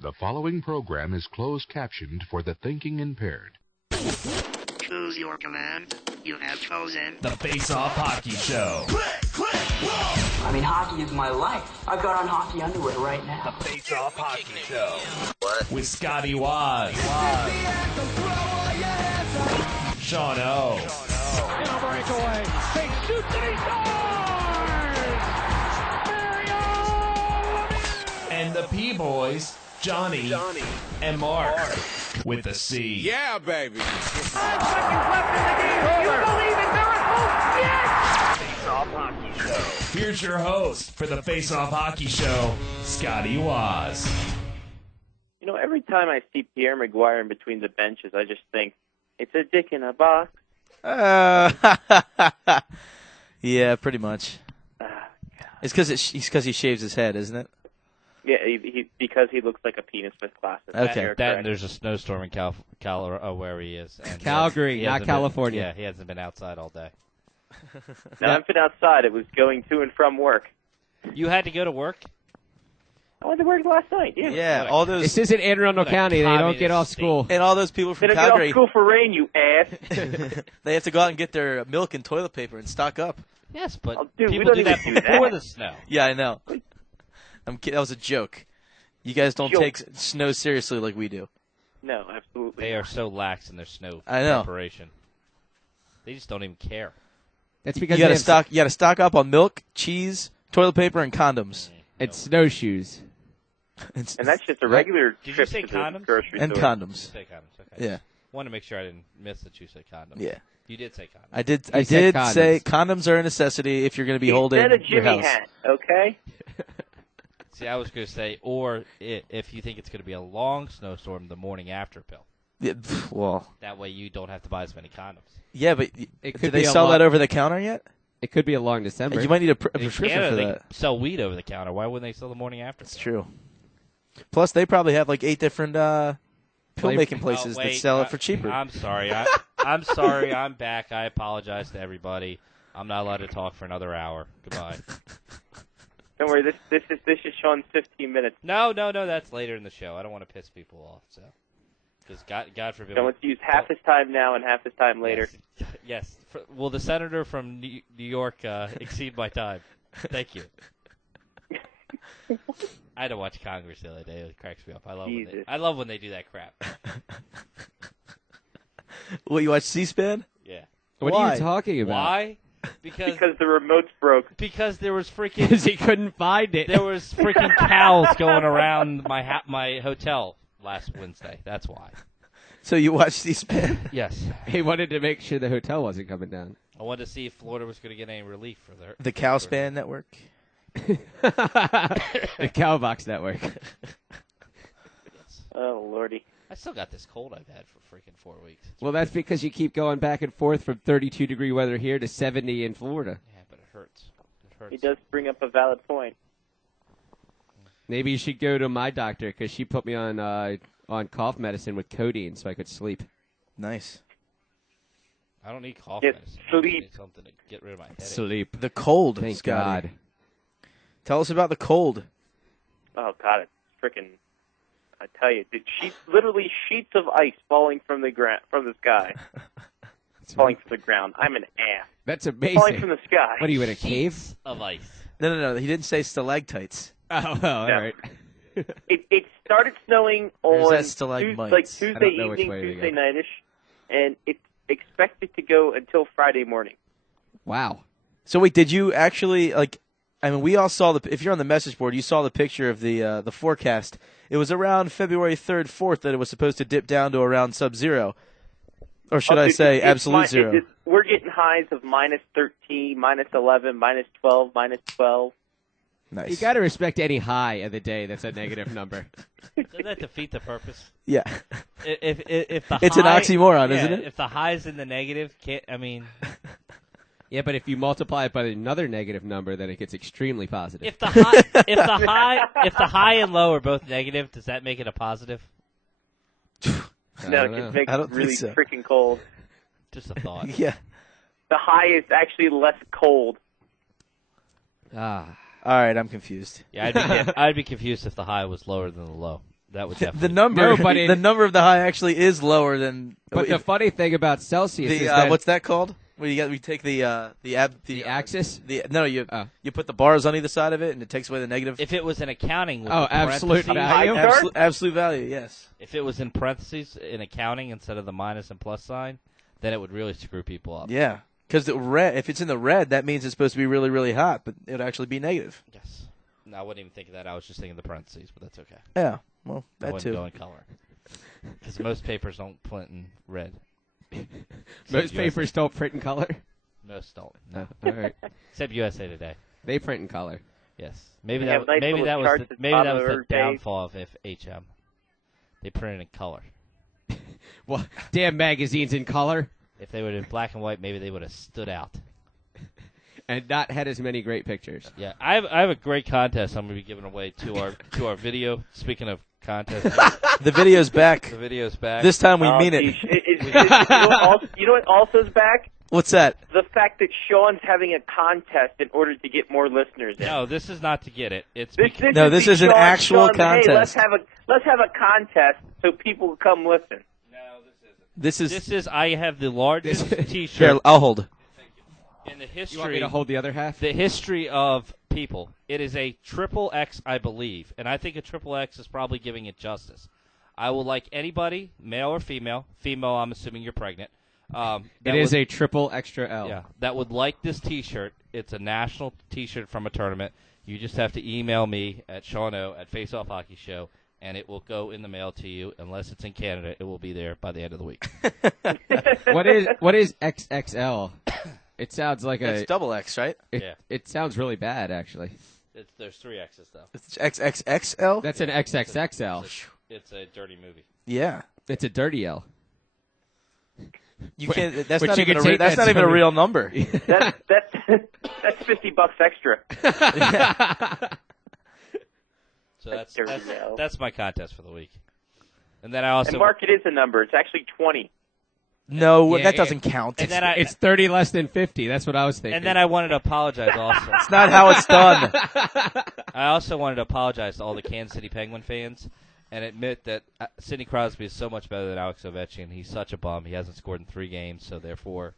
The following program is closed captioned for the thinking impaired. Choose your command. You have chosen the Faceoff Hockey Show. I mean, hockey is my life. I've got on hockey underwear right now. The Faceoff Hockey Show. What? With Scotty Waz. Sean O. In a breakaway. He shoots and he scores! Mario! And the P-Boys, Johnny and Mark. With the C. Yeah, baby. 5 seconds left in the game. You believe in miracles? Yes! Faceoff Hockey Show. Here's your host for the Faceoff Hockey Show, Scotty Waz. You know, every time I see Pierre Maguire in between the benches, I just think, it's a dick in a box. Yeah, pretty much. It's because he shaves his head, isn't it? Yeah, because he looks like a penis with glasses. Okay. That and there's a snowstorm in where he is. And Calgary, not California. He hasn't been outside all day. No, I've been outside. It was going to and from work. You had to go to work? I went to work last night, yeah. Yeah, all those... This isn't Anne Arundel County. They don't get off school. And all those people from They don't Calgary... get off school for rain, you ass. They have to go out and get their milk and toilet paper and stock up. Yes, but Dude, people do that before the snow. Yeah, I know. I'm kidding. That was a joke. You guys don't take snow seriously like we do. No, absolutely They not. are so lax in their snow I know. preparation. They just don't even care. That's because You got to stock up on milk, cheese, toilet paper, and condoms. and snowshoes. And that's just a regular Did you trip say to condoms? the grocery And store. condoms. You say condoms, okay. Yeah. Wanted to make sure I didn't miss that you said condoms. Yeah. You did say condoms. I did said say condoms. condoms are a necessity if you're going to be He holding said a your Jimmy house. hat, okay? See, I was going to say, or if you think it's going to be a long snowstorm, the morning after pill. Yeah, well, That way you don't have to buy as many condoms. yeah, but It do could they be a sell long- that over the counter yet? It could be a long December. You might need a In prescription Canada, for they that. sell weed over the counter. Why wouldn't they sell the morning after It's pill? true. Plus, they probably have like 8 different pill-making places Oh, that wait, sell it for cheaper. I'm sorry. I'm sorry. I'm back. I apologize to everybody. I'm not allowed to talk for another hour. Goodbye. Don't worry, this is Sean's 15 minutes. No. That's later in the show. I don't want to piss people off. So, because God forbid. So let's use half his time now and half his time later. Yes. Will the senator from New York exceed my time? Thank you. I had to watch Congress the other day. It cracks me up. I love when they do that crap. Well, you watch C-SPAN? Yeah. What Why? are you talking about? Why? Because Because the remote's broke. there was Because freaking he couldn't find it. there was freaking cows going around my hotel last Wednesday. That's why. So you watch C-SPAN? Yes. He wanted to make sure the hotel wasn't coming down. I wanted to see if Florida was going to get any relief for their The Cowspan Network? The Cowbox Network. Oh, Lordy. I still got this cold I've had for freaking 4 weeks. Well, that's because you keep going back and forth from 32-degree weather here to 70 in Florida. Yeah, but it hurts. It hurts. He does bring up a valid point. Maybe you should go to my doctor because she put me on cough medicine with codeine so I could sleep. Nice. I don't need cough Get medicine. sleep. I just need something to get rid of my headache. Sleep. The cold, Thank Scotty. God. Tell us about the cold. Oh, God, it's freaking... I tell you, literally sheets of ice falling from the sky. Falling from the ground. I'm an ass. That's amazing. Falling from the sky. What are you in a cave? Sheets of ice. No. He didn't say stalactites. Oh, well, all right. It started snowing Or is on that stalagmites? Tuesday I don't know which evening, way to Tuesday go. nightish, and it's expected to go until Friday morning. Wow. So wait, did you actually we all saw if you're on the message board, you saw the picture of the forecast. It was around February 3rd, 4th that it was supposed to dip down to around sub-zero. Or should I say absolute zero? We're getting highs of minus 13, minus 11, minus 12, minus 12. Nice. You got to respect any high of the day that's a negative number. Doesn't that defeat the purpose? Yeah. If the It's high, an oxymoron, isn't it? If the high is in the negative, Yeah, but if you multiply it by another negative number, then it gets extremely positive. if the high and low are both negative, does that make it a positive? No, it just makes I it don't really think so. freaking cold. Just a thought. Yeah. The high is actually less cold. Ah. All right, I'm confused. Yeah, I'd be confused if the high was lower than the low. That would definitely. The number of the high actually is lower than. But the funny thing about Celsius is that what's that called? Where we take the axis. You put the bars on either side of it and it takes away the negative. If it was in accounting, with absolute value. Absolute value, yes. If it was in parentheses in accounting instead of the minus and plus sign, then it would really screw people up. Yeah, because if it's in the red, that means it's supposed to be really, really hot, but it would actually be negative. Yes. No, I wouldn't even think of that. I was just thinking the parentheses, but that's okay. Yeah, well, I that too. Go in color. Because most papers don't print in red. Most papers don't print in color? Most don't. No. All right. Except USA Today. They print in color. Yes. Maybe They have nice that little was charts the, at the maybe that bottom was of the every page. downfall of FHM. They printed in color. Well, damn magazines in color. If they were in black and white, maybe they would have stood out. And not had as many great pictures. Yeah, I have a great contest I'm going to be giving away to our video. Speaking of contests, the video's back. The video's back. This time we mean it. You know what also is back? What's that? The fact that Sean's having a contest in order to get more listeners in. No, this is not to get it. It's this is an actual contest. Hey, let's have a contest so people will come listen. No, this isn't. This is. I have the largest T-shirt. Here, I'll hold. In the history, You want me to hold the other half? The history of people. It is a triple X, I believe, and I think a triple X is probably giving it justice. I will like anybody, male or female. Female, I'm assuming you're pregnant. It is a triple extra L. Yeah, that would like this T-shirt. It's a national T-shirt from a tournament. You just have to email me at Shawn@Faceoff Hockey Show, and it will go in the mail to you. Unless it's in Canada, it will be there by the end of the week. What is XXL? It sounds like It's double X, right? It sounds really bad, actually. There's 3 X's, though. It's XXXL? That's an XXXL. It's a dirty movie. Yeah. It's a dirty L. You can't. That's But not you even can take that's that not even a to- real number. That's $50 extra. So dirty L. that's my contest for the week. And then I also And Mark, it is a number. It's actually 20. No, Yeah, that doesn't count. And then It's 30 less than 50. That's what I was thinking. And then I wanted to apologize also. It's not how it's done. I also wanted to apologize to all the Kansas City Penguin fans and admit that Sidney Crosby is so much better than Alex Ovechkin. He's such a bum. He hasn't scored in 3 games, so therefore,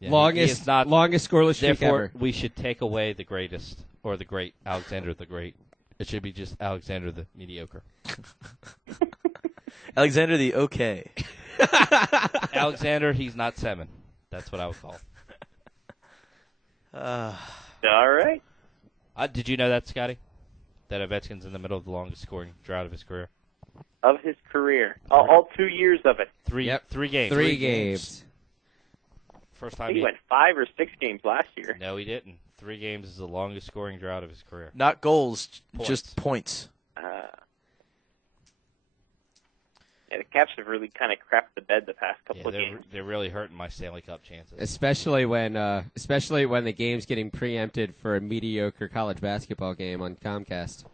longest scoreless streak therefore, ever. we should take away the greatest or the great Alexander the Great. It should be just Alexander the Mediocre. Alexander the okay. Alexander, he's not 7. That's what I would call him. All right. Did you know that, Scotty? That Ovechkin's in the middle of the longest scoring drought of his career. Of his career. All 2 years of it. 3 games. 3 games. First time He went 5 or 6 games last year. No, he didn't. 3 games is the longest scoring drought of his career. Not goals, Points. just points. Yeah, the Caps have really kind of crapped the bed the past couple of games. They're really hurting my Stanley Cup chances. Especially when the game's getting preempted for a mediocre college basketball game on Comcast.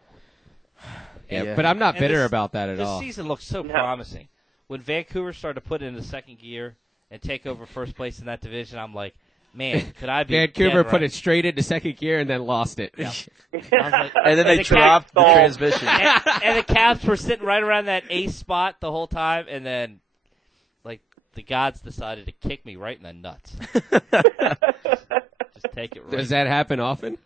Yeah. But I'm not bitter about that at all. This season looks so promising. When Vancouver started to put it into second gear and take over first place in that division, I'm like, man, could I be Vancouver dead put right? it straight into second gear and then lost it. Yeah. I was like, And then they dropped the transmission. and the Caps were sitting right around that ace spot the whole time, and then, like, the gods decided to kick me right in the nuts. Just take it right. Does that happen often?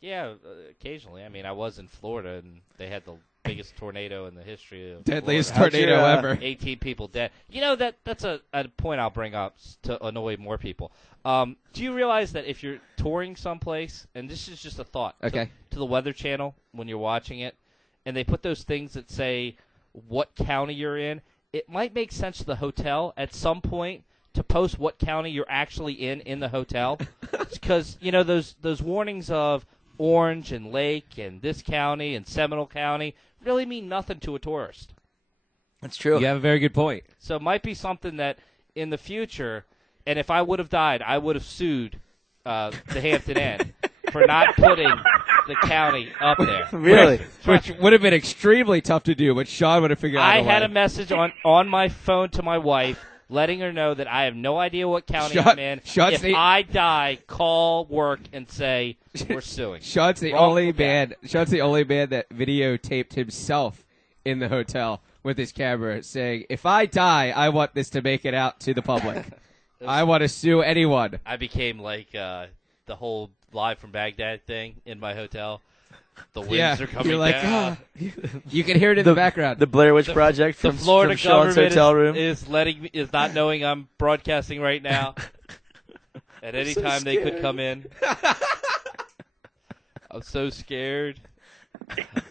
Yeah, occasionally. I mean, I was in Florida, and they had the biggest tornado in the history of Deadliest Florida. tornado ever. 18 people dead. You know, that's a point I'll bring up to annoy more people. Do you realize that if you're touring someplace, and this is just a thought, Okay. to the Weather Channel when you're watching it, and they put those things that say what county you're in, it might make sense to the hotel at some point to post what county you're actually in the hotel. Because, you know, those warnings of Orange and Lake and this county and Seminole County really mean nothing to a tourist. That's true. You have a very good point. So it might be something that in the future, and if I would have died, I would have sued the Hampton Inn for not putting the county up there. Really? Which would have been extremely tough to do, but Sean would have figured out I a way. had a message on my phone to my wife letting her know that I have no idea what county I'm in. If I die, call work and say we're suing. Sean's the only man that videotaped himself in the hotel with his camera saying, if I die, I want this to make it out to the public. I want to sue anyone. I became like the whole Live from Baghdad thing in my hotel. The winds are coming you're like, down. You can hear it in the background. The Blair Witch Project The from Florida Sean's government hotel room. is not knowing I'm broadcasting right now. At any so time they could scared. come in. I'm so scared.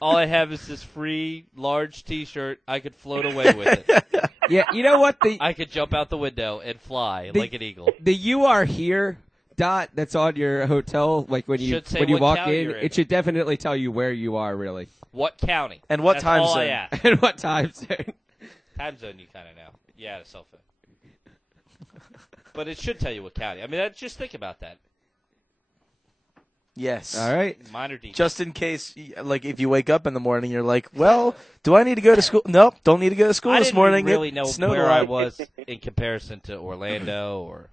All I have is this free large T-shirt. I could float away with it. Yeah, you know what? I could jump out the window and fly like an eagle. The "You Are Here" dot that's on your hotel, like when you Should say when you what walk county in, you're in. it should definitely tell you where you are, really. What county? And what That's time all zone. I ask. And what time zone. Time zone you kind of know. Yeah, a cell phone. But it should tell you what county. I mean, just think about that. Yes. All right. Minor detail. Just in case, like, if you wake up in the morning, you're like, well, do I need to go to school? Nope, don't need to go to school I this didn't morning. really It know snowed where a lot. I was in comparison to Orlando or,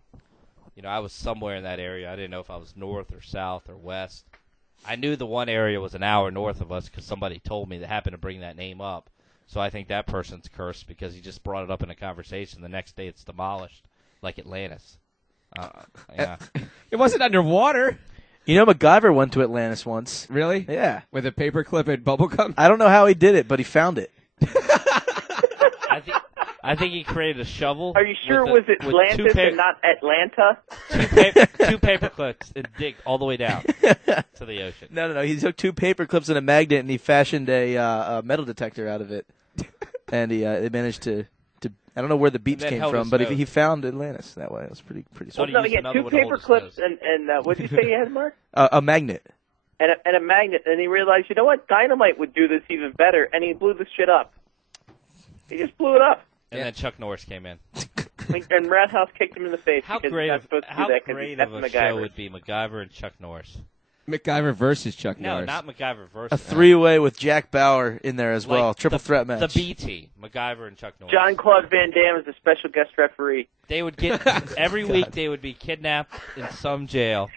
I was somewhere in that area. I didn't know if I was north or south or west. I knew the one area was an hour north of us because somebody told me that happened to bring that name up. So I think that person's cursed because he just brought it up in a conversation. The next day it's demolished, like Atlantis. Yeah. It wasn't underwater. You know, MacGyver went to Atlantis once. Really? Yeah. With a paperclip and bubblegum? I don't know how he did it, but he found it. I think he created a shovel. Are you sure it was Atlantis and not Atlanta? Two paper clips and dig all the way down to the ocean. No. He took 2 paper clips and a magnet, and he fashioned a metal detector out of it. And he managed to I don't know where the beeps then came held from, his but nose. he found Atlantis that way. It was pretty So sweet. he No, used he had another 2 one to hold paper his clips nose. and what did you say he had, Mark? A magnet. And a magnet, and he realized, you know what, dynamite would do this even better, and he blew the shit up. He just blew it up. And then Chuck Norris came in. And Roundhouse kicked him in the face How because great he's not of, supposed to do how that because great he's of a show MacGyver. would be MacGyver and Chuck Norris. MacGyver versus Chuck No, Norris. not MacGyver versus. A 3-way with Jack Bauer in there as well. Triple threat match. The B team, MacGyver and Chuck Norris. Jean-Claude Van Damme is a special guest referee. They would get every week. They would be kidnapped in some jail.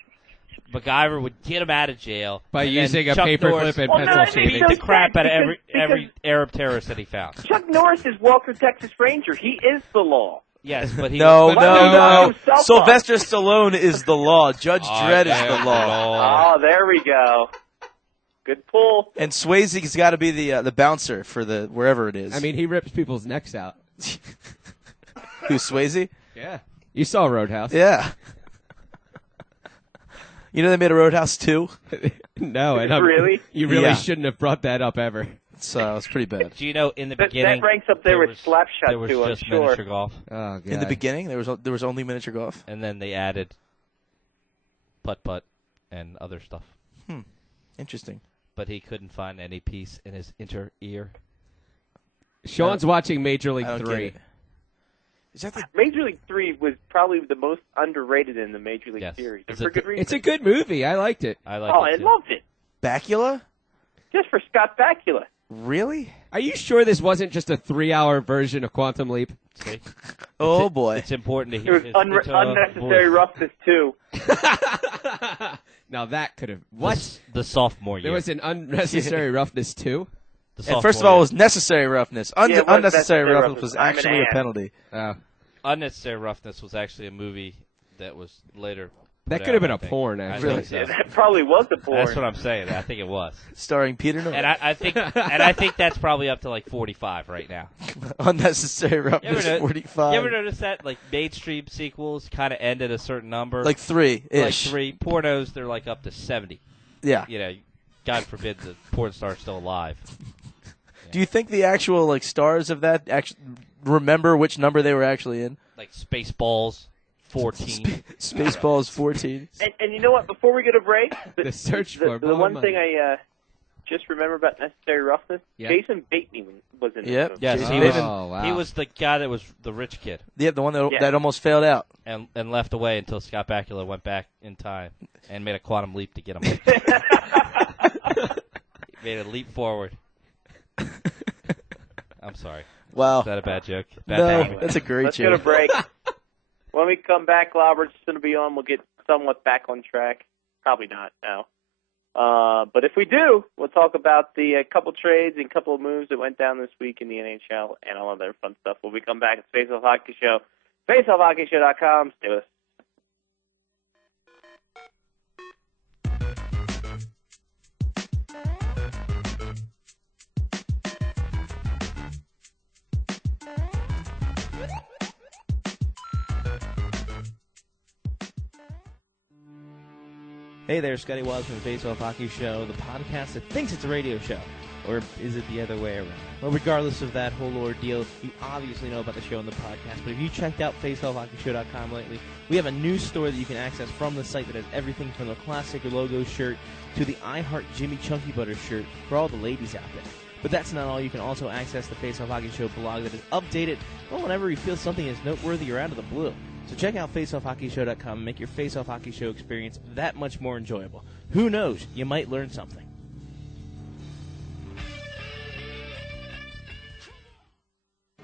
MacGyver would get them out of jail By and using then a Chuck paperclip Norris and Well, no, pencil I think shaving. beat the crap out of because- every Arab terrorist that he found. Chuck Norris is Walker, Texas Ranger. He is the law. Yes, but he No. himself Sylvester Stallone is the law. Judge Oh, Dredd is yeah, the law. Oh, there we go. Good pull. And Swayze's got to be the bouncer for the wherever it is. I mean, he rips people's necks out. Who's Swayze? Yeah. You saw Roadhouse. Yeah. You know they made a Roadhouse 2? No, and Really? You really Yeah. shouldn't have brought that up ever. It's pretty bad. Do you know in the That beginning ranks up there with was, Slapshot there was too, I'm just sure. miniature golf, Oh, God. In the beginning, there was only miniature golf. and then they added putt and other stuff. Interesting. But he couldn't find any peace in his inner ear. Sean's watching Major I League don't 3. get it. Is that the Major League 3 was probably the most underrated in the Major League Yes. series. Is For it good the- reason. It's a good movie. I liked it. I like Oh, it I too. loved it. Bacula? Just for Scott Bakula. Really? Are you sure this wasn't just a 3-hour version of Quantum Leap? See? Oh boy. It's important to It hear. was unnecessary roughness too. Now that could have... What? The sophomore year. There was an unnecessary roughness too? The And first of sophomore all, it year. was necessary roughness. Yeah, it was Unnecessary necessary roughness roughness. was I'm an actually a ass. penalty. Oh. Unnecessary roughness was actually a movie that was later. That put could have out, been I a think. porn, I actually. think so. That probably was a porn. That's what I'm saying. I think it was, Starring Peter North. and I think that's probably up to like 45 right now. Unnecessary You roughness, ever, 45. you ever notice that like mainstream sequels kind of end at a certain number? Like 3-ish. Like 3 pornos, they're like up to 70. Yeah. You know, God forbid the porn star's still alive. Do you think the actual like stars of that actually remember which number they were actually in? Like Spaceballs 14. Spaceballs 14. And you know what? Before we go to break, The search for the one thing I just remember about Necessary Roughness, Yeah. Jason Bateman was in Yep. it. Yes, Jason he was. Bateman. Oh, wow. He was the guy that was the rich kid Yeah, the one that, Yeah. that almost failed out. and left away until Scott Bakula went back in time and made a quantum leap to get him. He made a leap forward. I'm sorry. Wow. Is that a bad joke? Bad No, timing. that's a great Let's go to joke. break. When we come back, Robert's going to be on. We'll get somewhat back on track. Probably not now. But if we do, we'll talk about the couple trades and couple of moves that went down this week in the NHL and all other fun stuff when we come back. It's Faceoff Hockey Show. FaceoffHockeyShow.com. Stay with us. Hey there, Scotty Waz from the Faceoff Hockey Show, the podcast that thinks it's a radio show. Or is it the other way around? Well, regardless of that whole ordeal, you obviously know about the show and the podcast. But if you checked out FaceoffHockeyShow.com lately, we have a new store that you can access from the site that has everything from the classic logo shirt to the I Heart Jimmy Chunky Butter shirt for all the ladies out there. But that's not all. You can also access the Faceoff Hockey Show blog that is updated whenever you feel something is noteworthy or out of the blue. So check out FaceoffHockeyShow.com and make your Faceoff Hockey Show experience that much more enjoyable. Who knows? You might learn something.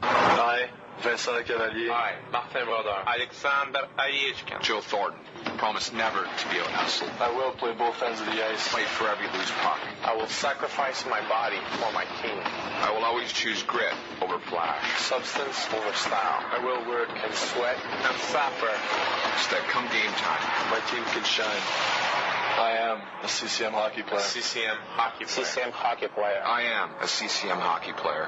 Hi, Vincent Cavalier. Hi, Martin Brodeur. Alexander Ayechkin. Joe Thornton. Promise never to be out-hustled. I will play both ends of the ice. Fight for every loose puck. I will sacrifice my body for my team. I will always choose grit over flash. Substance over style. I will work and sweat and suffer. So that come game time, my team can shine. I am a CCM hockey player. CCM hockey player. CCM hockey player. I am a CCM hockey player.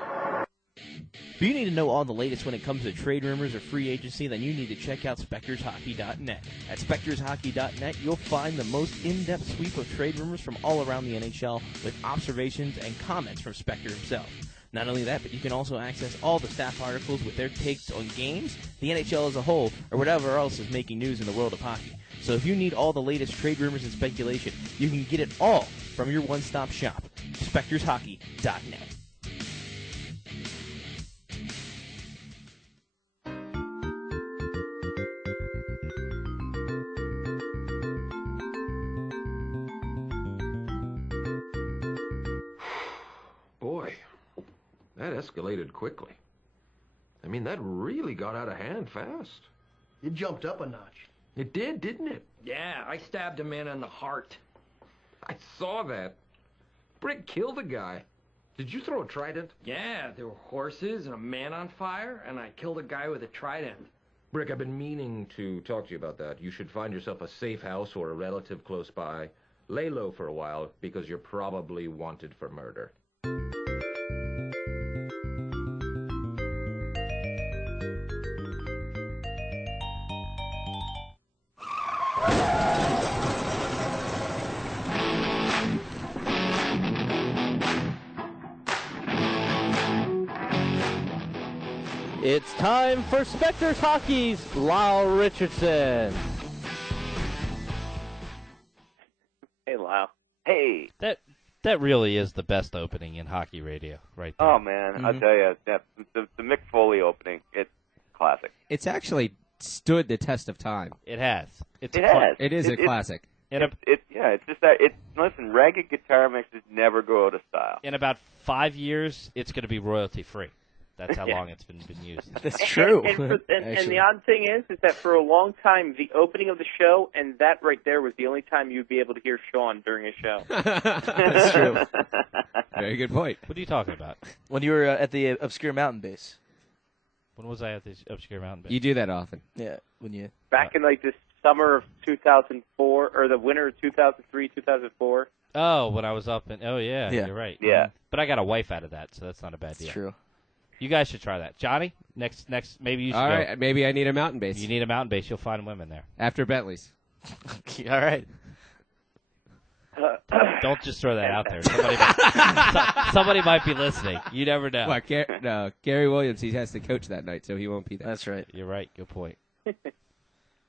If you need to know all the latest when it comes to trade rumors or free agency, then you need to check out SpectorsHockey.net. At SpectorsHockey.net, you'll find the most in-depth sweep of trade rumors from all around the NHL with observations and comments from Spector himself. Not only that, but you can also access all the staff articles with their takes on games, the NHL as a whole, or whatever else is making news in the world of hockey. So if you need all the latest trade rumors and speculation, you can get it all from your one-stop shop, SpectorsHockey.net. Boy, that escalated quickly. I mean, that really got out of hand fast. It jumped up a notch. It did, didn't it? Yeah, I stabbed a man in the heart. I saw that. Brick killed a guy. Did you throw a trident? Yeah, there were horses and a man on fire, and I killed a guy with a trident. Brick, I've been meaning to talk to you about that. You should find yourself a safe house or a relative close by. Lay low for a while, because you're probably wanted for murder. It's time for Spectors Hockey's Lyle Richardson. Hey, Lyle. Hey. That really is the best opening in hockey radio, right there. Oh, man. I'll tell you, the Mick Foley opening, it's classic. It's actually stood the test of time. It has. It has. It is a classic. It's just that listen, ragged guitar mixes never go out of style. In about 5 years, it's going to be royalty free. That's how long it's been used. That's true. And the odd thing is that for a long time, the opening of the show and that right there was the only time you'd be able to hear Sean during a show. That's true. Very good point. What are you talking about? When you were at the Obscure Mountain Base. When was I at the Obscure Mountain Base? You do that often. Yeah, when you... Back in like the summer of 2004, or the winter of 2003, 2004. Oh, when I was up in... Oh, yeah, you're right. Yeah. But I got a wife out of that, so that's not a bad deal. That's true. You guys should try that. Johnny, next, maybe you should All go. right, maybe I need a mountain base. You need a mountain base. You'll find women there. After Bentley's. All right. Don't just throw that out there. Somebody might be listening. You never know. What, no, Gary Williams, he has to coach that night, so he won't be there. That's right. You're right. Good point. All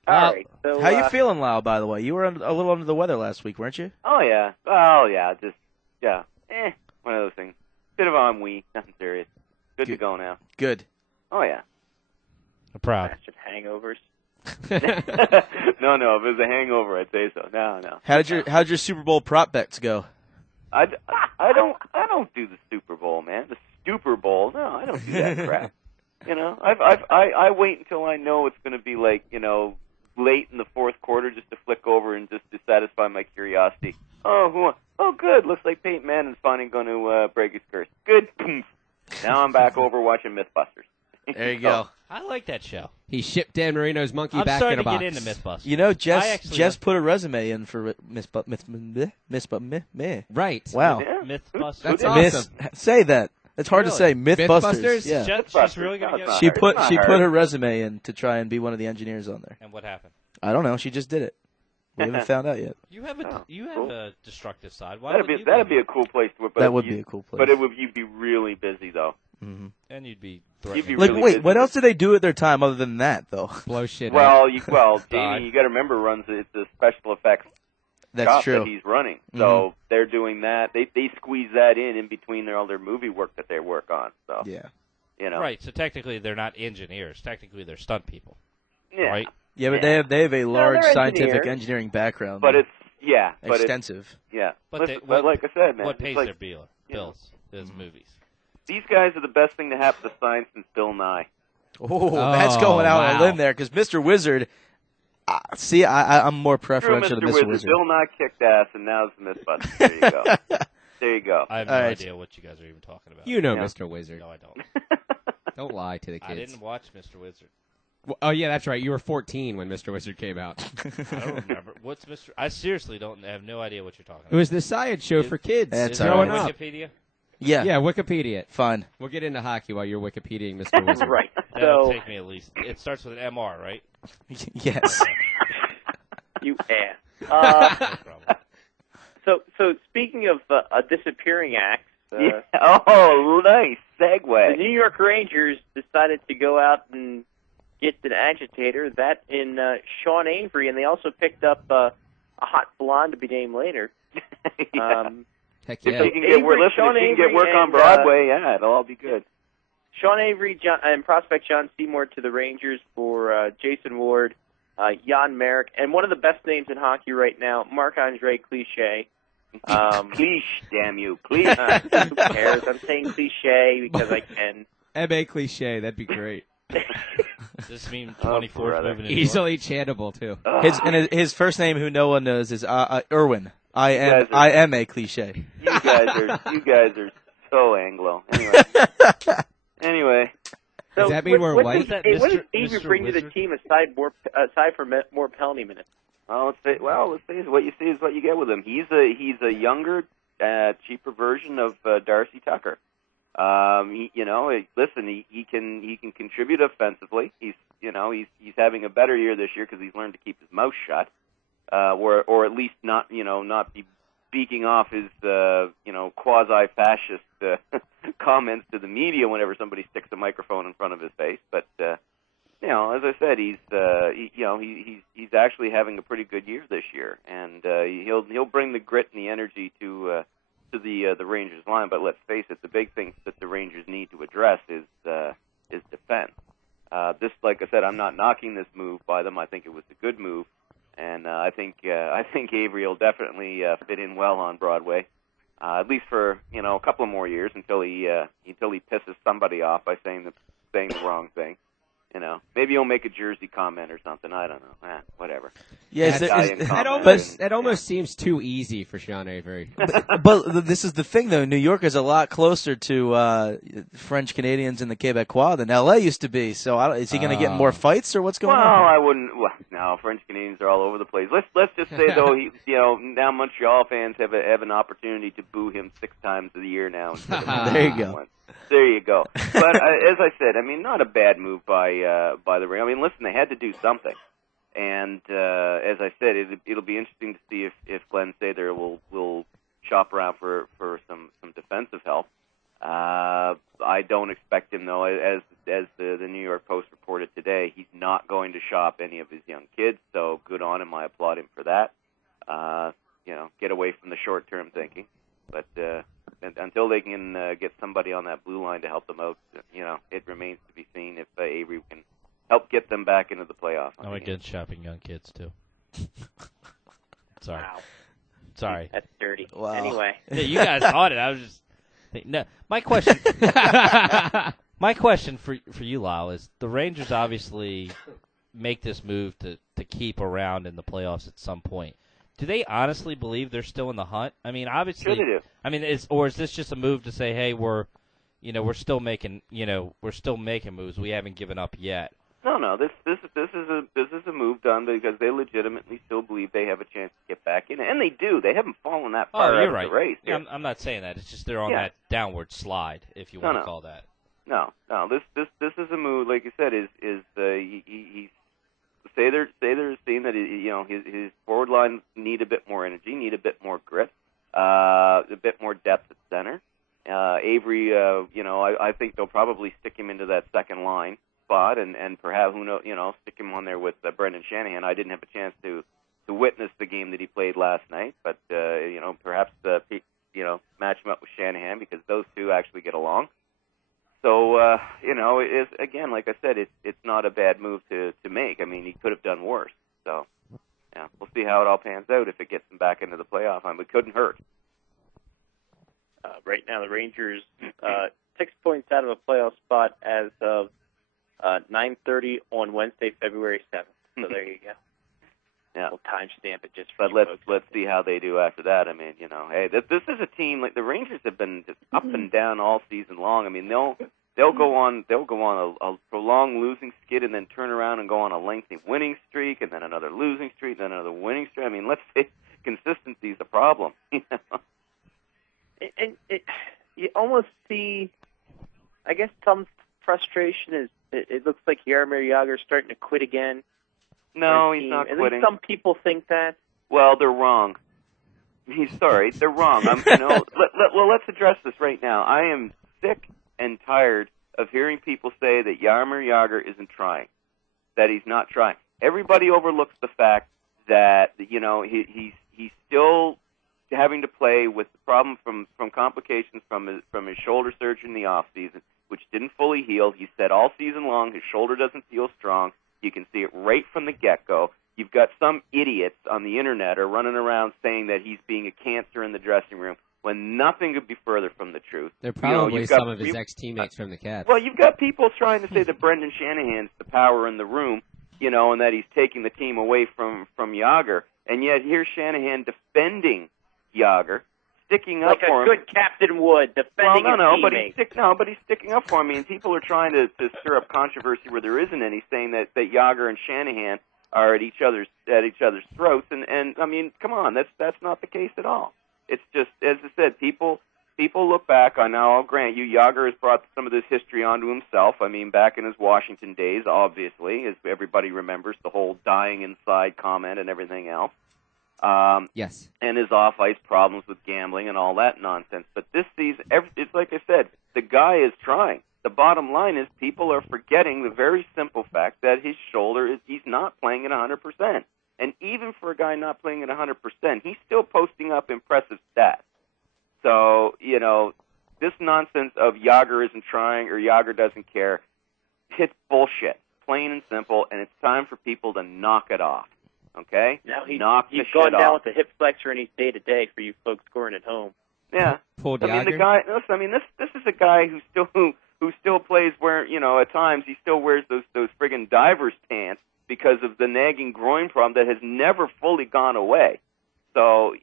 right. So, how you feeling, Lyle, by the way? You were a little under the weather last week, weren't you? Oh, yeah. One of those things. Bit of ennui. Nothing serious. Good to go now. Good. Oh, yeah. I'm proud. Bastard hangovers. No, if it was a hangover, I'd say so. No. How'd your Super Bowl prop bets go? I don't do the Super Bowl, man. The Stupor Bowl. No, I don't do that crap. I wait until I know it's going to be like, late in the fourth quarter just to flick over and just to satisfy my curiosity. Oh, good. Looks like Peyton Manning's finally going to break his curse. Good. Now I'm back over watching Mythbusters. There you go. I like that show. He shipped Dan Marino's monkey I'm back starting in a to box. get into Mythbusters. You know, I Jess put a resume in for Right. Wow. Yeah. Mythbusters. That's awesome. Say that. It's hard to say. Mythbusters. Mythbusters? Yeah. She's really going to get She it. put her resume in to try and be one of the engineers on there. And what happened? I don't know. She just did it. We haven't found out yet. You have a destructive side. Why That'd be a cool place to work. That would be a cool place. But you'd be really busy though. Mm-hmm. And you'd be Like, really wait, busy. what else do they do at their time other than that, though? Blow shit Well, up. Jamie, you got to remember, runs it's the special effects That's shop true. that he's running. So they're doing that. They squeeze that in between all their movie work that they work on. So yeah, you know, Right. So technically, they're not engineers. Technically, they're stunt people. Yeah. Right. Yeah, but they have a large they're scientific engineers. engineering background. But though. it's but extensive. But Listen, but like I said, man, what it's pays like, their bills? Those movies. These guys are the best thing to happen to science since Bill Nye. Oh, that's going out on a limb there because Mr. Wizard. I'm more preferential to Mr. Wizard. Bill Nye kicked ass, and now it's Mythbusters. There you go. There you go. I have no idea what you guys are even talking about. You know Mr. Wizard. No, I don't. Don't lie to the kids. I didn't watch Mr. Wizard. Well, oh, yeah, that's right. You were 14 when Mr. Wizard came out. I don't remember. What's Mr. I seriously have no idea what you're talking about. It was the science show for kids. That's growing all right. up. Wikipedia? Yeah. Yeah, Wikipedia it. Fine. We'll get into hockey while you're Wikipediaing Mr. Wizard. Right. That'll take me at least. It starts with an MR, right? Yes. You ass. No problem. So speaking of disappearing acts, oh, nice segue. The New York Rangers decided to go out and get an agitator, that in Sean Avery, and they also picked up a hot blonde to be named later. Heck If yeah. you can get work, if you can get work on Broadway, yeah, it'll all be good. Sean Avery and prospect John Seymour to the Rangers for Jason Ward, Jan Merrick, and one of the best names in hockey right now, Marc-Andre Cliche. Cliche, damn you. Cliche. Who cares? I'm saying Cliche because I can. M.A. Cliche, that'd be great. Does this mean 24 moving to New York? Easily chantable, too. His first name, who no one knows, is Irwin. I am a cliche. You guys are so Anglo. Anyway. So does that mean we're white? What does Avery bring to the team aside from more penalty minutes? Well, let's say what you see is what you get with him. He's a younger, cheaper version of Darcy Tucker. He can contribute offensively. He's having a better year this year because he's learned to keep his mouth shut, or at least not be speaking off his quasi-fascist comments to the media whenever somebody sticks a microphone in front of his face. But as I said, he's actually having a pretty good year this year, and he'll bring the grit and the energy to the Rangers line. But let's face it, the big thing that the Rangers need to address is defense. This, like I said, I'm not knocking this move by them. I think it was a good move. And I think Avery will definitely fit in well on Broadway, at least for a couple of more years until he pisses somebody off by saying the wrong thing. Maybe he'll make a Jersey comment or something. I don't know. Whatever. Yeah, that almost seems too easy for Sean Avery. But this is the thing, though. New York is a lot closer to French Canadians and the Quebecois than L.A. used to be. So is he going to get more fights, or what's going on? Well, I wouldn't. Well, no, French Canadians are all over the place. Let's just say though, now Montreal fans have an opportunity to boo him 6 times a year now. There you go. There you go. But as I said, not a bad move by the Rangers. Listen, they had to do something, and as I said, it'll be interesting to see if Glenn Sather will shop around for some defensive help. I don't expect him though, as the New York Post reported today, he's not going to shop any of his young kids. So good on him. I applaud him for that. Get away from the short-term thinking, but. Until they can get somebody on that blue line to help them out, it remains to be seen if Avery can help get them back into the playoffs. I'm against shopping young kids, too. Sorry. Wow. Sorry. That's dirty. Wow. Anyway. Yeah, you guys caught it. I was just thinking, no. My question for you, Lyle, is the Rangers obviously make this move to keep around in the playoffs at some point. Do they honestly believe they're still in the hunt? I mean, obviously. Sure they do. I mean, is this just a move to say, hey, we're still making moves. We haven't given up yet. No. This is a move done because they legitimately still believe they have a chance to get back in, and they do. They haven't fallen that far out of the race. Yeah, I'm not saying that. It's just they're on that downward slide, if you want to call that. No. This is a move. Like you said, he's say they're seeing that his forward line need a bit more energy, need a bit more grit, a bit more depth at center. Avery, I think they'll probably stick him into that second line spot, and perhaps stick him on there with Brendan Shanahan. I didn't have a chance to witness the game that he played last night, but perhaps match him up with Shanahan because those two actually get along. So it is, again, like I said, it's not a bad move to make. I mean, he could have done worse. So yeah, we'll see how it all pans out if it gets him back into the playoff. It couldn't hurt. Right now, the Rangers 6 points out of a playoff spot as of 9:30 on Wednesday, February 7th. So there you go. Yeah, we'll timestamp it just for But let's see how they do after that. I mean, hey, this is a team like the Rangers have been just up and down all season long. I mean, they'll go on a prolonged losing skid and then turn around and go on a lengthy winning streak and then another losing streak, then another winning streak. I mean, let's say consistency is a problem. And you almost see, I guess, some frustration is it looks like Jaromir Jagr's starting to quit again. No, he's not At quitting. least some people think that. Well, they're wrong. They're wrong. Let's address this right now. I am sick and tired of hearing people say that Jaromir Jagr isn't trying, that he's not trying. Everybody overlooks the fact that he's still having to play with the problem from complications from his shoulder surgery in the off season, which didn't fully heal. He said all season long his shoulder doesn't feel strong. You can see it right from the get-go. You've got some idiots on the internet are running around saying that he's being a cancer in the dressing room when nothing could be further from the truth. They're probably some of his ex-teammates from the Caps. Well, you've got people trying to say that Brendan Shanahan's the power in the room, and that he's taking the team away from Jagr, and yet here's Shanahan defending Jagr, sticking up for him. Like a good captain would, defending his teammate. But he's sticking up for him. I mean, people are trying to stir up controversy where there isn't any, saying that Jagr and Shanahan are at each other's throats, and I mean, come on, that's not the case at all. It's just, as I said, people look back on now. I'll grant you, Jagr has brought some of this history onto himself. I mean, back in his Washington days, obviously, as everybody remembers, the whole dying inside comment and everything else. Yes. And his off-ice problems with gambling and all that nonsense. But this season, it's like I said, the guy is trying. The bottom line is people are forgetting the very simple fact that his shoulder he's not playing at 100%. And even for a guy not playing at 100%, he's still posting up impressive stats. So, this nonsense of Jagr isn't trying or Jagr doesn't care, it's bullshit, plain and simple, and it's time for people to knock it off. Okay? Now he's off. going down with the hip flexor and he's day-to-day for you folks scoring at home. Yeah. Pulled I mean, the guy. Listen, I mean, this is a guy who still plays where at times he still wears those friggin' diver's pants because of the nagging groin problem that has never fully gone away. So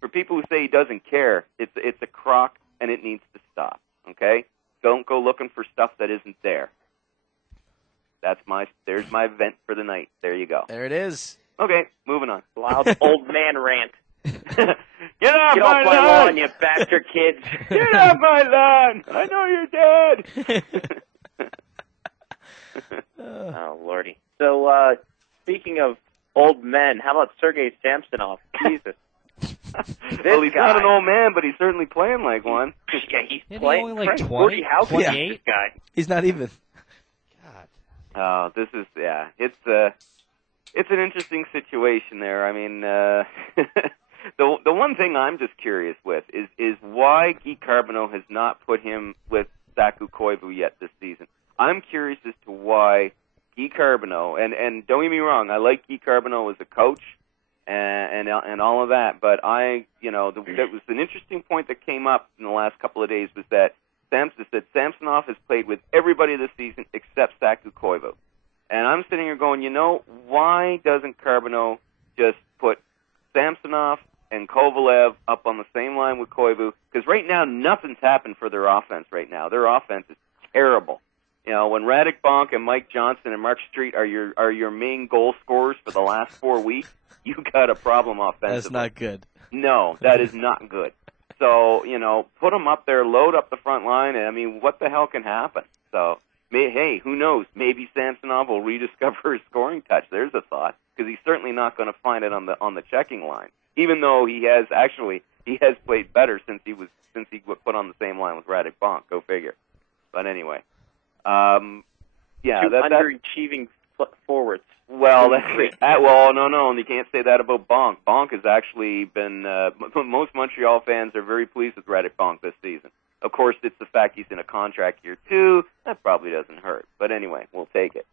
for people who say he doesn't care, it's a crock and it needs to stop. Okay? Don't go looking for stuff that isn't there. There's my vent for the night. There you go. There it is. Okay, moving on. Loud old man rant. Get off my lawn, you bastard kids. Get off my lawn. I know you're dead. Oh, Lordy. So, speaking of old men, how about Sergei Samsonov? Jesus. Well, he's not an old man, but he's certainly playing like one. Yeah, he's playing only like 20, How good is 28? this guy? He's not even. Oh, this is it's an interesting situation there. I mean, the one thing I'm just curious with is why Guy Carbonneau has not put him with Saku Koivu yet this season. I'm curious as to why Guy Carbonneau, and don't get me wrong, I like Guy Carbonneau as a coach and all of that, but that was an interesting point that came up in the last couple of days was that Samsonov has played with everybody this season except Saku Koivu. And I'm sitting here going, why doesn't Carbonneau just put Samsonov and Kovalev up on the same line with Koivu, because right now nothing's happened for their offense right now. Their offense is terrible. You know, when Radek Bonk and Mike Johnson and Mark Street are your main goal scorers for the last 4 weeks, you got a problem offensively. That's not good. No, that is not good. So, you know, put them up there, load up the front line, and I mean, what the hell can happen? So, hey, who knows? Maybe Samsonov will rediscover his scoring touch. There's a thought, because he's certainly not going to find it on the checking line. Even though he has played better since he was put on the same line with Radek Bonk. Go figure. But anyway, yeah, Two that underachieving forwards. well, no, and you can't say that about Bonk. Bonk has actually been. Most Montreal fans are very pleased with Radek Bonk this season. Of course, it's the fact he's in a contract year too. That probably doesn't hurt. But anyway, we'll take it.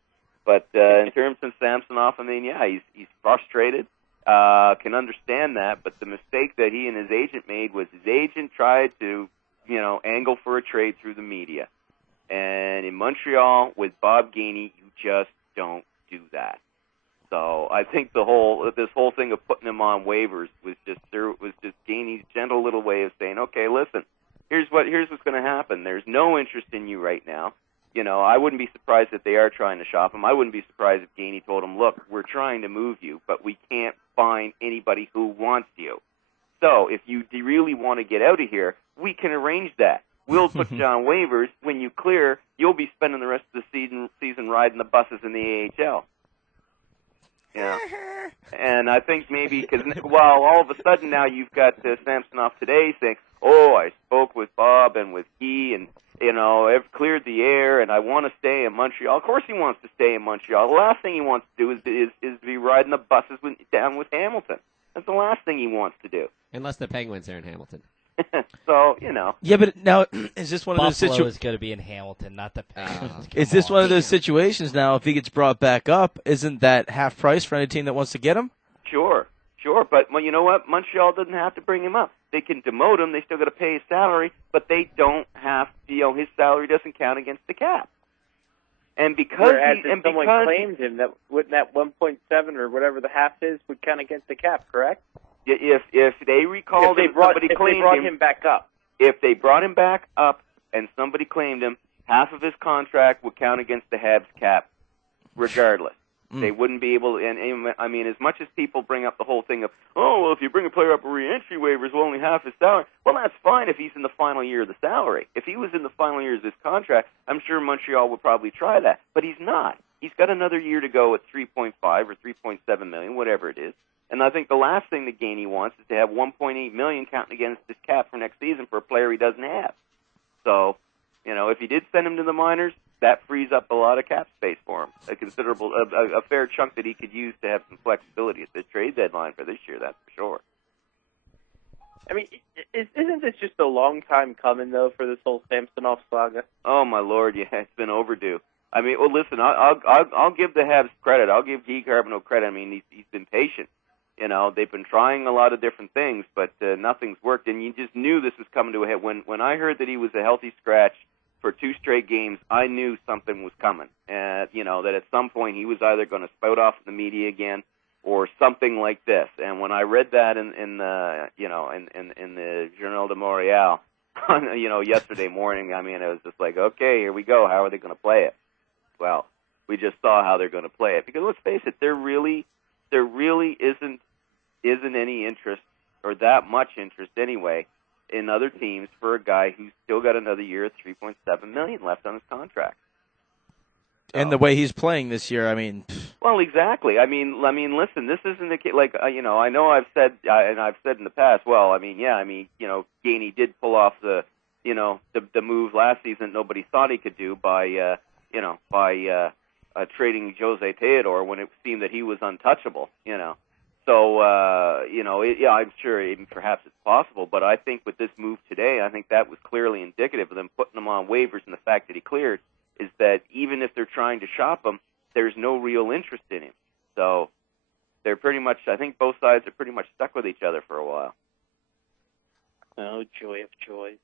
But in terms of Samsonov, I mean, yeah, he's frustrated. Can understand that, but the mistake that he and his agent made was his agent tried to, you know, angle for a trade through the media. And in Montreal with Bob Gainey, you just don't do that. So I think this whole thing of putting him on waivers was just Gainey's gentle little way of saying, okay, listen, here's what's going to happen. There's no interest in you right now. You know, I wouldn't be surprised if they are trying to shop him. I wouldn't be surprised if Gainey told him, look, we're trying to move you, but we can't find anybody who wants you. So if you really want to get out of here, we can arrange that. We'll put you on waivers. When you clear, you'll be spending the rest of the season riding the buses in the AHL. Yeah. And I think maybe because, well, all of a sudden now you've got Samsonov today saying, oh, I spoke with Bob and with Guy and, you know, I've cleared the air and I want to stay in Montreal. Of course he wants to stay in Montreal. The last thing he wants to do is be riding the buses down with Hamilton. That's the last thing he wants to do. Unless the Penguins are in Hamilton. So, you know. Yeah, but now, is this one of those Buffalo is going to be in Hamilton, not the Penguins. Is this one of those situations now, if he gets brought back up, isn't that half price for any team that wants to get him? Sure. But, well, you know what? Montreal doesn't have to bring him up. They can demote him. They still got to pay his salary, but they don't have to, you know, his salary doesn't count against the cap. And because someone claimed him, that 1.7 or whatever the half is would count against the cap, correct? If they recalled him, somebody claimed him. If they brought him back up. If they brought him back up and somebody claimed him, half of his contract would count against the Habs cap, regardless. They wouldn't be able to, and I mean, as much as people bring up the whole thing of, oh, well, if you bring a player up a re-entry waivers, well, only half his salary. Well, that's fine if he's in the final year of the salary. If he was in the final year of this contract, I'm sure Montreal would probably try that. But he's not. He's got another year to go at 3.5 or 3.7 million, whatever it is. And I think the last thing that Gainey wants is to have 1.8 million counting against his cap for next season for a player he doesn't have. So, you know, if he did send him to the minors, that frees up a lot of cap space for him, a fair chunk that he could use to have some flexibility at the trade deadline for this year, that's for sure. I mean, isn't this just a long time coming, though, for this whole Samsonov saga? Oh, my Lord, yeah, it's been overdue. I mean, well, listen, I'll give the Habs credit. I'll give Guy Carbonneau credit. I mean, he's been patient. You know, they've been trying a lot of different things, but nothing's worked, and you just knew this was coming to a head. When I heard that he was a healthy scratch for 2 straight games, I knew something was coming. You know, that at some point he was either going to spout off in the media again or something like this. And when I read that in the Journal de Montreal, you know, yesterday morning, I mean, it was just like, okay, here we go. How are they going to play it? Well, we just saw how they're going to play it. Because let's face it, there really isn't any interest, or that much interest anyway, in other teams for a guy who's still got another year at $3.7 million left on his contract. And the way he's playing this year, I mean. Well, exactly. I mean, listen, this isn't the case. Like, you know, I know I've said, and I've said in the past. Well, I mean, yeah, I mean, you know, Gainey did pull off the move last season nobody thought he could do by trading Jose Theodore when it seemed that he was untouchable. You know. So, you know, yeah, I'm sure perhaps it's possible, but I think with this move today, I think that was clearly indicative of them putting him on waivers, and the fact that he cleared is that even if they're trying to shop him, there's no real interest in him. So they're pretty much, I think both sides are pretty much stuck with each other for a while. Oh, joy of joys.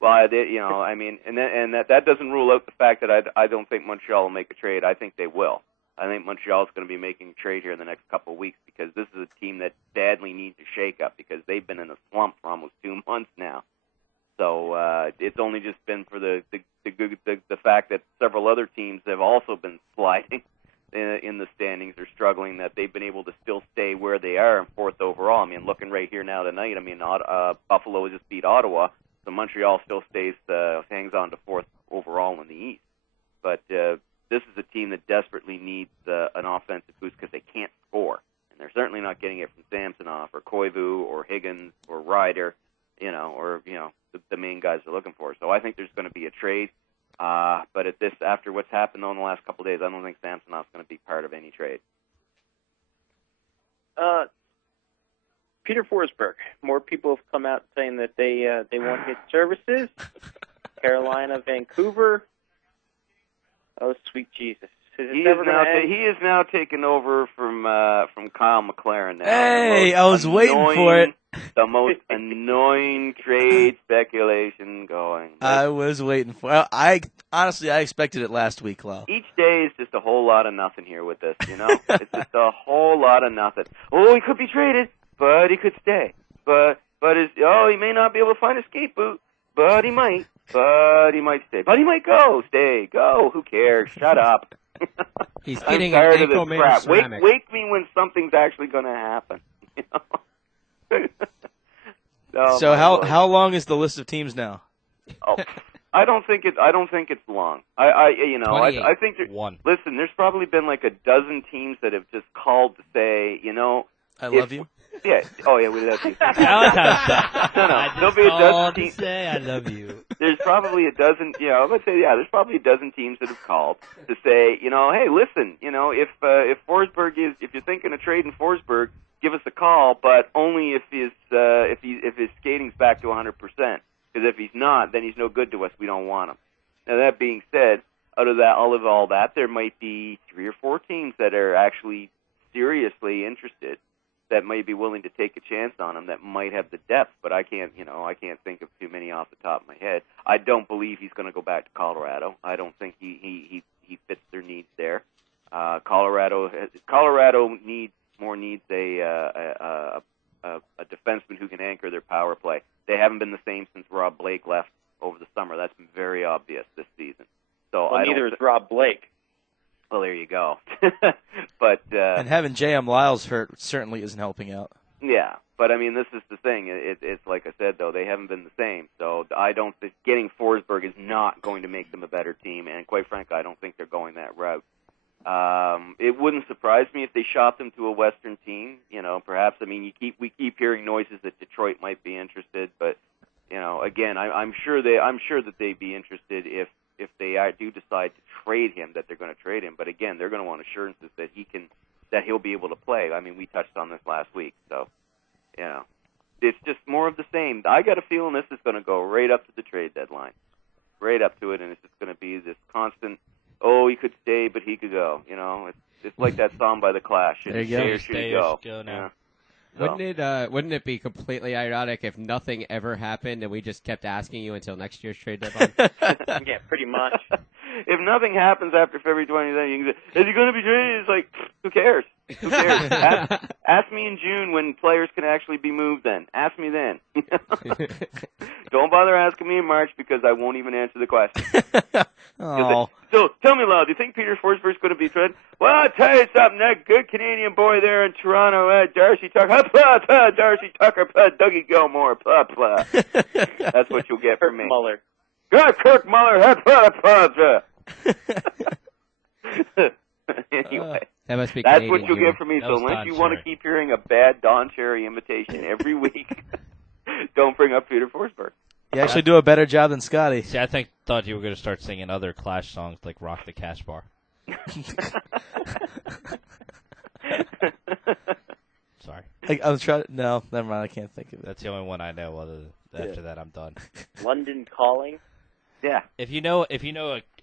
Well, you know, I mean, and that doesn't rule out the fact that I don't think Montreal will make a trade. I think they will. I think Montreal's going to be making a trade here in the next couple of weeks because this is a team that badly needs a shake-up because they've been in a slump for almost 2 months now. So it's only just been for the fact that several other teams have also been sliding in the standings or struggling, that they've been able to still stay where they are in fourth overall. I mean, looking right here now tonight, I mean, Buffalo just beat Ottawa, so Montreal still hangs on to fourth overall in the East. But this is a team that desperately needs an offensive boost because they can't score. And they're certainly not getting it from Samsonov or Koivu or Higgins or Ryder, the main guys they're looking for. So I think there's going to be a trade. But after what's happened in the last couple of days, I don't think Samsonov's going to be part of any trade. Peter Forsberg. More people have come out saying that they want his services. Carolina, Vancouver. Oh, sweet Jesus! He is now taken over from Kyle McLaren. Now. Hey, I was waiting for it. The most annoying trade speculation going. I was waiting for it. I honestly expected it last week, Lau. Each day is just a whole lot of nothing here with this, It's just a whole lot of nothing. Oh, he could be traded, but he could stay. But he may not be able to find a skate boot, but he might. But he might stay. But he might go. Stay. Go. Who cares? Shut up. He's getting I'm tired an of this ankle crap. ceramic. Wake me when something's actually going to happen. So how long is the list of teams now? Oh, I don't think it's long. I think one. Listen, there's probably been like a dozen teams that have just called to say, I love you. Yeah. Oh yeah, we love you. There'll be a dozen teams. Say I love you. There's probably a dozen. Let's say there's probably a dozen teams that have called to say, hey, listen, if Forsberg if you're thinking of trading Forsberg, give us a call, but only if his skating's back to 100%. Because if he's not, then he's no good to us. We don't want him. Now that being said, out of all that, there might be 3 or 4 teams that are actually seriously interested, that might be willing to take a chance on him, that might have the depth, but I can't think of too many off the top of my head. I don't believe he's going to go back to Colorado. I don't think he fits their needs there. Colorado needs a defenseman who can anchor their power play. They haven't been the same since Rob Blake left over the summer. That's been very obvious this season. So neither is Rob Blake. Well, there you go. But and having J.M. Lyles hurt certainly isn't helping out. Yeah, but I mean, this is the thing. It's like I said, though, they haven't been the same. So I don't think getting Forsberg is not going to make them a better team. And quite frankly, I don't think they're going that route. It wouldn't surprise me if they shopped him to a Western team. Perhaps. I mean, we keep hearing noises that Detroit might be interested, but again, I'm sure that they'd be interested if they do decide to trade him, that they're going to trade him. But again, they're going to want assurances that he'll be able to play. I mean, we touched on this last week, so it's just more of the same. I got a feeling this is going to go right up to the trade deadline, right up to it, and it's just going to be this constant. Oh, he could stay, but he could go. It's like that song by the Clash. There you go. Stay or should he go? Now. Wouldn't it be completely ironic if nothing ever happened and we just kept asking you until next year's trade deadline? Yeah, pretty much. If nothing happens after February 20th, you can say, is he going to be traded? It's like, who cares? Who cares? Ask me in June when players can actually be moved then. Ask me then. Don't bother asking me in March because I won't even answer the question. Oh. So tell me, Lau, do you think Peter Forsberg's going to be traded? Well, I'll tell you something. That good Canadian boy there in Toronto, Darcy Tucker, Darcy Tucker, Dougie Gilmore, blah, blah. That's what you'll get from me. Muller. Kirk Muller, blah. Anyway, that must be that's Canadian what you'll humor. get from me. That So was unless Don you want to Cherry. keep hearing a bad Don Cherry imitation every week, don't bring up Peter Forsberg. You actually do a better job than Scotty. See, I thought you were going to start singing other Clash songs like "Rock the Cash Bar." Sorry, I was trying. No, never mind. I can't think of it. that's the only one I know. After that, I'm done. London Calling. Yeah. If you know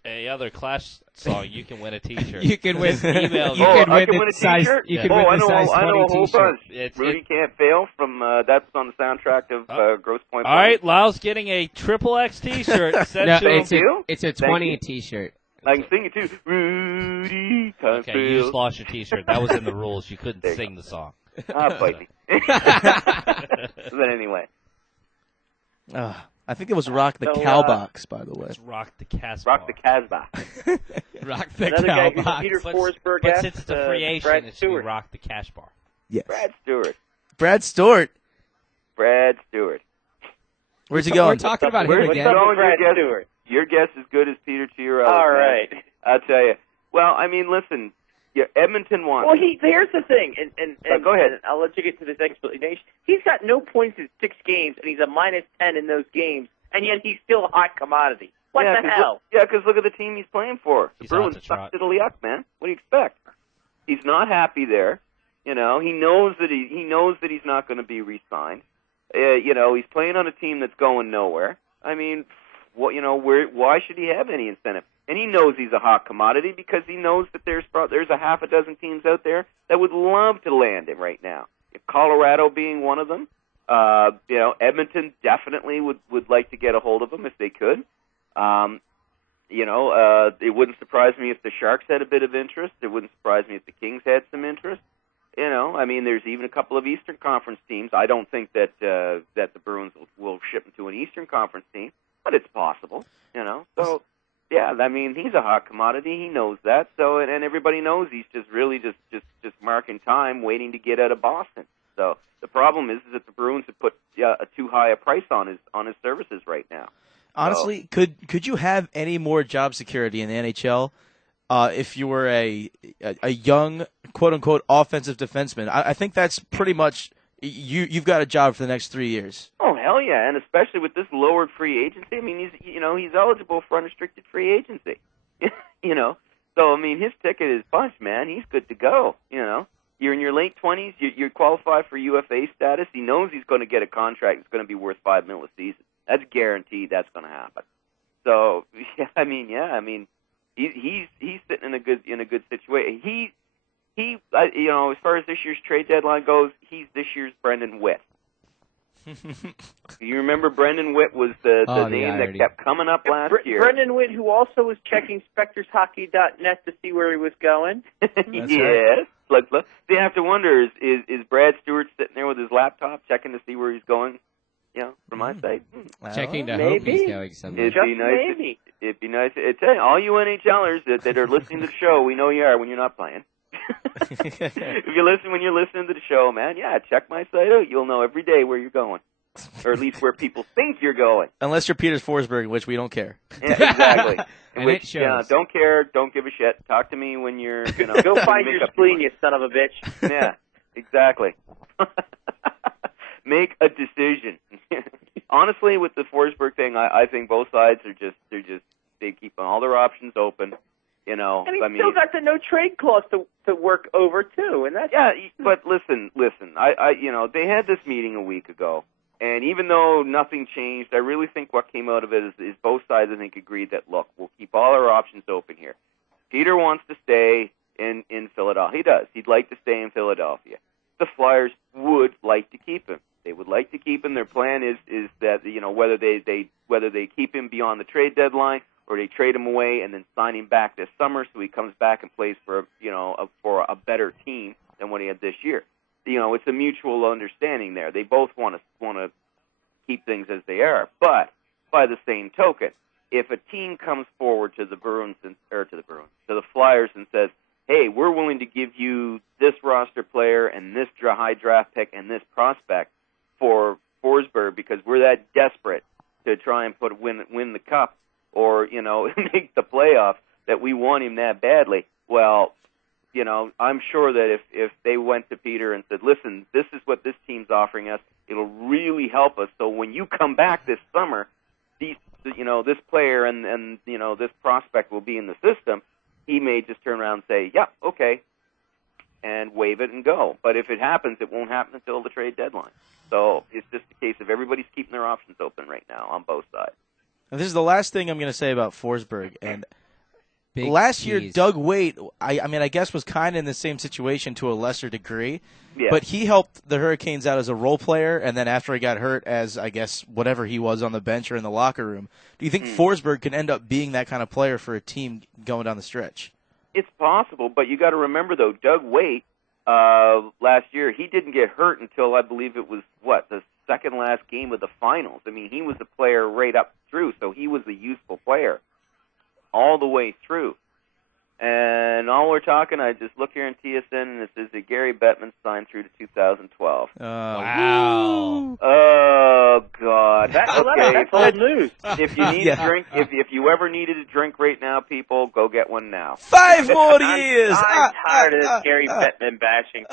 a other Clash song, you can win a T-shirt. You can win. Email You me. can I win can the win a size. T-shirt. You can I win the size know a 20 whole T-shirt. bunch. Rudy Can't Fail from that's on the soundtrack of Grosse Pointe. All right, Lyle's getting a XXX T-shirt. Sent No, to him. it's a 20 T-shirt. I can sing it too. Rudy Confield. Okay, you just lost your T-shirt. That was in the rules. You couldn't sing the song. Fight me. But anyway. I think it was Rock the Cowbox, by the way. It's Rock the Casbah. Rock the Casbah. Rock the Another guy Cowbox. Peter Forsberg But asked, since it's a free agent, Brad it should be Stewart. Rock the Cash Bar. Yes. Brad Stewart. Brad Stewart. Brad Stewart. Where's he going? We're talking about him Where's again. going? Brad Stewart. Your guess is good as Peter Chiarelli's. All man. right. I'll tell you. Well, I mean, listen. Yeah, Edmonton won. Well, here's the thing, and go ahead. and I'll let you get to this explanation. He's got no points in 6 games, and he's a -10 in those games, and yet he's still a hot commodity. What the hell? Because look at the team he's playing for. The He's Bruins out to trot. suck to the yuck, man. What do you expect? He's not happy there. You know, he knows that he's not going to be re-signed. You know, he's playing on a team that's going nowhere. I mean, why should he have any incentive? And he knows he's a hot commodity because he knows that there's a half a dozen teams out there that would love to land him right now. Colorado being one of them. You know, Edmonton definitely would like to get a hold of him if they could. You know, it wouldn't surprise me if the Sharks had a bit of interest. It wouldn't surprise me if the Kings had some interest. You know, I mean, there's even a couple of Eastern Conference teams. I don't think that the Bruins will ship him to an Eastern Conference team, but it's possible. You know, so yeah, I mean, he's a hot commodity. He knows that. So, and everybody knows he's just really just marking time, waiting to get out of Boston. So the problem is that the Bruins have put a too high a price on his services right now. Honestly, could you have any more job security in the NHL if you were a young quote unquote offensive defenseman? I think that's pretty much you've got a job for the next 3 years. Oh hell yeah, and especially with this lowered free agency. I mean, he's eligible for unrestricted free agency. You know, so I mean, his ticket is punched, man. He's good to go. You know, you're in your late 20s. You qualify for UFA status. He knows he's going to get a contract that's going to be worth $5 million a season. That's guaranteed. That's going to happen. So yeah, I mean, he's sitting in a good situation. He you know, as far as this year's trade deadline goes, he's this year's Brendan Witt. You remember Brendan Witt was the name that kept coming up last year. Brendan Witt, who also was checking SpectorsHockey.net to see where he was going. Yes. Look, they have to wonder, is Brad Stewart sitting there with his laptop checking to see where he's going? You know, from my side. Checking to hope he's going somewhere. It'd be nice. Tell you, all you NHLers that are listening to the show, we know you are when you're not playing. When you're listening to the show, man, yeah, check my site out. You'll know every day where you're going, or at least where people think you're going. Unless you're Peter Forsberg, in which we don't care. Yeah, exactly. And it shows. Don't care, don't give a shit. Talk to me when you're, you know. Go find your spleen, you son of a bitch. Yeah, exactly. Make a decision. Honestly, with the Forsberg thing, I think both sides they keep all their options open. You know, and he's still got the no trade clause to work over too, and that's But listen. You know, they had this meeting a week ago, and even though nothing changed, I really think what came out of it is both sides, I think, agreed that look, we'll keep all our options open here. Peter wants to stay in Philadelphia. He does. He'd like to stay in Philadelphia. The Flyers would like to keep him. They would like to keep him. Their plan is that, you know, whether they keep him beyond the trade deadline or they trade him away and then sign him back this summer so he comes back and plays for a better team than what he had this year. You know, it's a mutual understanding there. They both want to keep things as they are. But by the same token, if a team comes forward to the Flyers and says, hey, we're willing to give you this roster player and this high draft pick and this prospect for Forsberg because we're that desperate to try and win the cup or, you know, make the playoffs that we want him that badly. Well, you know, I'm sure that if they went to Peter and said, listen, this is what this team's offering us, it'll really help us. So when you come back this summer, this player and you know, this prospect will be in the system, he may just turn around and say, yeah, okay, and wave it and go. But if it happens, it won't happen until the trade deadline. So it's just a case of everybody's keeping their options open right now on both sides. And this is the last thing I'm going to say about Forsberg. And last year, Doug Waite, I guess was kind of in the same situation to a lesser degree. Yeah. But he helped the Hurricanes out as a role player, and then after he got hurt as, I guess, whatever he was on the bench or in the locker room. Do you think Forsberg can end up being that kind of player for a team going down the stretch? It's possible, but you got to remember, though, Doug Waite, last year, he didn't get hurt until I believe it was, the second last game of the finals. I mean, he was a player right up through, so he was a useful player all the way through. And all we're talking, I just look here in TSN, and it says that Gary Bettman signed through to 2012. Wow. Oh, God. That's old news. If you need a drink, if you ever needed a drink right now, people, go get one now. 5 more years! I'm tired of this Gary Bettman bashing.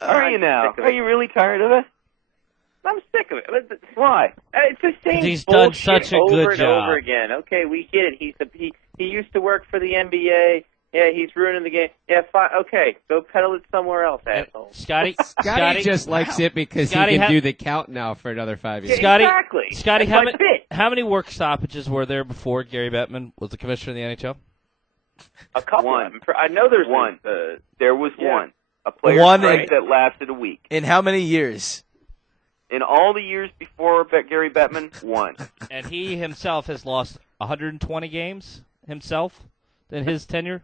Are you now? Are you really tired of it? I'm sick of it. Why? It's the same He's done bullshit such a over good and job. over again. Okay, we get it. He used to work for the NBA. Yeah, he's ruining the game. Yeah, fine. Okay, go peddle it somewhere else, asshole. Scotty just likes it because he can do the count now for another 5 years. Scotty, exactly. Scotty, That's how many work stoppages were there before Gary Bettman was the commissioner of the NHL? A couple. One. I know there's one. There was yeah. one. A player strike that lasted a week. In how many years? In all the years before Gary Bettman, one. And he himself has lost 120 games himself in his tenure?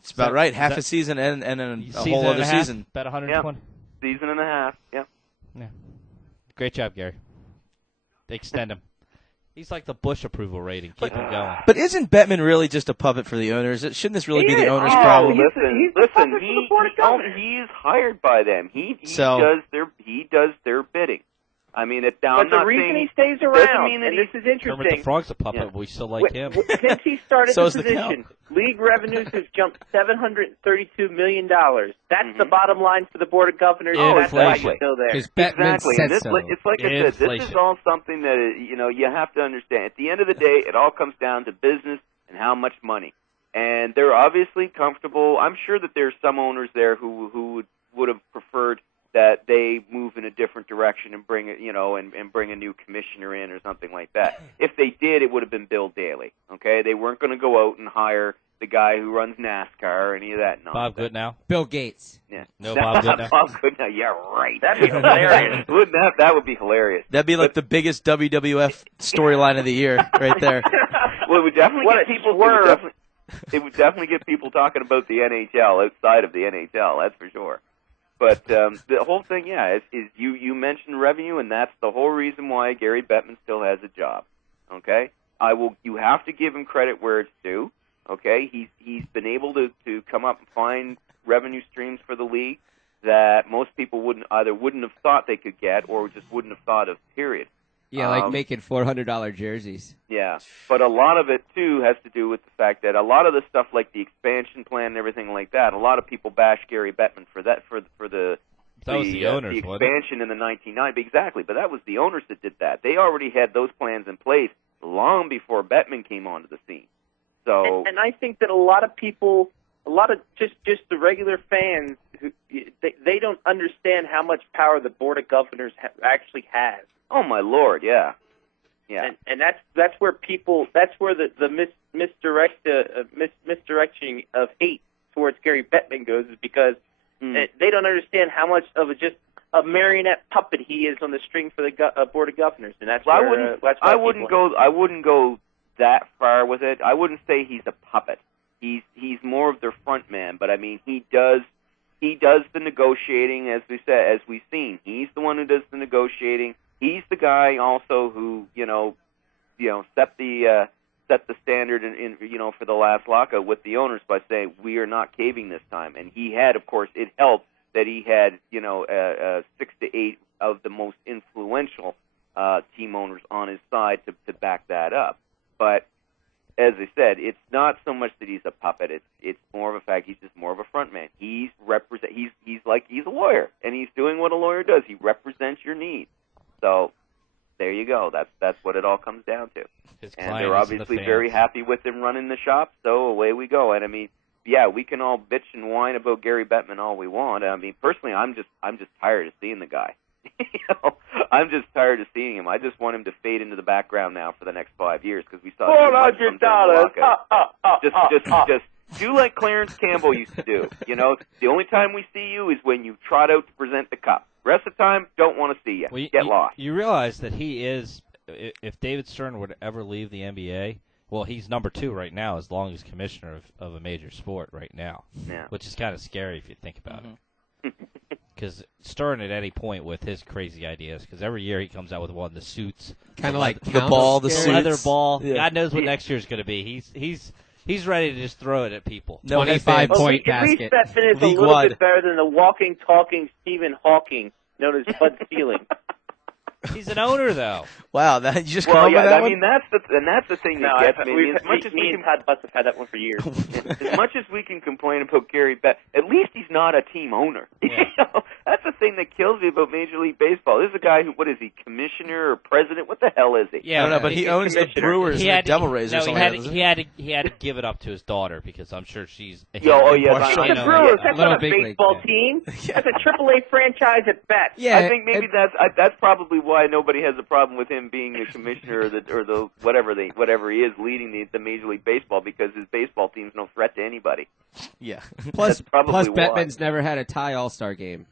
It's about right. Half a season and a whole other season. About 120. Yeah. Season and a half, yeah. Great job, Gary. They extend him. He's like the Bush approval rating. Keep him going. But isn't Bettman really just a puppet for the owners? Shouldn't this really be the owner's problem? Listen, he's hired by them. He does their bidding. I mean, but the reason he stays around, and this is interesting. Kermit the Frog's a puppet, but we still like him. Since he started So the is the position, league revenues have jumped $732 million. That's the bottom line for the Board of Governors. That's why he's still there. Exactly. And it's like I said, this is all something that you have to understand. At the end of the day, it all comes down to business and how much money. And they're obviously comfortable. I'm sure that there's some owners there who would have preferred that they move in a different direction and bring and bring a new commissioner in or something like that. If they did, it would have been Bill Daly. Okay, they weren't going to go out and hire the guy who runs NASCAR or any of that nonsense. Bob Goodnow. Bill Gates. Yeah. No, Bob Goodnow. Bob Goodnow. Yeah, right. That'd be hilarious. That would be hilarious. That'd be like the biggest WWF storyline of the year, right there. Well, it would definitely get people. It would definitely get people talking about the NHL outside of the NHL. That's for sure. But the whole thing, is you mentioned revenue, and that's the whole reason why Gary Bettman still has a job. Okay, you have to give him credit where it's due. Okay, he's been able to come up and find revenue streams for the league that most people wouldn't have thought they could get, or just wouldn't have thought of. Period. Yeah, like making $400 jerseys. Yeah, but a lot of it, too, has to do with the fact that a lot of the stuff like the expansion plan and everything like that, a lot of people bash Gary Bettman for that, for the owners, the expansion in the 1990s. Exactly, but that was the owners that did that. They already had those plans in place long before Bettman came onto the scene. So, and I think that a lot of people, just the regular fans, they don't understand how much power the Board of Governors actually has. Oh my Lord, yeah. And that's where the misdirection of hate towards Gary Bettman goes, is because they don't understand how much of a marionette puppet he is on the string for the Board of Governors, and that's why I wouldn't go that far with it. I wouldn't say he's a puppet. He's more of their front man, but I mean he does the negotiating, as we've seen. He's the one who does the negotiating. He's the guy also who set the standard in for the last lockout with the owners by saying we are not caving this time. And he had, of course, it helped that he had 6 to 8 of the most influential team owners on his side to back that up. But as I said, it's not so much that he's a puppet. It's more of a fact he's just more of a front man. He's a lawyer, and he's doing what a lawyer does. He represents your needs. So there you go. That's what it all comes down to. And they're obviously very happy with him running the shop. So away we go. And I mean, yeah, we can all bitch and whine about Gary Bettman all we want. I mean, personally, I'm just tired of seeing the guy. I'm just tired of seeing him. I just want him to fade into the background now for the next 5 years because we saw $400. Just do like Clarence Campbell used to do. The only time we see you is when you trot out to present the cup. Rest of the time, don't want to see you. Well, Get lost. You realize that he is, if David Stern would ever leave the NBA, well, he's number 2 right now as long as commissioner of a major sport right now, which is kind of scary if you think about it. Because Stern at any point with his crazy ideas, because every year he comes out with one, the suits. Kind of like the ball, the suits. Leather ball. Yeah. God knows what next year's going to be. He's ready to just throw it at people. 25-point At least basket. that finish is a little bit better than the walking, talking Stephen Hawking, known as Bud Stealing. He's an owner, though. Wow, that you just come up with that one? that's the thing that gets me. As much as me and Todd Butts have had that one for years. As much as we can complain about Gary Bettman, at least he's not a team owner. Yeah. That's the thing that kills me about Major League Baseball. This is a guy who, what is he, commissioner or president? What the hell is he? Yeah, no, but he owns the Brewers and the Devil Rays or something. He had to give it up to his daughter because I'm sure she's. It's the Brewers. That's not a baseball team. Yeah. That's a AAA franchise at best. Yeah, I think maybe that's probably why nobody has a problem with him being the commissioner or the whatever he is leading the Major League Baseball, because his baseball team's no threat to anybody. Yeah. Plus why. Bettman's never had a tie All-Star game.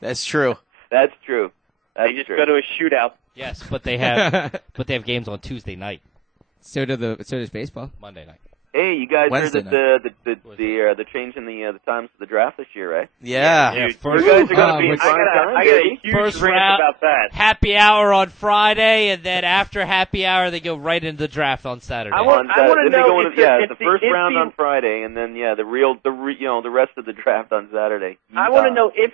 That's true. That's true. They just go to a shootout. Yes, but they have games on Tuesday night. So does baseball. Monday night. Hey, you guys Wednesday heard that the change in the times of the draft this year, right? Yeah. You guys are going to be in prime time, I got a baby. huge First rant round, about that. happy hour on Friday, and then after happy hour, they go right into the draft on Saturday. I want to know if the first round on Friday, and then the rest of the draft on Saturday. I want to know if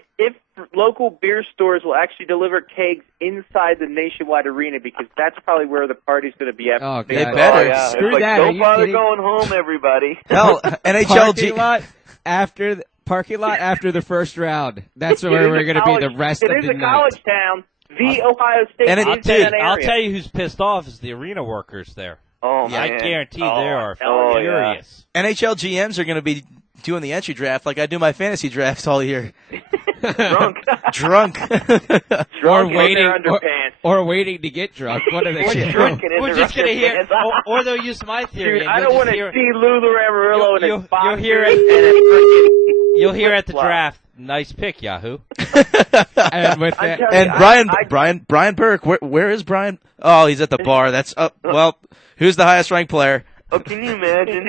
local beer stores will actually deliver kegs inside the Nationwide Arena, because that's probably where the party's going to be at. Oh, they better. Yeah. Screw that. Don't bother going home, everybody. Hell, NHL parking lot after the first round. That's where we're going to be the rest of the night. It is a college town. The Ohio State and is in that area. I'll tell you who's pissed off is the arena workers there. Oh, I man. guarantee they are furious. NHL GMs are going to be doing the entry draft like I do my fantasy drafts all year. Drunk. Or waiting to get drunk. What are they? We're just going to hear, or they'll use my theory. Dude, I don't want to see Lou Amarillo in his box. You'll hear at the draft. Nice pick, Yahoo. And with that, and Brian Burke. Where is Brian? Oh, he's at the bar. That's well. Who's the highest ranked player? Oh, can you imagine?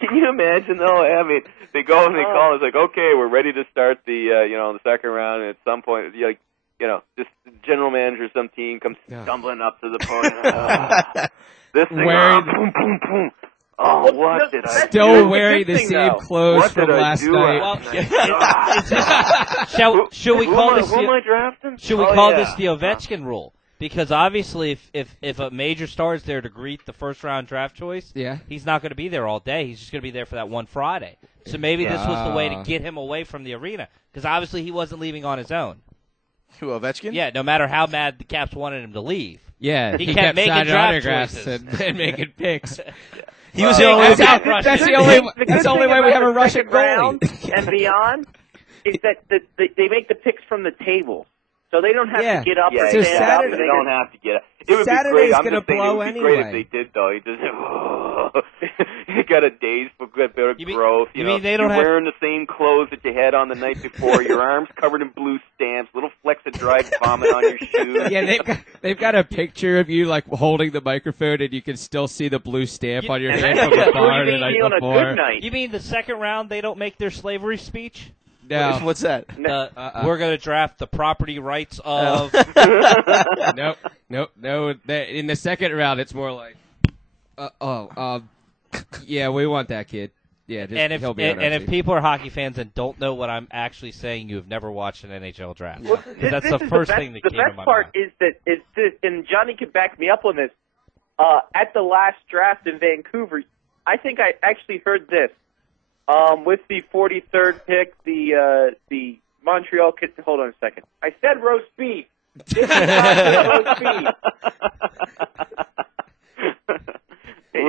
Can you imagine though? I mean, they go and they call. It's like, okay, we're ready to start the second round. And at some point, just the general manager of some team comes stumbling up to the podium. This thing, boom, boom, boom. Oh, what did I do? Still wearing the same clothes from last night. Should we call this? Who am I drafting? Should we call this the Ovechkin rule? Because obviously, if a major star is there to greet the first round draft choice, he's not going to be there all day. He's just going to be there for that one Friday. So maybe this was the way to get him away from the arena, because obviously he wasn't leaving on his own. Who, Ovechkin? Yeah, no matter how mad the Caps wanted him to leave. Yeah, he kept making draft choices and making picks. He was the only. That's the only way we have a Russian goalie. And beyond is that they make the picks from the table. So they don't have to get up or stand up. They don't have to get up. It would Saturday's be great. going to blow it would be anyway. great if they did, though. You got a day's bit of growth. You mean they don't you're wearing the same clothes that you had on the night before. Your arms covered in blue stamps. Little flecks of dried vomit on your shoes. Yeah, they've got a picture of you like holding the microphone, and you can still see the blue stamp on your hand from the bar the night before. You mean the second round they don't make their slavery speech? No. What's that? We're going to draft the property rights of... Nope. In the second round, it's more like, yeah, we want that kid. Yeah, he'll be on our team. If people are hockey fans and don't know what I'm actually saying, you have never watched an NHL draft. Well, that's the first thing that came to my mind. The best part is that, and Johnny could back me up on this, at the last draft in Vancouver, I think I actually heard this. With the 43rd pick, the Montreal kid. Hold on a second. I said roast beef. This is not roast beef.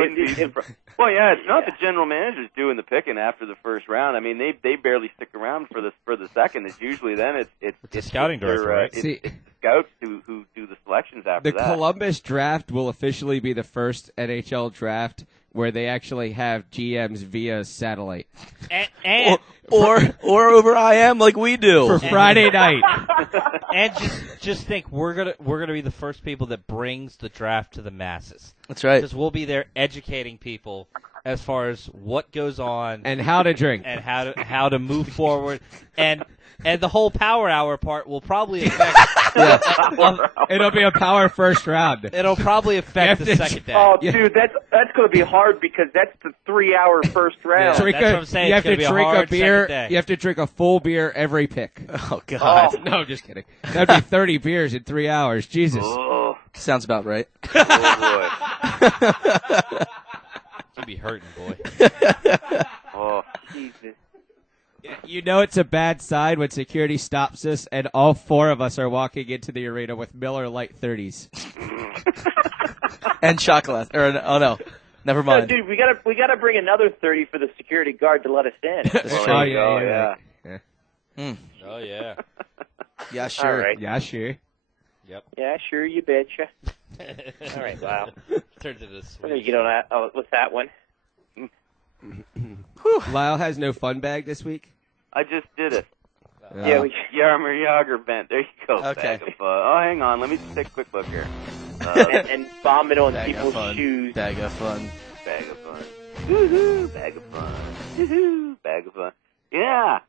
wouldn't be surprised. Well, yeah, it's not the general managers doing the picking after the first round. I mean, they barely stick around for the second. It's usually then it's the scouting director, right? It's scouts who do the selections after the that. Columbus draft will officially be the first NHL draft where they actually have GMs via satellite. Or over IM like we do. For Friday night. And just think, we're gonna be the first people that brings the draft to the masses. That's right. Because we'll be there educating people as far as what goes on and how to drink and how to move forward and the whole power hour part will probably affect. It'll be a power first round. It'll probably affect the second day. Oh, dude, that's going to be hard because that's the 3-hour first round. That's what I'm saying. You have to drink a beer. Day. You have to drink a full beer every pick. Oh God! No, I'm just kidding. That'd be 30 beers in 3 hours. Jesus. Oh. Sounds about right. Oh boy. You'd be hurting, boy. Oh, Jesus. You know it's a bad sign when security stops us and all 4 of us are walking into the arena with Miller Lite 30s. And chocolate. Oh no, never mind. No, dude, we gotta bring another 30 for the security guard to let us in. Oh yeah. Oh yeah. Yeah, sure. All right. Yeah, sure. Yep. Yeah, sure, you betcha. All right, wow. Turn to this. We're gonna get on that. Oh, what's that one? Lyle has no fun bag this week. I just did it. Yeah, Yarmer Yager bent. There you go. Okay. Bag of, oh, hang on. Let me just take a quick look here. and vomit on Bag people's of fun. shoes. Bag of fun. Bag of fun. Woohoo! Bag of fun. Woohoo! Bag of fun. Yeah.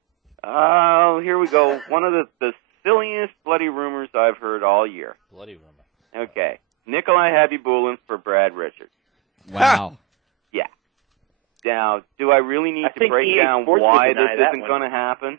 Here we go. One of the silliest bloody rumors I've heard all year. Bloody rumor. Okay. Nikolai Habibulin for Brad Richards. Wow. Yeah. Now, do I really need to break down why this isn't going to happen?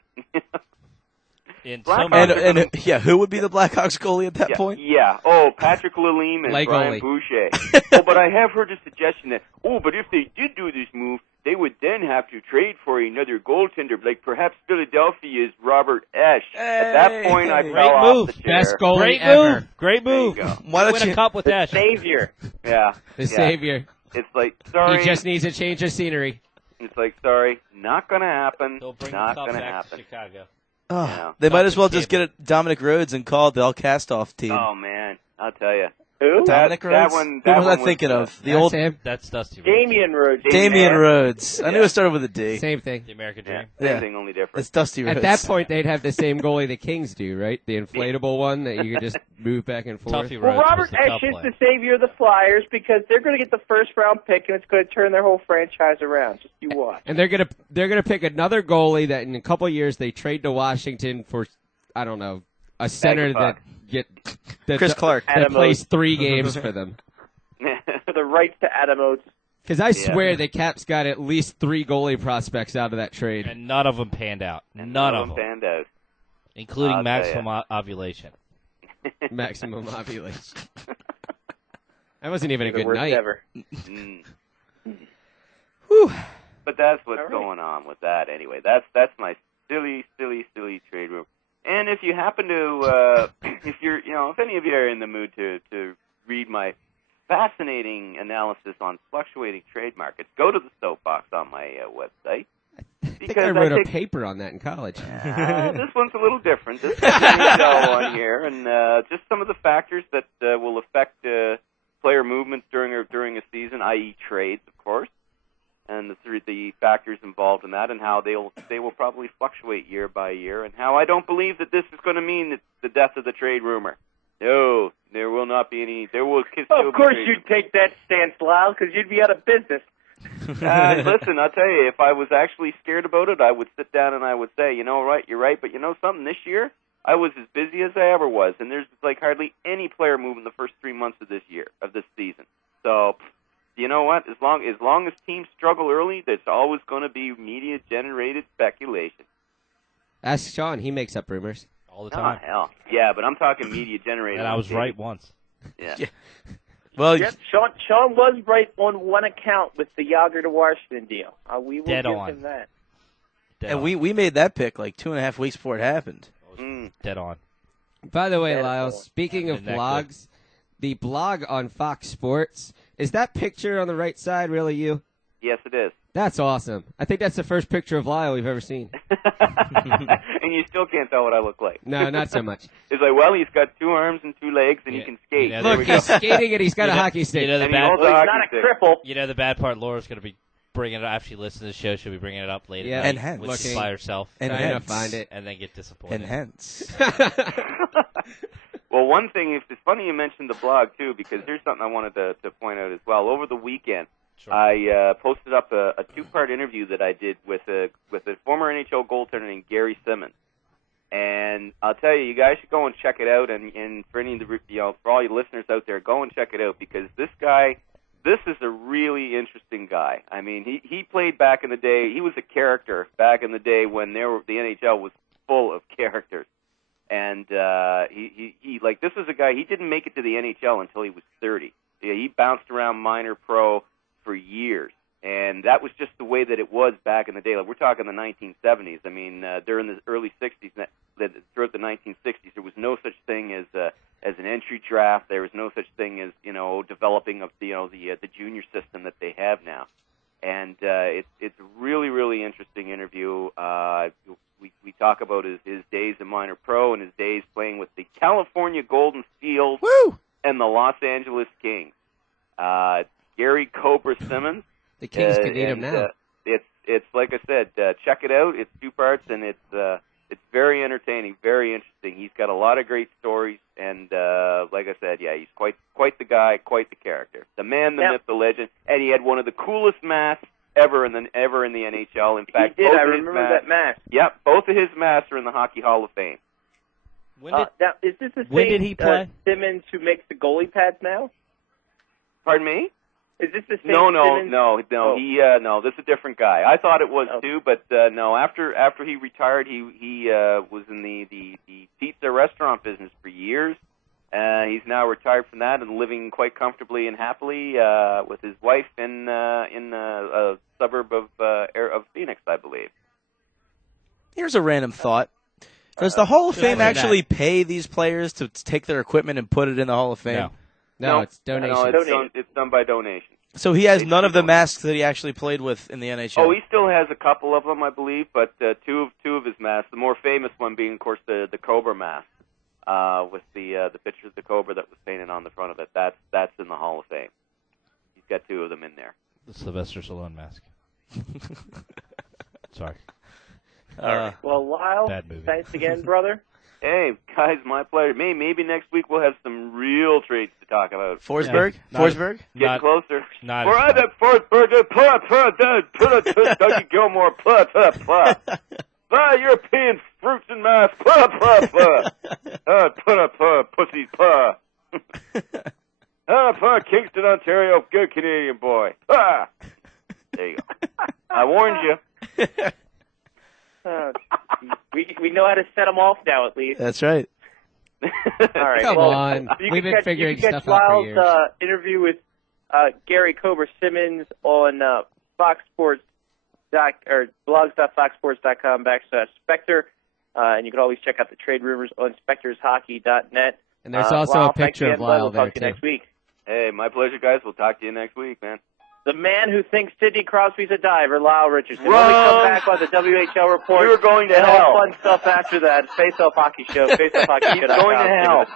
In and who would be the Blackhawks goalie at that point? Yeah. Oh, Patrick Lalime and Brian Boucher. But I have heard a suggestion that, but if they did do this move, they would then have to trade for another goaltender, like perhaps Philadelphia's Robert Esch. At that point, I fell off the chair. Best goalie ever. Great move. Why don't win a cup with Esch? Savior. Yeah. The savior. It's like, sorry. He just needs a change of scenery. It's like, sorry, not going to happen. They'll bring Not the cup going to back happen. to Chicago. Oh, Yeah. they might as well just get Dominic Rhodes and call it the all cast-off team. Oh, man. I'll tell you. Who? Dominic Rhodes? Who was I thinking of? The old him. That's Dusty Rhodes. Damian Rhodes. Damian Rhodes. I knew it started with a D. Same thing. The American Dream. Same thing, only different. It's Dusty Rhodes. At that point, they'd have the same goalie the Kings do, right? The inflatable one that you could just move back and forth. Tuffy Well, Rhodes Robert was the cup Esch is player. the savior of the Flyers because they're going to get the first-round pick, and it's going to turn their whole franchise around. Just you watch. And they're gonna pick another goalie that in a couple of years they trade to Washington for, I don't know, a center that Chris Clark that plays 3 games for them. For the rights to Adam Oates. Because I swear the Caps got at least 3 goalie prospects out of that trade. And none of them panned out. None of them. Panned out. Including I'll maximum ovulation. Maximum ovulation. That wasn't even a The good worst night. ever. Whew. But that's what's All right. going on with that anyway. That's my silly trade room. And if you happen to, if any of you are in the mood to read my fascinating analysis on fluctuating trade markets, go to the Soapbox on my website. I think I wrote a paper on that in college. This one's a little different. This is an NHL one here, and just some of the factors that will affect player movements during a season, i.e. trades, of course, and the factors involved in that, and how they will probably fluctuate year by year, and how I don't believe that this is going to mean the death of the trade rumor. No, there will not be any. There will still be Of course trade you'd take that stance, Lyle, because you'd be out of business. Listen, I'll tell you, if I was actually scared about it, I would sit down and I would say, you're right, but you know something, this year, I was as busy as I ever was, and there's like hardly any player moving the first 3 months of this season. So, you know what? As long as teams struggle early, there's always going to be media-generated speculation. Ask Sean. He makes up rumors. All the time. Oh, hell. Yeah, but I'm talking media-generated. And I was right once. Yeah. Well, Yes, Sean was right on one account with the Yager to Washington deal. We will Dead give on. him that. and we made that pick like 2.5 weeks before it happened. Dead on. By the way, Yeah, Lyle, so- speaking of Isn't that blogs, the blog on Fox Sports Is that picture on the right side really you? Yes, it is. That's awesome. I think that's the first picture of Lyle we've ever seen. And you still can't tell what I look like. No, not so much. It's like, well, he's got 2 arms and 2 legs, and he can skate. Look, he's skating and he's got a hockey stick. You know, And he holds a hockey stick. You know, the bad part, Laura's going to be bringing it up. After she listens to the show, she'll be bringing it up later. Yeah, and hence. When she's by herself. And hence. Find it. And then get disappointed. And hence. Well, one thing, it's funny you mentioned the blog, too, because here's something I wanted to point out as well. Over the weekend, I posted up a 2-part interview that I did with a former NHL goaltender named Gary Simmons. And I'll tell you, you guys should go and check it out. And for any of the, for all you listeners out there, go and check it out, because this is a really interesting guy. I mean, he played back in the day. He was a character back in the day when the NHL was full of characters. And he like, this is a guy, he didn't make it to the NHL until he was 30. Yeah, he bounced around minor pro for years. And that was just the way that it was back in the day. Like, we're talking the 1970s. I mean, during the early 60s, throughout the 1960s, there was no such thing as an entry draft. There was no such thing as, developing of the junior system that they have now. And it's a really, really interesting interview. We talk about his days in minor pro and his days playing with the California Golden Seals and the Los Angeles Kings. Gary Cobra Simmons. The Kings could need him now. It's like I said, check it out. It's 2 parts, and it's very entertaining, very interesting. He's got a lot of great stories, and like I said, yeah, he's quite the guy, quite the character, the man, the myth, the legend, and he had one of the coolest masks ever in the NHL. In fact, he did. I remember that mask. Yep, both of his masks are in the Hockey Hall of Fame. Now, is this the when same did he play? Simmons who makes the goalie pads now? Pardon me? Is this the same No. Simmons? Oh. No, this is a different guy. I thought it was too, but no. After he retired, he was in the pizza restaurant business for years. He's now retired from that and living quite comfortably and happily with his wife in a suburb of Phoenix, I believe. Here's a random thought. Does the Hall of Fame actually pay these players to take their equipment and put it in the Hall of Fame? No, it's donation. No, it's done by donation. So he has none of the masks that he actually played with in the NHL? Oh, he still has a couple of them, I believe, but two of his masks, the more famous one being, of course, the Cobra mask, with the picture of the Cobra that was painted on the front of it. That's in the Hall of Fame. He's got 2 of them in there. The Sylvester Stallone mask. Sorry. All right. Well, Lyle, thanks again, brother. Hey, guys, my pleasure. Maybe next week we'll have some real trades to talk about. Forsberg? Forsberg? Getting closer. Not We're at the Forsberg. Dougie Gilmore. European fruits and masks. Pussies. Kingston, Ontario. Good Canadian boy. There you go. I warned you. We know how to set them off now, at least. That's right. All right. Come on. We've been figuring stuff out for years. Lyle's interview with Gary Cobra Simmons on Fox Sports or blogs.foxsports.com/Spectre, and you can always check out the trade rumors on Spectre'sHockey.net. And there's also a picture of Lyle there, We'll talk to you next week. Hey, my pleasure, guys. We'll talk to you next week, man. The man who thinks Sidney Crosby's a diver, Lyle Richardson. When we come back on the WHL report, you're going to and hell. All fun stuff after that. Faceoff Hockey Show. Faceoff Hockey Show. Going to hell.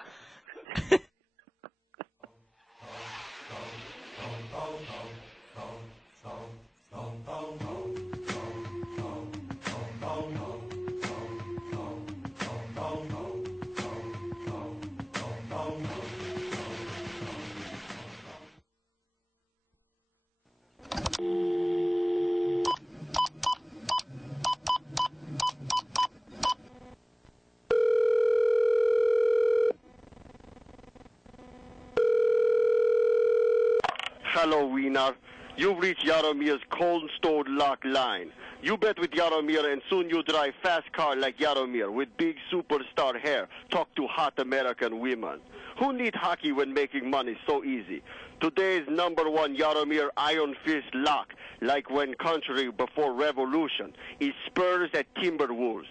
Hello, Wiener. You've reached Yaromir's cold stowed lock line. You bet with Yaromir, and soon you drive fast car like Yaromir with big superstar hair. Talk to hot American women. Who need hockey when making money so easy? Today's #1 Yaromir Iron Fist lock, like when country before revolution, is Spurs at Timberwolves.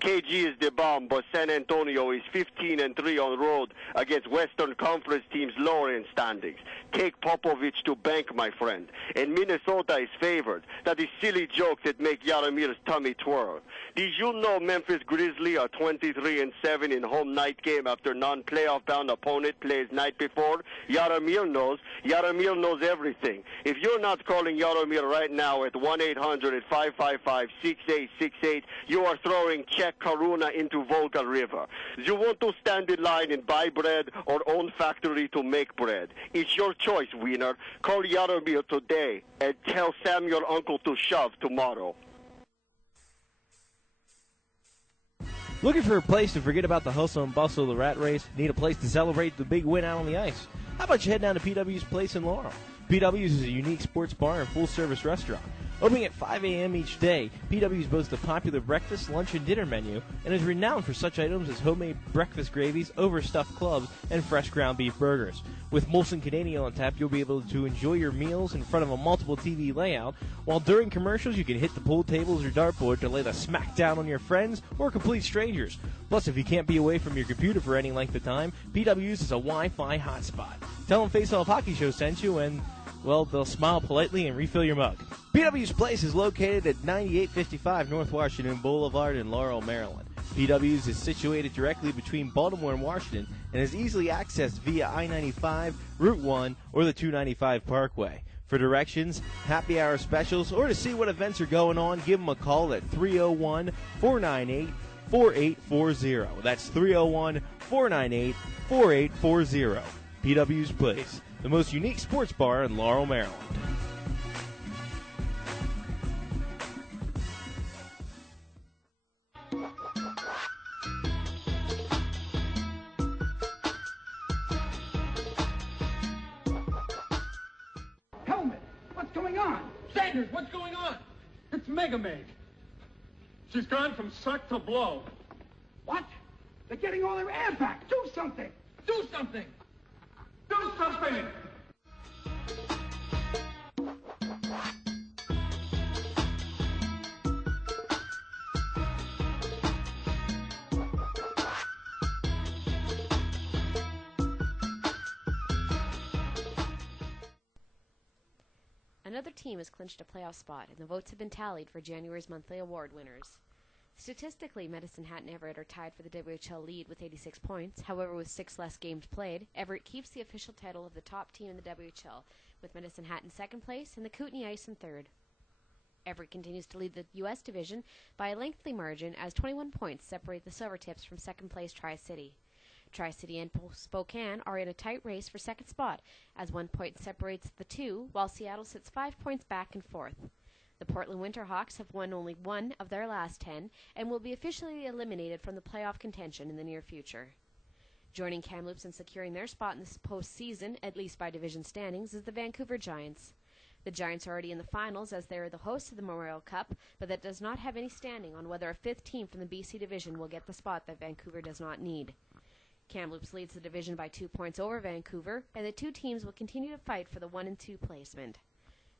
KG is the bomb, but San Antonio is 15-3 on road against Western Conference teams lower in standings. Take Popovich to bank, my friend. And Minnesota is favored. That is silly jokes that make Yaromir's tummy twirl. Did you know Memphis Grizzlies are 23-7 in home night game after non-playoff bound opponent plays night before? Yaromir knows. Yaromir knows everything. If you're not calling Yaromir right now at 1-800-555-6868, you are throwing Czech Karuna into Volga River. You want to stand in line and buy bread or own factory to make bread. It's your choice, winner. Call Yaromir today and tell Sam your uncle to shove tomorrow. Looking for a place to forget about the hustle and bustle of the rat race? Need a place to celebrate the big win out on the ice? How about you head down to PW's Place in Laurel? PW's is a unique sports bar and full-service restaurant. Opening at 5 a.m. each day, PW's boasts a popular breakfast, lunch, and dinner menu and is renowned for such items as homemade breakfast gravies, overstuffed clubs, and fresh ground beef burgers. With Molson Canadian on tap, you'll be able to enjoy your meals in front of a multiple TV layout, while during commercials you can hit the pool tables or dartboard to lay the smack down on your friends or complete strangers. Plus, if you can't be away from your computer for any length of time, PW's is a Wi-Fi hotspot. Tell them Faceoff Hockey Show sent you and, well, they'll smile politely and refill your mug. PW's Place is located at 9855 North Washington Boulevard in Laurel, Maryland. PW's is situated directly between Baltimore and Washington and is easily accessed via I-95, Route 1, or the 295 Parkway. For directions, happy hour specials, or to see what events are going on, give them a call at 301-498-4840. That's 301-498-4840. PW's Place, the most unique sports bar in Laurel, Maryland. Helmet, what's going on? Sanders, what's going on? It's Mega Meg. She's gone from suck to blow. What? They're getting all their air back. Do something. Do something. Do something. Another team has clinched a playoff spot, and the votes have been tallied for January's monthly award winners. Statistically, Medicine Hat and Everett are tied for the WHL lead with 86 points. However, with 6 less games played, Everett keeps the official title of the top team in the WHL, with Medicine Hat in second place and the Kootenay Ice in third. Everett continues to lead the U.S. division by a lengthy margin, as 21 points separate the Silvertips from second place Tri-City. Tri-City and Spokane are in a tight race for second spot, as 1 point separates the two, while Seattle sits 5 points back in fourth. The Portland Winterhawks have won only 1 of their last 10 and will be officially eliminated from the playoff contention in the near future. Joining Kamloops in securing their spot in this postseason, at least by division standings, is the Vancouver Giants. The Giants are already in the finals as they are the hosts of the Memorial Cup, but that does not have any standing on whether a fifth team from the BC division will get the spot that Vancouver does not need. Kamloops leads the division by 2 points over Vancouver, and the two teams will continue to fight for the 1 and 2 placement.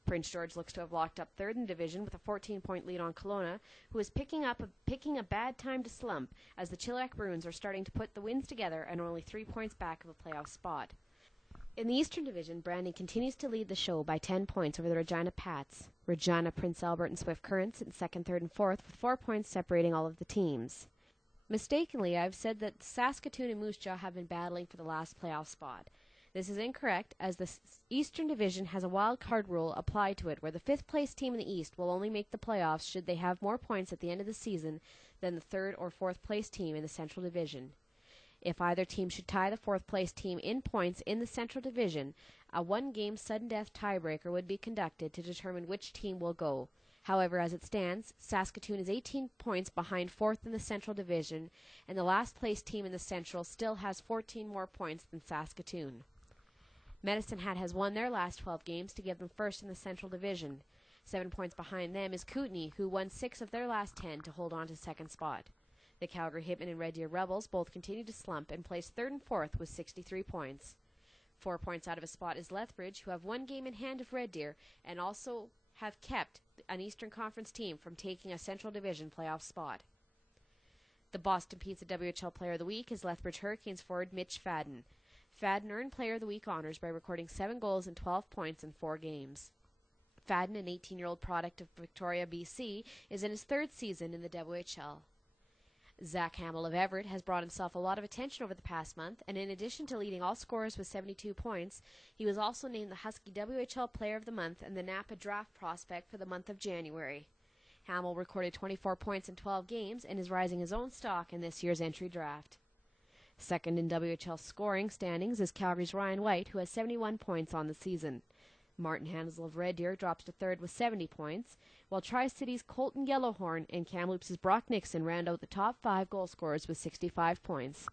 Prince George looks to have locked up third in the division with a 14-point lead on Kelowna, who is picking a bad time to slump, as the Chilliwack Bruins are starting to put the wins together and are only 3 points back of a playoff spot. In the Eastern Division, Brandon continues to lead the show by 10 points over the Regina Pats. Regina, Prince Albert, and Swift Currents in second, third, and fourth, with 4 points separating all of the teams. Mistakenly, I've said that Saskatoon and Moose Jaw have been battling for the last playoff spot. This is incorrect, as the Eastern Division has a wild card rule applied to it, where the fifth place team in the East will only make the playoffs should they have more points at the end of the season than the third or fourth place team in the Central Division. If either team should tie the fourth place team in points in the Central Division, a one-game sudden death tiebreaker would be conducted to determine which team will go. However, as it stands, Saskatoon is 18 points behind fourth in the Central Division, and the last place team in the Central still has 14 more points than Saskatoon. Medicine Hat has won their last 12 games to give them first in the Central Division. 7 points behind them is Kootenay, who won 6 of their last 10 to hold on to second spot. The Calgary Hitmen and Red Deer Rebels both continue to slump and place third and fourth with 63 points. 4 points out of a spot is Lethbridge, who have 1 game in hand of Red Deer and also have kept an Eastern Conference team from taking a Central Division playoff spot. The Boston Pizza WHL Player of the Week is Lethbridge Hurricanes forward Mitch Fadden. Fadden earned Player of the Week honors by recording 7 goals and 12 points in 4 games. Fadden, an 18-year-old product of Victoria, BC, is in his 3rd season in the WHL. Zach Hamill of Everett has brought himself a lot of attention over the past month, and in addition to leading all scorers with 72 points, he was also named the Husky WHL Player of the Month and the Napa Draft Prospect for the month of January. Hamill recorded 24 points in 12 games and is rising his own stock in this year's entry draft. Second in WHL scoring standings is Calgary's Ryan White, who has 71 points on the season. Martin Hansel of Red Deer drops to 3rd with 70 points, while Tri-City's Colton Yellowhorn and Kamloops' Brock Nixon round out the top 5 goal scorers with 65 points.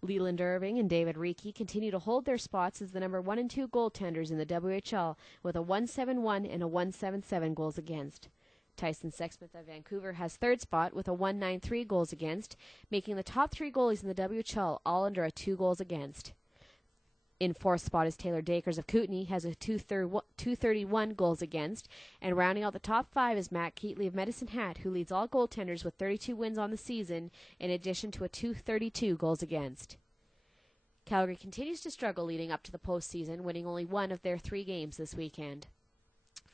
Leland Irving and David Reekie continue to hold their spots as the number 1 and 2 goaltenders in the WHL with a 1.71 and a 1.77 goals against. Tyson Sexsmith of Vancouver has 3rd spot with a 1.93 goals against, making the top 3 goalies in the WHL all under a 2 goals against. In 4th spot is Taylor Dakers of Kootenay, has a 231 goals against, and rounding out the top 5 is Matt Keatley of Medicine Hat, who leads all goaltenders with 32 wins on the season, in addition to a 232 goals against. Calgary continues to struggle leading up to the postseason, winning only 1 of their 3 games this weekend.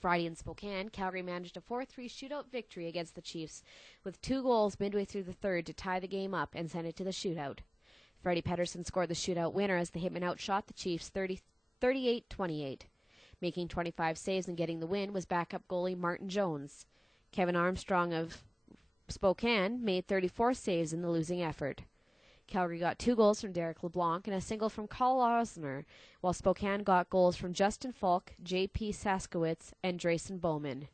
Friday in Spokane, Calgary managed a 4-3 shootout victory against the Chiefs, with 2 goals midway through the 3rd to tie the game up and send it to the shootout. Freddie Pedersen scored the shootout winner as the Hitmen outshot the Chiefs 38-28. Making 25 saves and getting the win was backup goalie Martin Jones. Kevin Armstrong of Spokane made 34 saves in the losing effort. Calgary got 2 goals from Derek LeBlanc and a single from Carl Osner, while Spokane got goals from Justin Falk, J.P. Saskowitz, and Drayson Bowman.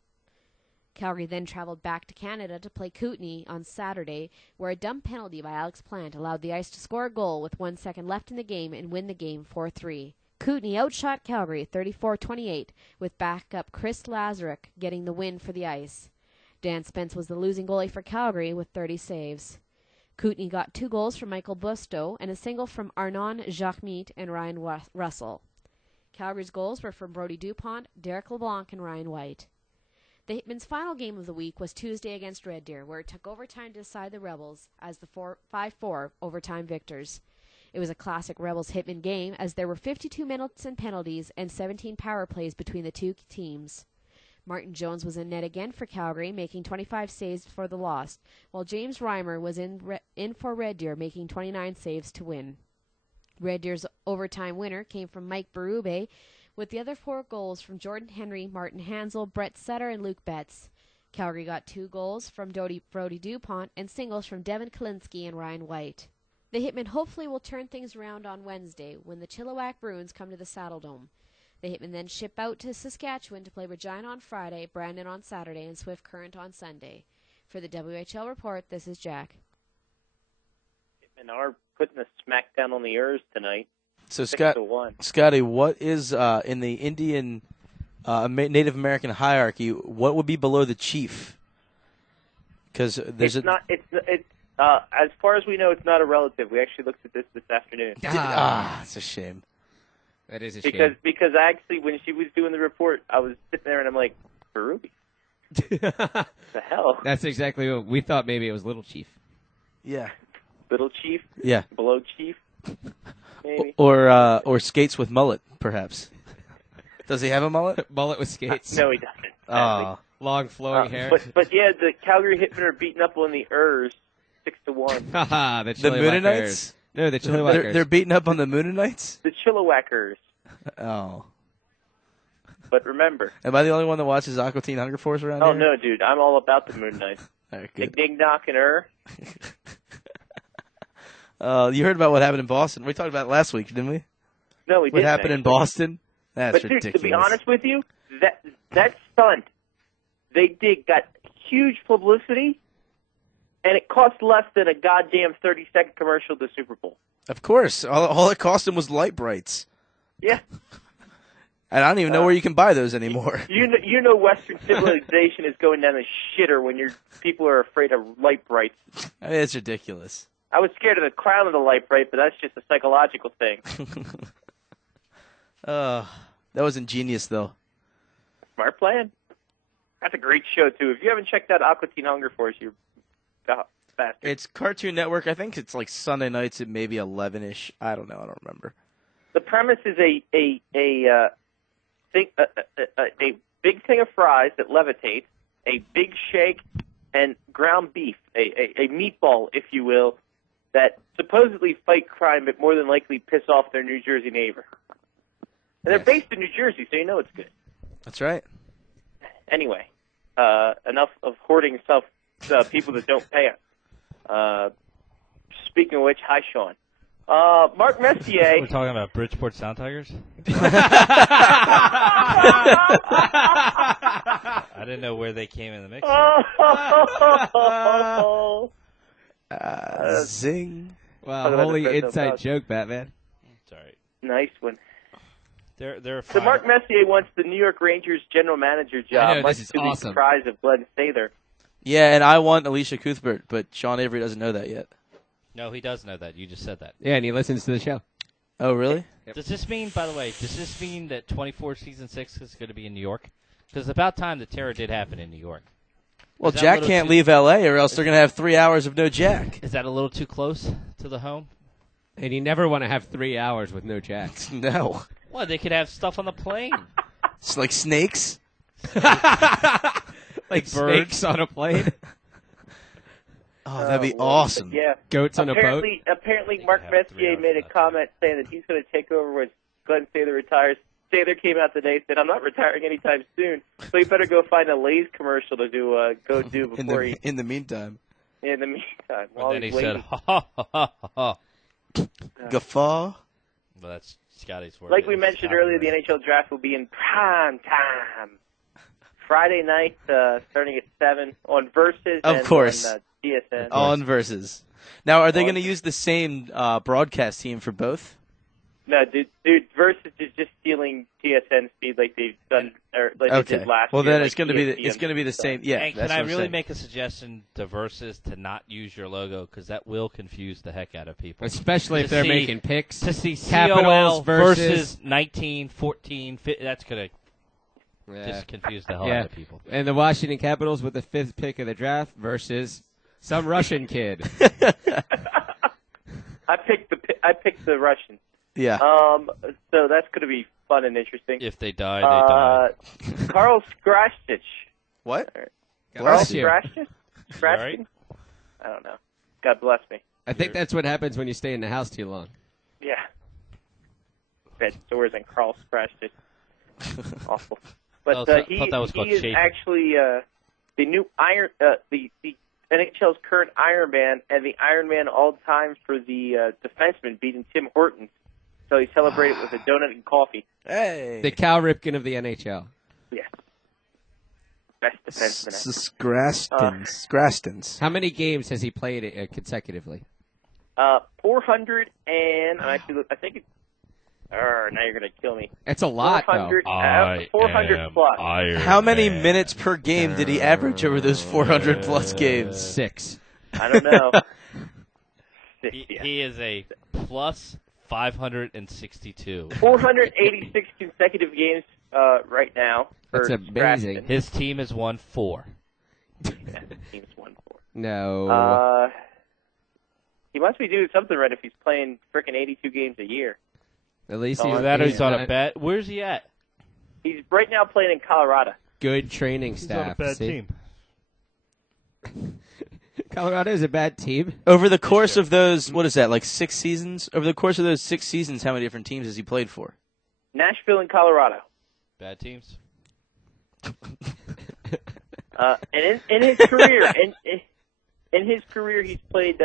Calgary then traveled back to Canada to play Kootenay on Saturday, where a dumb penalty by Alex Plant allowed the Ice to score a goal with 1 second left in the game and win the game 4-3. Kootenay outshot Calgary 34-28, with backup Chris Lazaruk getting the win for the Ice. Dan Spence was the losing goalie for Calgary with 30 saves. Kootenay got 2 goals from Michael Busto and a single from Arnon Jacquemit and Ryan Russell. Calgary's goals were from Brody Dupont, Derek LeBlanc, and Ryan White. The Hitmen's final game of the week was Tuesday against Red Deer, where it took overtime to decide the Rebels as the 5-4 overtime victors. It was a classic Rebels-Hitmen game, as there were 52 minutes and penalties and 17 power plays between the 2 teams. Martin Jones was in net again for Calgary, making 25 saves for the loss, while James Reimer was in for Red Deer, making 29 saves to win. Red Deer's overtime winner came from Mike Berube, with the other 4 goals from Jordan Henry, Martin Hansel, Brett Sutter, and Luke Betts. Calgary got 2 goals from Brody Dupont and singles from Devin Kalinske and Ryan White. The Hitmen hopefully will turn things around on Wednesday when the Chilliwack Bruins come to the Saddledome. The Hitmen then ship out to Saskatchewan to play Regina on Friday, Brandon on Saturday, and Swift Current on Sunday. For the WHL Report, this is Jack. Hitmen are putting the smackdown on the Ers tonight. So, 6-1. Scotty, what is in the Indian Native American hierarchy? What would be below the chief? Because there's as far as we know, it's not a relative. We actually looked at this afternoon. It's a shame. That is a shame. Because actually, when she was doing the report, I was sitting there and I'm like, Berube. The hell? That's exactly what we thought. Maybe it was Little Chief. Yeah. Little Chief. Yeah. Below Chief. Maybe. Or skates with mullet, perhaps. Does he have a mullet? Mullet with skates? No, he doesn't. Oh. Long flowing hair. But yeah, the Calgary Hitmen are beating up on the Ers 6-1. The Mooninites? No, the Chilliwackers. They're beating up on the Mooninites? The Chilliwackers. Oh. But remember. Am I the only one that watches Aqua Teen Hunger Force around here? Oh, no, dude. I'm all about the Mooninites. All right, good. Dig Knock and You heard about what happened in Boston. We talked about it last week, didn't we? No, we didn't. What happened in Boston? That's but ridiculous. Dude, to be honest with you, that stunt they did got huge publicity, and it cost less than a goddamn 30-second commercial to Super Bowl. Of course. All it cost him was light brights. Yeah. And I don't even know where you can buy those anymore. You know Western civilization is going down the shitter when people are afraid of light brights. I mean, it's ridiculous. I was scared of the crown of the light bright, but that's just a psychological thing. That was ingenious, though. Smart plan. That's a great show, too. If you haven't checked out Aqua Teen Hunger Force, bastard. It's Cartoon Network. I think it's like Sunday nights at maybe 11ish. I don't know. I don't remember. The premise is a big thing of fries that levitates, a big shake, and ground beef, a meatball, if you will, that supposedly fight crime but more than likely piss off their New Jersey neighbor. And they're based in New Jersey, so you know it's good. That's right. Anyway, enough of hoarding stuff people that don't pay us. Speaking of which, hi, Sean. Mark Messier. We're talking about Bridgeport Sound Tigers? I didn't know where they came in the mix. Zing. Wow, holy inside joke, Batman. Sorry. Nice one. They're so Mark Messier wants the New York Rangers general manager job, I know, much this is to awesome. the surprise of Glenn Sather. Yeah, and I want Alicia Cuthbert, but Sean Avery doesn't know that yet. No, he does know that. You just said that. Yeah, and he listens to the show. Oh, really? Yep. Does this mean, by the way, that 24 Season 6 is going to be in New York? Because it's about time the terror did happen in New York. Well, Jack can't leave L.A. or else they're going to have 3 hours of no Jack. Is that a little too close to the home? And you never want to have 3 hours with no Jack. No. Well, they could have stuff on the plane. It's like snakes? Like snakes on a plane? Oh, that'd be awesome. Yeah. Goats on a boat? Apparently, Mark Messier made a comment saying that he's going to take over when Glenn Sather retires. Sather came out today and said, I'm not retiring anytime soon, so you better go find a Lay's commercial to do before he... In the meantime. In the meantime. And then he said, ha, ha, ha, ha. Guffaw? Well, that's Scotty's word. Like we mentioned earlier, the NHL draft will be in prime time. Friday night, starting at 7 on Versus Of course. on TSN. On Versus. Now, are they going to use the same broadcast team for both? No, dude, Versus is just stealing TSN speed like they've done, or like they did last well, year. then like it's going to be the same. Yeah. And can I really make a suggestion to Versus to not use your logo because that will confuse the heck out of people, especially if they're making picks. To see Capitals COL versus 19, 14, 15, that's going to just confuse the hell out of people. And the Washington Capitals with the 5th pick of the draft versus some Russian kid. I picked the Russians. Yeah. So that's going to be fun and interesting. If they die, they die. Carl Skrastich. What? Carl Bless you. Skrastich? Right? I don't know. God bless me. I think that's what happens when you stay in the house too long. Yeah. Bed sores and Carl Skrastich. Awful. But I thought he that was called is Schaefer. actually the new the NHL's current Iron Man and the Iron Man all time for the defenseman, beating Tim Hortons. So he celebrated with a donut and coffee. Hey. The Cal Ripken of the NHL. Yes. Best defenseman. Scrastons. How many games has he played consecutively? 400 and I think it's. Now you're going to kill me. It's a lot, 400, though. 400 plus. How many minutes per game did he average over those 400 plus games? 6. I don't know. He is a plus 562. 486 consecutive games right now. That's amazing. Scraston. His team has won 4. Yeah, his team's won 4. No. He must be doing something right if he's playing frickin' 82 games a year. At least he's on a bet. Where's he at? He's right now playing in Colorado. Good training He's staff. on a bad see? team. Colorado is a bad team. Over the course of those, what is that, like 6 seasons? Over the course of those 6 seasons, how many different teams has he played for? Nashville and Colorado. Bad teams. And in his career, in his career, he's played.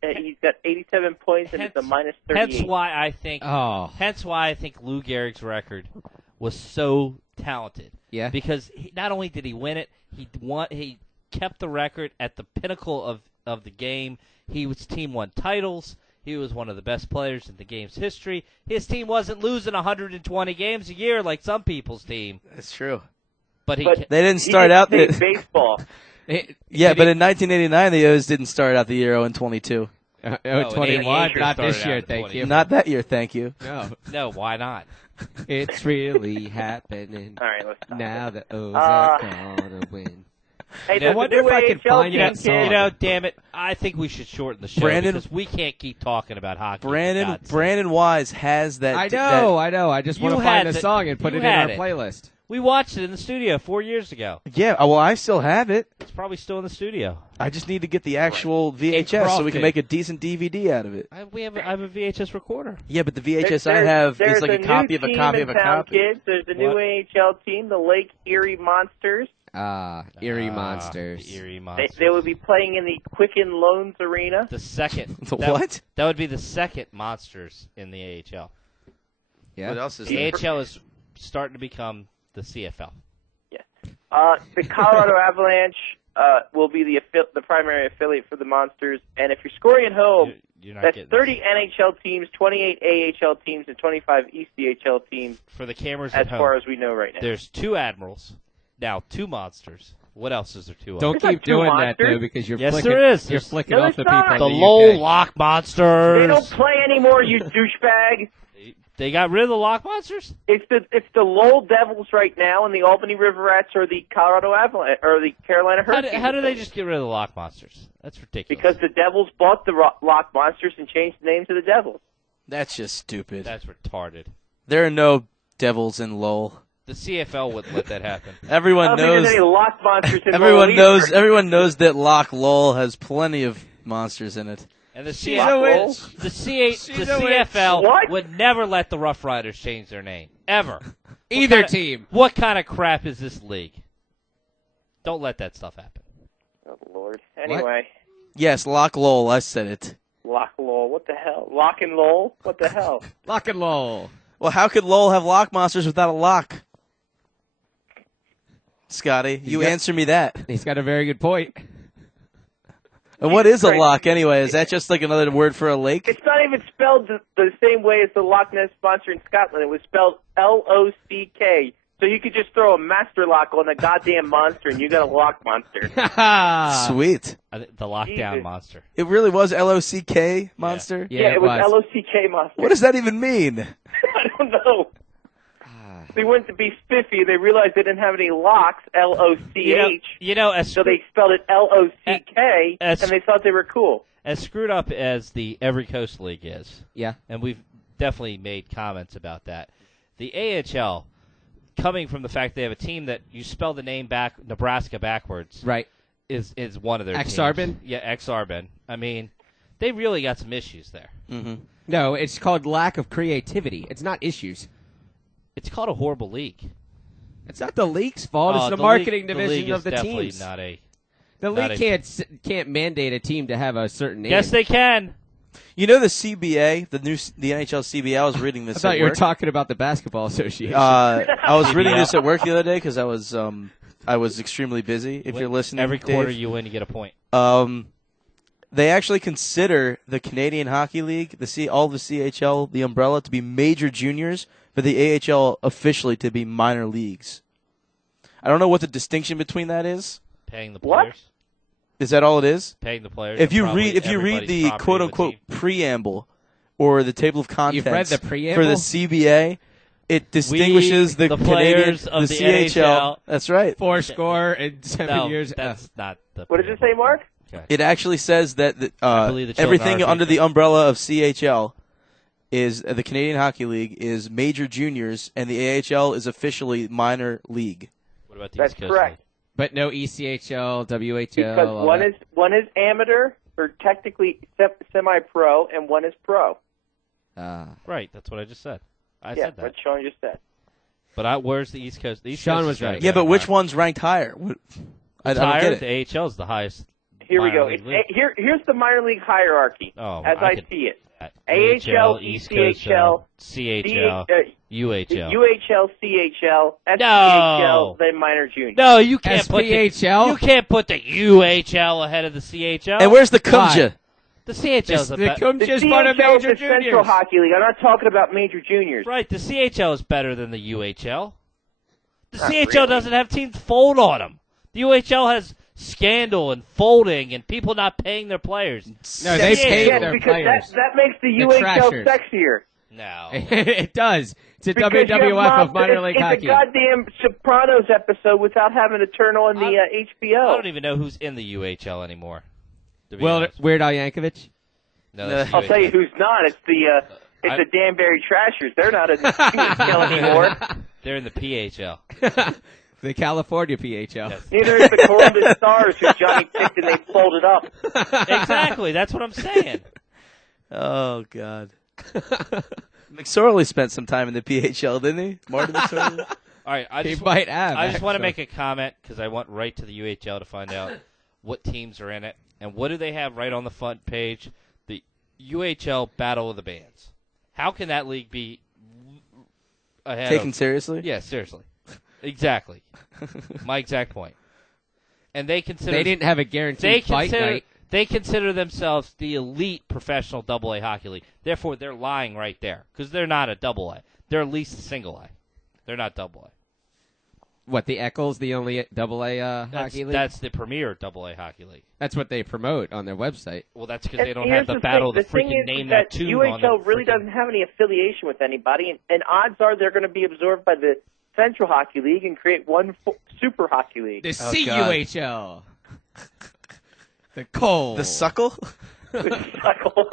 He's got 87 points and it's a minus 38. Hence why I think Lou Gehrig's record was so talented. Yeah. Because not only did he win it, he kept the record at the pinnacle of the game. His team won titles. He was one of the best players in the game's history. His team wasn't losing 120 games a year like some people's team. That's true. But they didn't start out the baseball. Yeah, but in 1989, the O's didn't start out the year 0-22. 21, not this year, thank you. Not that year, thank you. No, why not? It's really happening. All right, let's now the O's are gonna win. Hey, I wonder if I can find that song. You know, damn it. I think we should shorten the show because we can't keep talking about hockey. Brandon Wise has that. I know. I just want to find the song and put it in our playlist. We watched it in the studio 4 years ago. Yeah, well, I still have it. It's probably still in the studio. I just need to get the actual VHS so we can make a decent DVD out of it. I have a VHS recorder. Yeah, but the VHS I have is like a copy of a copy of a copy. Kids. There's a new AHL team, the Lake Erie Monsters. Erie Monsters. Erie Monsters. They will be playing in the Quicken Loans Arena. The second. What? That would be the second Monsters in the AHL. Yeah. What else is the there? AHL is starting to become the CFL. Yes. The Colorado Avalanche will be the primary affiliate for the Monsters, and if you're scoring at home, that's 30 NHL teams, 28 AHL teams, and 25 ECHL teams. For the cameras as at home, far as we know right now. There's 2 Admirals, now 2 Monsters. What else is there 2 of? Don't keep doing that, though, because you're flicking, there is. You're flicking off the people. The Lowell Lock Monsters. They don't play anymore, you douchebag. They got rid of the Lock Monsters? It's the Lowell Devils right now, and the Albany River Rats are the Colorado Avalanche or the Carolina Hurricanes. How do they just get rid of the Lock Monsters? That's ridiculous. Because the Devils bought the Lock Monsters and changed the name to the Devils. That's just stupid. That's retarded. There are no Devils in Lowell. The CFL wouldn't let that happen. Everyone knows. There's any Lock Monsters in everyone Lowell knows. Everyone knows that Loch Lowell has plenty of monsters in it. And the CFL would never let the Rough Riders change their name. Ever. Either team. What kind of crap is this league? Don't let that stuff happen. Oh, Lord. Anyway. Yes, Loch Lowell. I said it. Loch Lowell. What the hell? Lock and Lowell? What the hell? Lock and Lowell. Well, how could Lowell have lock monsters without a lock? Scotty, answer me that. He's got a very good point. And what is a lock anyway? Is that just like another word for a lake? It's not even spelled the same way as the Loch Ness Monster in Scotland. It was spelled L-O-C-K. So you could just throw a master lock on the goddamn monster and you got a lock monster. Sweet. The lockdown monster. It really was L-O-C-K monster? Yeah, it was L-O-C-K monster. What does that even mean? I don't know. They went to be spiffy. They realized they didn't have any locks, L-O-C-H. So they spelled it L-O-C-K, and they thought they were cool. As screwed up as the Every Coast League is, and we've definitely made comments about that, the AHL, coming from the fact they have a team that you spell the name Nebraska backwards, is one of their teams. Exarban? Yeah, Exarban. I mean, they really got some issues there. Mm-hmm. No, it's called lack of creativity. It's not issues. It's called a horrible league. It's not the league's fault. It's the marketing division of the teams. The league can't mandate a team to have a certain name. Yes, they can. You know the CBA, the NHL CBA. I was reading this. I thought you were talking about the Basketball Association. I was reading this at work the other day because I was extremely busy. If you're listening, every quarter Dave. you win, you get a point. They actually consider the Canadian Hockey League, all the CHL, the umbrella, to be major juniors, but the AHL officially to be minor leagues. I don't know what the distinction between that is. Paying the players. Is that all it is? Paying the players. If you read the quote unquote preamble or the table of contents You've read the preamble? for the CBA, it distinguishes the players Canadian, of the CHL. NHL. That's right. 4 score in 7 years. That's not the. What does it say, Mark? Okay. It actually says that everything under the umbrella of CHL is the Canadian Hockey League is major juniors, and the AHL is officially minor league. What about the That's East Coast correct. League? But no ECHL, WHL. Because one is amateur or technically semi-pro, and one is pro. Right, that's what I just said. I said that. What Sean just said. But where's the East Coast? The East Sean Coast was right. Yeah, but which one's ranked higher? I don't get it. The AHL is the highest. Here we go. Here's the minor league hierarchy as I see it. AHL, ECHL, CHL, UHL. UHL, CHL, SPHL, then minor junior. No, you can't put SPHL? You can't put the UHL ahead of the CHL. And where's the Kumja? The CHL is the Kumja's part of CHL major is the Central juniors. Hockey League. I'm not talking about major juniors. Right, the CHL is better than the UHL. The Not CHL really. doesn't have teams fold on them. The UHL has scandal and folding and people not paying their players. No, they pay their because players. that makes the UHL sexier. No. It does. It's a Because you have WWF of minor it's, league it's hockey. a goddamn Sopranos episode without having to turn on the HBO. I don't even know who's in the UHL anymore. to be Well, honest. Weird Al Yankovic? No, that's I'll tell you who's not. It's the Danbury Trashers. They're not in the UHL anymore. They're in the PHL. The California PHL. Yes. Neither is the Columbus Stars, who Johnny picked and they folded up. Exactly. That's what I'm saying. Oh, God. McSorley spent some time in the PHL, didn't he? Martin McSorley? All right, I just want to make a comment because I went right to the UHL to find out what teams are in it and what do they have right on the front page. The UHL Battle of the Bands. How can that league be ahead Taken seriously? Yeah, seriously. Exactly. My exact point. And they consider They didn't have a guaranteed fight night. They consider themselves the elite professional AA hockey league. Therefore, they're lying right there because they're not a AA. They're at least a single A. They're not AA. What, the Eccles, the only AA hockey league? That's the premier AA hockey league. That's what they promote on their website. Well, that's because they don't have the battle to freaking name that tune on UHL really doesn't have any affiliation with anybody, and odds are they're going to be absorbed by the Central Hockey League and create one Super Hockey League. The CUHL. The Cole. The Suckle? The Suckle.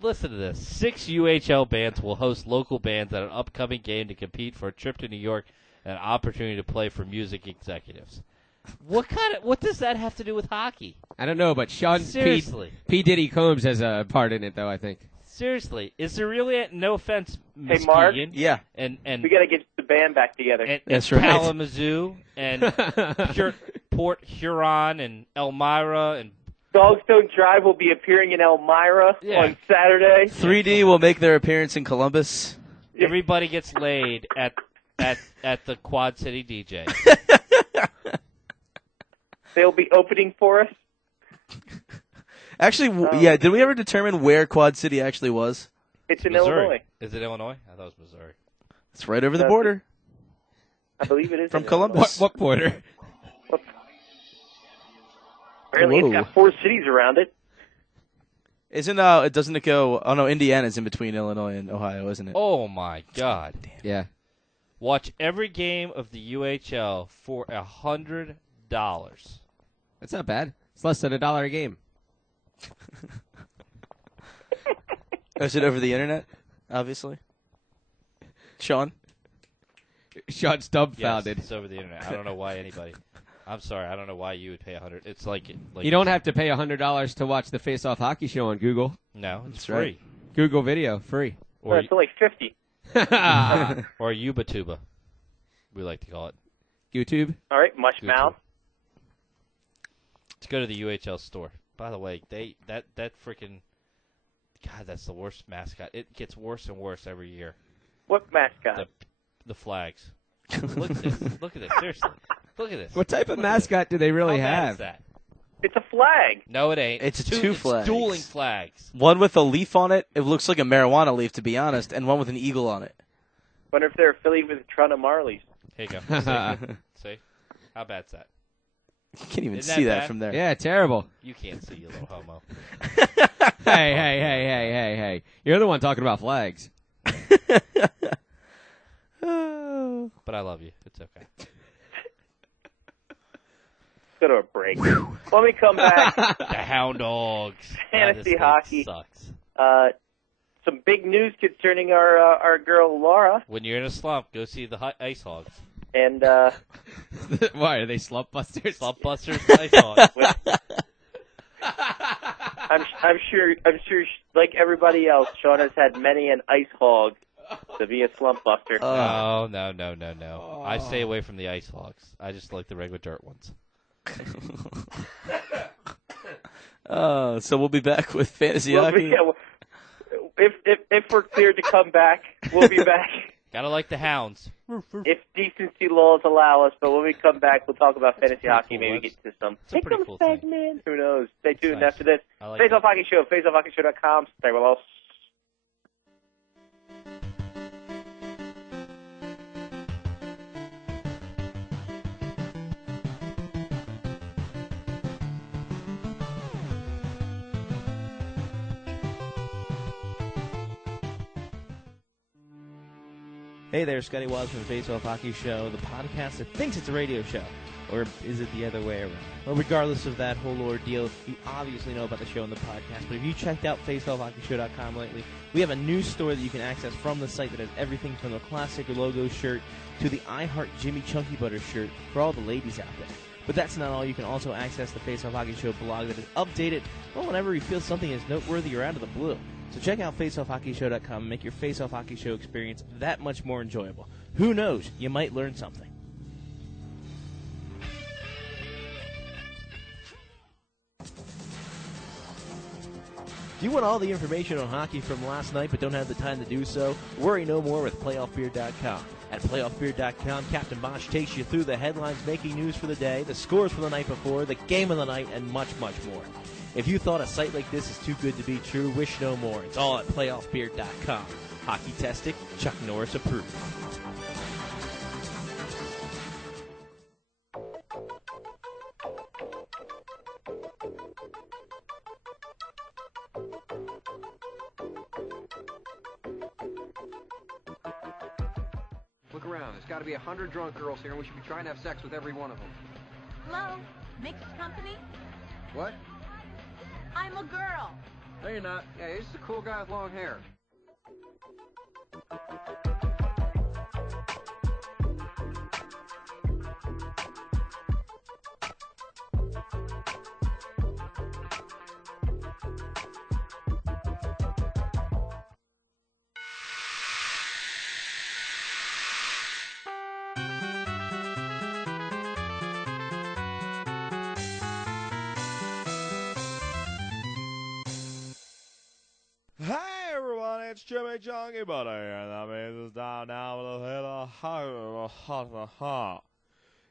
Listen to this. 6 UHL bands will host local bands at an upcoming game to compete for a trip to New York and an opportunity to play for music executives. What does that have to do with hockey? I don't know, but Sean Seriously. P. Diddy Combs has a part in it, though, I think. Seriously, is there really no offense, Hey, Mark? Yeah. And we got to get the band back together. That's right. Kalamazoo and Port Huron and Elmira and Dogstone Drive will be appearing in Elmira on Saturday. 3D will make their appearance in Columbus. everybody gets laid at the Quad City DJ. They'll be opening for us. Actually, yeah, did we ever determine where Quad City actually was? It's in Missouri. Illinois. Is it Illinois? I thought it was Missouri. It's right over the border. I believe it is. From in Columbus. What border? Apparently, Whoa. it's got 4 cities around it. Doesn't it go, oh no, Indiana's in between Illinois and Ohio, isn't it? Oh, my God. Yeah. Watch every game of the UHL for $100. That's not bad. It's less than $1 a game. Is it over the internet, obviously? Sean? Sean's dumbfounded. Yes, it's over the internet. I don't know why anybody. I'm sorry. I don't know why you would pay $100. It's like You don't have to pay $100 to watch the Faceoff Hockey Show on Google. No, it's That's free. right. Google Video, free. Or it's only 50. Or Ubatuba, we like to call it. YouTube. All right, mush mouth. Let's go to the UHL store. By the way, that freaking God, that's the worst mascot. It gets worse and worse every year. What mascot? The flags. Look at this. Look at this. Seriously. Look at this. What type of mascot do they really How bad have? is that? It's a flag. No, it ain't. It's two flags. Dueling flags. One with a leaf on it. It looks like a marijuana leaf, to be honest, and one with an eagle on it. Wonder if they're affiliated with Toronto Marlies. Here you go. See? How bad's that? You can't even Isn't see that that bad? from there. Yeah, terrible. You can't see, you little homo. Hey. You're the one talking about flags. But I love you. It's okay. Go to a break. When we come back, The Hound Dogs. Fantasy God, this hockey. league sucks. Some big news concerning our girl Laura. When you're in a slump, go see the Ice Hogs. And Why are they slump busters? Slump Busters, Ice Hogs. I'm sure, like everybody else, Sean has had many an ice hog to be a slump buster. No. I stay away from the Ice Hogs. I just like the regular dirt ones. So we'll be back with fantasy hockey. If we're cleared to come back, we'll be back. Gotta like the Hounds. If decency laws allow us, but when we come back, we'll talk about fantasy hockey. cool. Maybe get to some It's a pretty cool thing. segment. Who knows? Stay tuned nice. after this. I like Faceoff that. Hockey Show, faceoffhockeyshow.com. Stay with us. Hey there, Scotty Waz from the Faceoff Hockey Show, the podcast that thinks it's a radio show. Or is it the other way around? Well, regardless of that whole ordeal, you obviously know about the show and the podcast, but if you checked out faceoffhockeyshow.com lately, we have a new store that you can access from the site that has everything from the classic logo shirt to the I Heart Jimmy Chunky Butter shirt for all the ladies out there. But that's not all. You can also access the Faceoff Hockey Show blog that is updated whenever you feel something is noteworthy or out of the blue. So check out faceoffhockeyshow.com and make your Faceoff Hockey Show experience that much more enjoyable. Who knows? You might learn something. Do you want all the information on hockey from last night but don't have the time to do so? Worry no more with PlayoffBeer.com. At PlayoffBeer.com, Captain Bosch takes you through the headlines making news for the day, the scores for the night before, the game of the night, and much, much more. If you thought a site like this is too good to be true, wish no more. It's all at PlayoffBeer.com. Hockey tested, Chuck Norris approved. Look around. There's got to be 100 drunk girls here, and we should be trying to have sex with every one of them. Hello? Mixed company? What? I'm a girl. No, you're not. Yeah, he's just a cool guy with long hair. Hey everyone, it's Jimmy Chunky Butter, and that means it's time now for the hit of hot.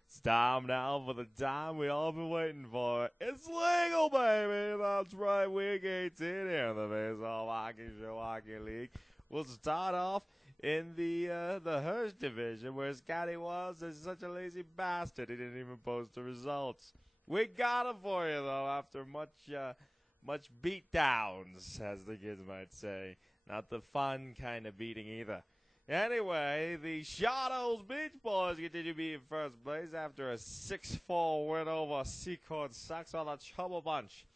It's time now for the time we all been waiting for. It's legal, baby. That's right, week 18 here in the Faceoff Hockey Show Hockey League. We'll start off in the Hirsch division, where Scotty was such a lazy bastard he didn't even post the results. We got him for you though after much beatdowns, as the kids might say. Not the fun kind of beating either. Anyway, the Shadows Beach Boys continue to be in first place after a 6-4 win over Secord Sox on the Trouble Bunch.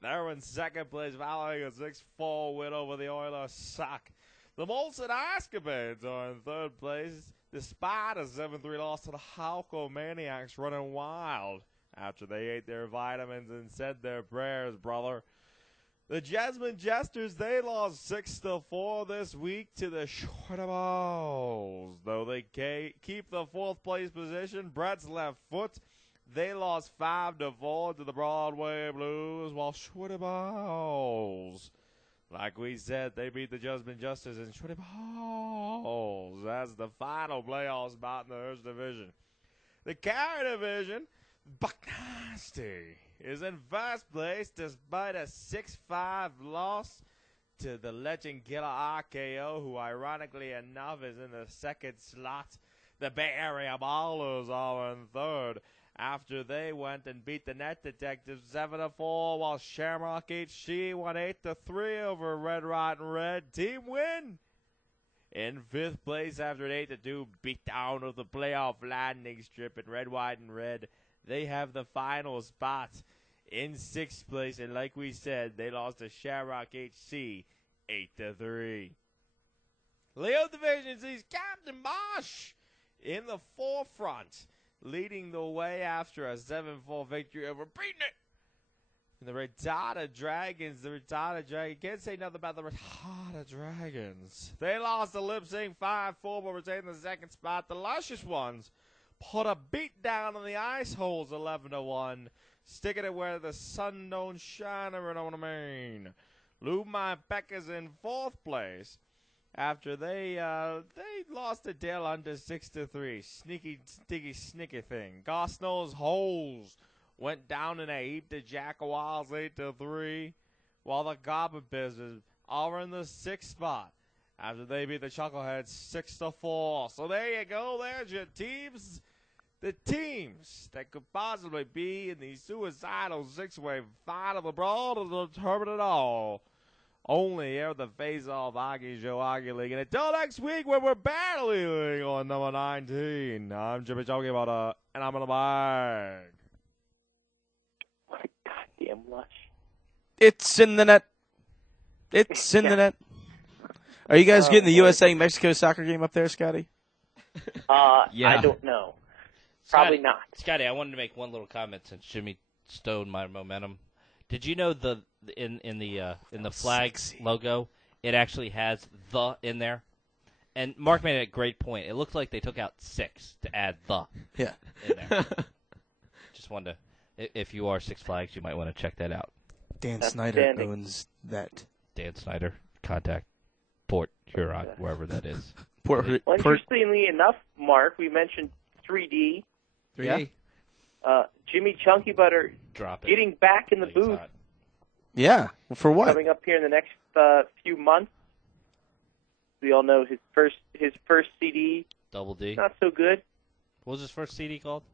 They're in second place following a 6-4 win over the Oilers Sock. The Molson Escapades are in third place despite a 7-3 loss to the Halco Maniacs running wild after they ate their vitamins and said their prayers, brother. The Jasmine Jesters, they lost 6-4 this week to the Shorter Balls. Though they keep the fourth place position, Brett's left foot, they lost 5-4 to the Broadway Blues, while Shorter Balls, like we said, they beat the Jasmine Jesters and Shorter Balls. That's the final playoff spot in the Hirsch division. The Carry division, Buck Nasty is in first place despite a 6-5 loss to the Legend Killer RKO, who ironically enough is in the second slot. The Bay Area Ballers are in third after they went and beat the Net Detectives 7-4, while Shamrock HC won 8-3 over Red Rotten Red. Team win! In fifth place after an 8-2 beatdown of the playoff landing strip in Red, White, and Red, they have the final spot in sixth place, and like we said, they lost to Shamrock HC 8-3. Leo Division sees Captain Bosch in the forefront, leading the way after a 7-4 victory over Beating It. And the Retada Dragons, can't say nothing about the Retada Dragons. They lost to Lip Sync 5-4, but retained the second spot. The Luscious Ones put a beat down on the Ice Holes 11-1, sticking it where the sun don't shine, you know what I mean. Lou My Peck is in fourth place after they lost to Dale under 6-3. Sneaky thing. Gosnell's Holes went down in a heap to Jackawals 8-3, while the Goblin Business are in the sixth spot after they beat the Chuckleheads 6-4. So there you go. There's your teams. The teams that could possibly be in the suicidal six-way final abroad will determine it all only here at the Faceoff Hockey Show Hockey League. And until next week when we're battling on number 19, I'm Jimmy talking about and I'm in the bag. What a goddamn lush. It's in the net. It's in the net. Are you guys getting the USA-Mexico soccer game up there, Scotty? I don't know. Probably not. Scotty, I wanted to make one little comment since Jimmy stole my momentum. Did you know in the flag logo, it actually has the in there? And Mark made a great point. It looks like they took out 6 to add the in there. Just wanted to, if you are Six Flags, you might want to check that out. Dan Snyder owns that. Dan Snyder, contact Port Huron, wherever that is. Well, interestingly enough, Mark, we mentioned 3D. 3D? Jimmy Chunky Butter getting back in the booth. Yeah. For what? Coming up here in the next few months. We all know his first CD. Double D. Not so good. What was his first CD called?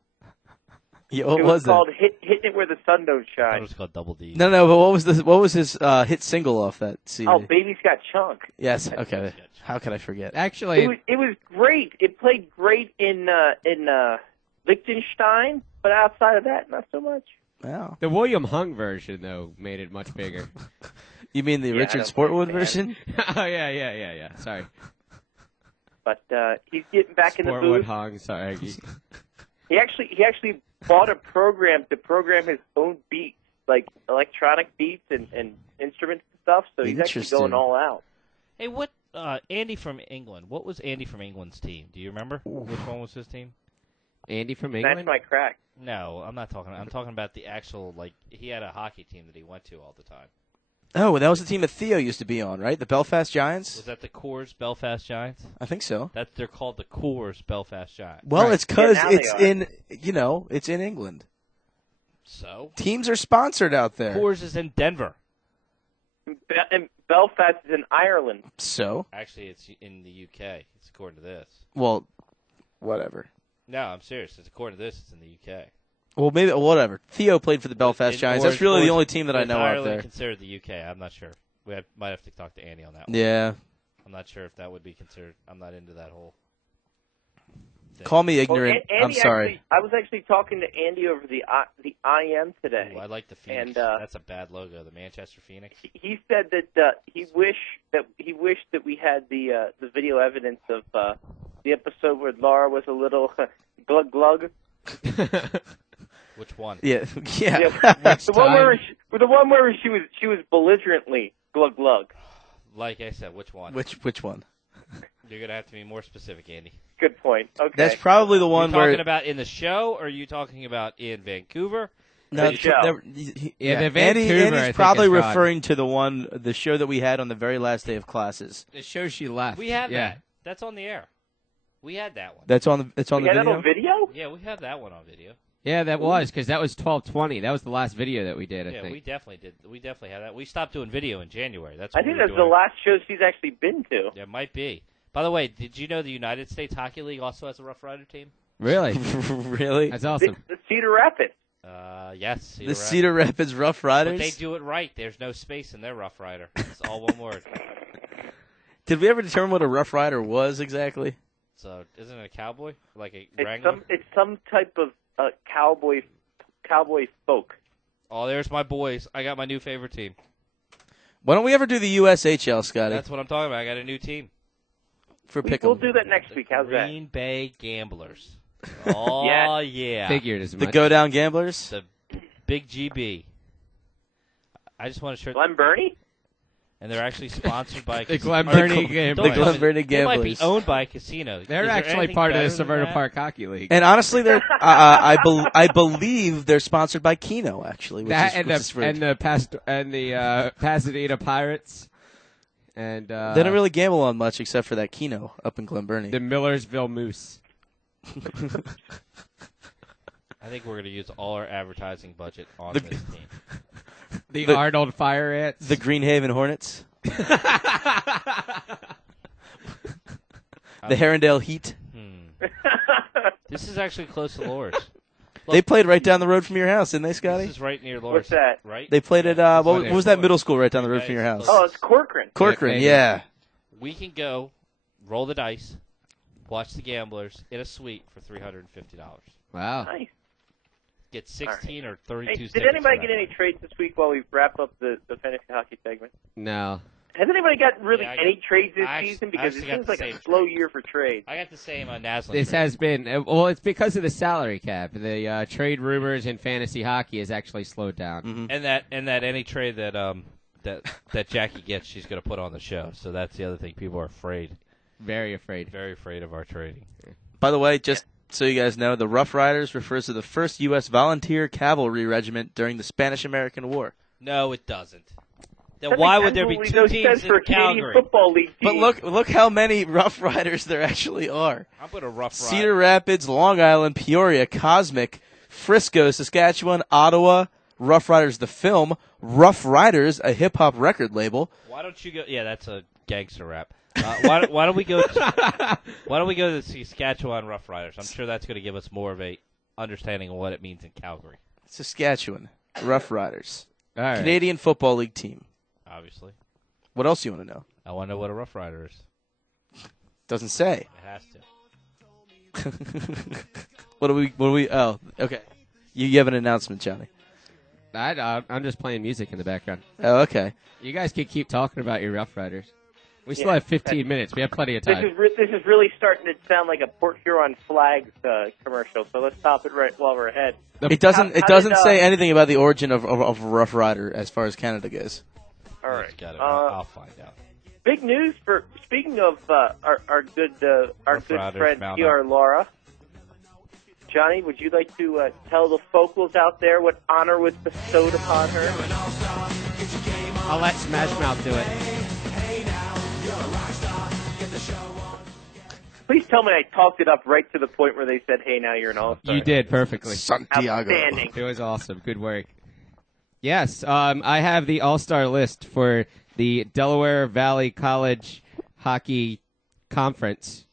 Yeah, what it was called Hitting It Where the Sun Don't Shine. It was called Double D. No, but what was his hit single off that CD? Oh, Baby's Got Chunk. Yes. Okay. How could I forget? Actually, it was great. It played great in Liechtenstein, but outside of that, not so much. Wow. The William Hung version though made it much bigger. You mean the Richard Sportwood version? Oh yeah. Sorry. But he's getting back in the Sportwood booth. Hung. Sorry. He actually bought a program to program his own beats, like electronic beats and instruments and stuff. So he's actually going all out. Hey, what Andy from England? What was Andy from England's team? Do you remember? Which one was his team? Andy from England? That's my crack. No, I'm not talking. I'm talking about the actual, he had a hockey team that he went to all the time. Oh, and that was the team that Theo used to be on, right? The Belfast Giants? Was that the Coors Belfast Giants? I think so. They're called the Coors Belfast Giants. Well, it's because it's in England. So? Teams are sponsored out there. Coors is in Denver. And Belfast is in Ireland. So? Actually, it's in the UK. It's according to this. Well, whatever. No, I'm serious. It's according to this. It's in the UK. Well, maybe whatever. Theo played for the Belfast Giants. That's really the only team that I know out there. Considered the UK. I'm not sure. Might have to talk to Andy on that one. Yeah. I'm not sure if that would be considered. I'm not into that whole thing. Call me ignorant. Andy I'm sorry. I was actually talking to Andy over the IM today. Ooh, I like the Phoenix. And, that's a bad logo. The Manchester Phoenix. He said that he wished that we had the video evidence of the episode where Laura was a little glug glug. Which one? Yeah. The one where she was belligerently glug glug. Like I said, which one? Which one? You're gonna have to be more specific, Andy. Good point. Okay. That's probably the one You're where talking about in the show, or are you talking about in Vancouver? No, the show. Andy's probably referring to the show that we had on the very last day of classes. The show she left. We have that. That's on the air. We had that one. It's on the video. That on video? Yeah, we have that one on video. Yeah, that was because that was 12/20. That was the last video that we did. I think. We definitely did. We definitely had that. We stopped doing video in January. I think that's the last show she's actually been to. Yeah, it might be. By the way, did you know the United States Hockey League also has a Rough Rider team? Really? Really? That's awesome. The Cedar Rapids. Yes. Cedar Rapids Rough Riders? But they do it right. There's no space in their Rough Rider. It's all one word. Did we ever determine what a Rough Rider was exactly? So, isn't it a cowboy? Like a wrangler? It's some type of cowboy folk. Oh, there's my boys. I got my new favorite team. Why don't we ever do the USHL, Scotty? That's what I'm talking about. I got a new team. We'll do that next week. How's that? Green Bay Gamblers. Oh, yeah. Figured as much. The Go Down Gamblers? The Big GB. I just want to show Glen Burnie? And they're actually sponsored by the Glen Burnie Gamblers. The Glen Burnie Gamblers. They might be owned by a casino. They're actually part of the Severna Park Hockey League. And honestly, they're I believe they're sponsored by Keno, actually. And the Pasadena Pirates. And they don't really gamble on much except for that Keno up in Glen Burnie. The Millersville Moose. I think we're going to use all our advertising budget on this team. The Arnold Fire Ants. The Greenhaven Hornets. The Herondale Heat. This is actually close to Laura's. They played right down the road from your house, didn't they, Scotty? This is right near Laura's. What's that? Right? They played at, what was that middle school right down the road from your house? Oh, it's Corcoran. Corcoran, yeah. We can go, roll the dice, watch the Gamblers in a suite for $350. Wow. Nice. Get 16 or 32 Hey, tickets. did anybody for get that. any trades this week while we wrap up the fantasy hockey segment? No. Has anybody got really Yeah, any trades this I season? I Because it actually got seems the like a same slow trade. year for trades. I got the same on Naslin. This has been well. It's because of the salary cap. The trade rumors in fantasy hockey has actually slowed down. Mm-hmm. And that any trade that Jackie gets, she's going to put on the show. So that's the other thing. People are afraid. Very afraid. Very afraid of our trading. By the way, just so you guys know, the Rough Riders refers to the 1st U.S. Volunteer Cavalry Regiment during the Spanish-American War. No, it doesn't. Then That why makes would there be absolutely 2 no teams sense for in a Canadian Calgary? Football League But team. look how many Rough Riders there actually are. I'm going to Rough Rider. Cedar Rapids, Long Island, Peoria, Cosmic, Frisco, Saskatchewan, Ottawa, Rough Riders the film, Rough Riders, a hip-hop record label. Why don't you go? Yeah, that's a gangster rap. Why don't we go? Why don't we go to the Saskatchewan Rough Riders? I'm sure that's going to give us more of a understanding of what it means in Calgary. Saskatchewan, Rough Riders. All right. Canadian Football League team. Obviously. What else do you want to know? I want to know what a Rough Rider is. Doesn't say. It has to. What do we? Oh, okay. You have an announcement, Johnny. I'm just playing music in the background. Oh, okay. You guys can keep talking about your Rough Riders. We still Yeah. have 15 minutes. We have plenty of time. This is really starting to sound like a Port Huron Flags commercial. So let's stop it right while we're ahead. It doesn't. How It doesn't did, say anything about the origin of Rough Rider as far as Canada goes. All right. Got it. I'll find out. Big news for speaking of our good Riders, friend Mount PR Laura. Johnny, would you like to tell the Focals out there what honor was bestowed upon her? I'll let Smash Mouth do it. Please tell me I talked it up right to the point where they said, "Hey, now you're an all-star." You did perfectly. Santiago. Outstanding. It was awesome. Good work. Yes, I have the all-star list for the Delaware Valley College Hockey Conference.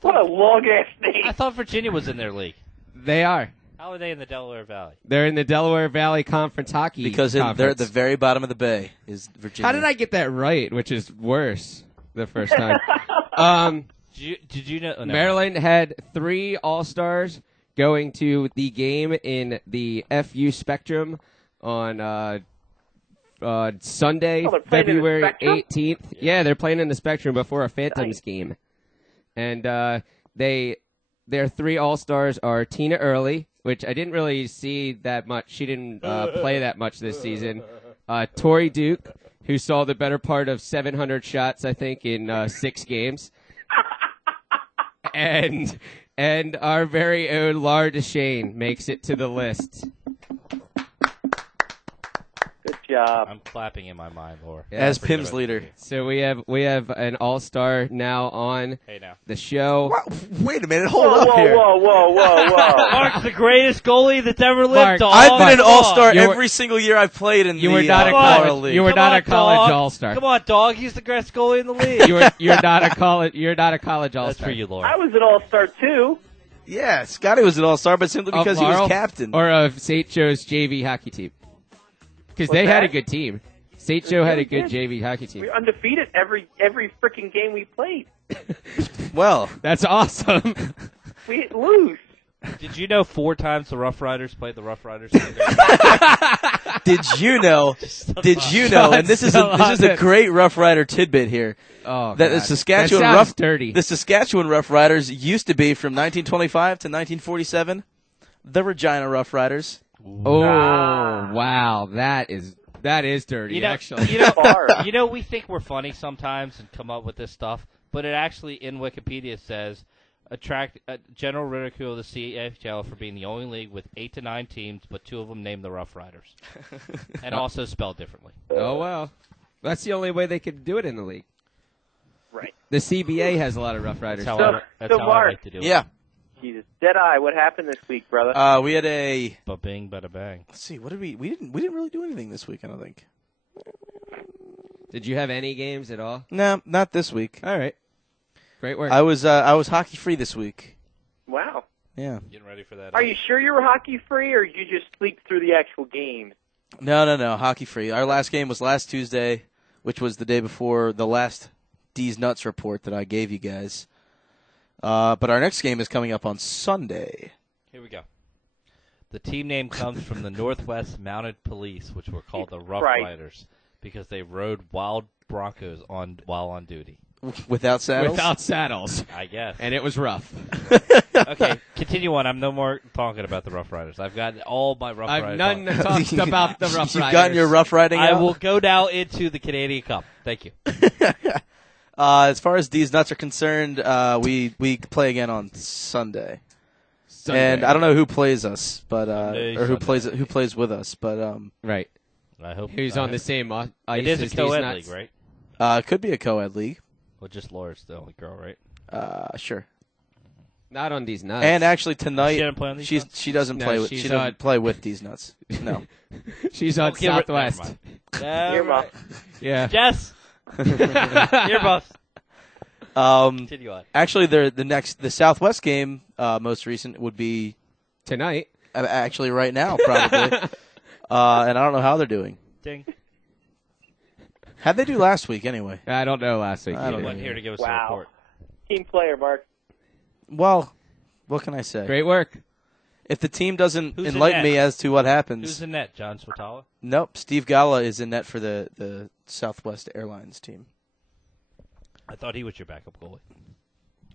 What a long-ass name. I thought Virginia was in their league. They are. How are they in the Delaware Valley? They're in the Delaware Valley Conference Hockey Because they're at Conference. the very bottom of the bay is Virginia. How did I get that right, which is worse the first time? Did you know? Oh, no. Maryland had 3 All-Stars going to the game in the FU Spectrum on Sunday, Oh, they're playing in the February Spectrum? 18th. Yeah, they're playing in the Spectrum before a Phantoms game. And their 3 All-Stars are Tina Early, which I didn't really see that much. She didn't play that much this season. Tori Duke, who saw the better part of 700 shots, I think, in 6 games. And our very own Laura Deshane makes it to the list. Good job. I'm clapping in my mind, Laura. As Pim's leader. So we have an all-star now on the show. Wait a minute, Whoa, hold up whoa, here. whoa, whoa, whoa, whoa. Mark's the greatest goalie that's ever lived. Mark, dog. I've been an Come on. all-star You were- every single year I've played in You the were not a Colorado college. League. You were Come not on, a college dog. all-star. Come on, dog. He's the greatest goalie in the league. You're not a college. You're not a college all-star. That's for you, Laura. I was an all-star too. Yeah, Scotty was an all-star, but simply because he was captain. Or of St. Joe's JV hockey team. Because they had a good team. St. Joe had a good JV hockey team. We were undefeated every freaking game we played. Well, that's awesome. We didn't lose. Did you know 4 times the Rough Riders played the Rough Riders? Did you know? Did you know? And this is a great Rough Rider tidbit here. Oh, that the God. Saskatchewan That sounds Rough dirty. The Saskatchewan Rough Riders used to be from 1925 to 1947 the Regina Rough Riders. Oh, wow. That is dirty, actually. You know, we think we're funny sometimes and come up with this stuff, but it actually in Wikipedia says attract general ridicule of the CHL for being the only league with 8 to 9 teams, but 2 of them named the Rough Riders, and also spelled differently. Oh, well. That's the only way they could do it in the league. Right. The CBA has a lot of Rough Riders. That's how I Mark, like to do it. Yeah. Jesus, Deadeye, what happened this week, brother? We had a Ba-bing, bada-bang. Let's see. What did we didn't really do anything this week, I don't think. Did you have any games at all? No, not this week. All right. Great work. I was hockey free this week. Wow. Yeah. Getting ready for that. Are you sure you were hockey free, or did you just sleep through the actual game? No. Hockey free. Our last game was last Tuesday, which was the day before the last D's Nuts report that I gave you guys. But our next game is coming up on Sunday. Here we go. The team name comes from the Northwest Mounted Police, which were called the Rough Riders, because they rode wild broncos while on duty. Without saddles? Without saddles. I guess. And it was rough. Okay, continue on. I'm no more talking about the Rough Riders. I've gotten all my Rough Riders. I've none talked about the Rough Riders. You've gotten your Rough Riding I out? will go now into the Canadian Cup. Thank you. As far as D's Nuts are concerned, we play again on Sunday. And I don't know who plays us, but or who plays with us, but right. I hope he's on the same ice. It is a as D's co-ed Nuts. league, right? It could be a co-ed league. Well, just Laura's the only girl, right? Sure. Not on D's Nuts. And actually tonight, She doesn't play on These Nuts? she doesn't No, play with she's doesn't on- play with D's Nuts. No. She's on Okay, never Southwest. mind. Your mom. Yeah. Jess. Your boss. Continue on. Actually, the Southwest game, most recent, would be tonight. Actually, right now, probably. And I don't know how they're doing. Ding. How'd they do last week, anyway? I don't know last week. I don't You know. weren't here to give us a Wow. report. Team player, Mark. Well, what can I say? Great work. If the team doesn't Who's in enlighten net? me as to what happens, Who's in net? John Swatala? nope. Steve Gala is in net for the Southwest Airlines team. I thought he was your backup goalie.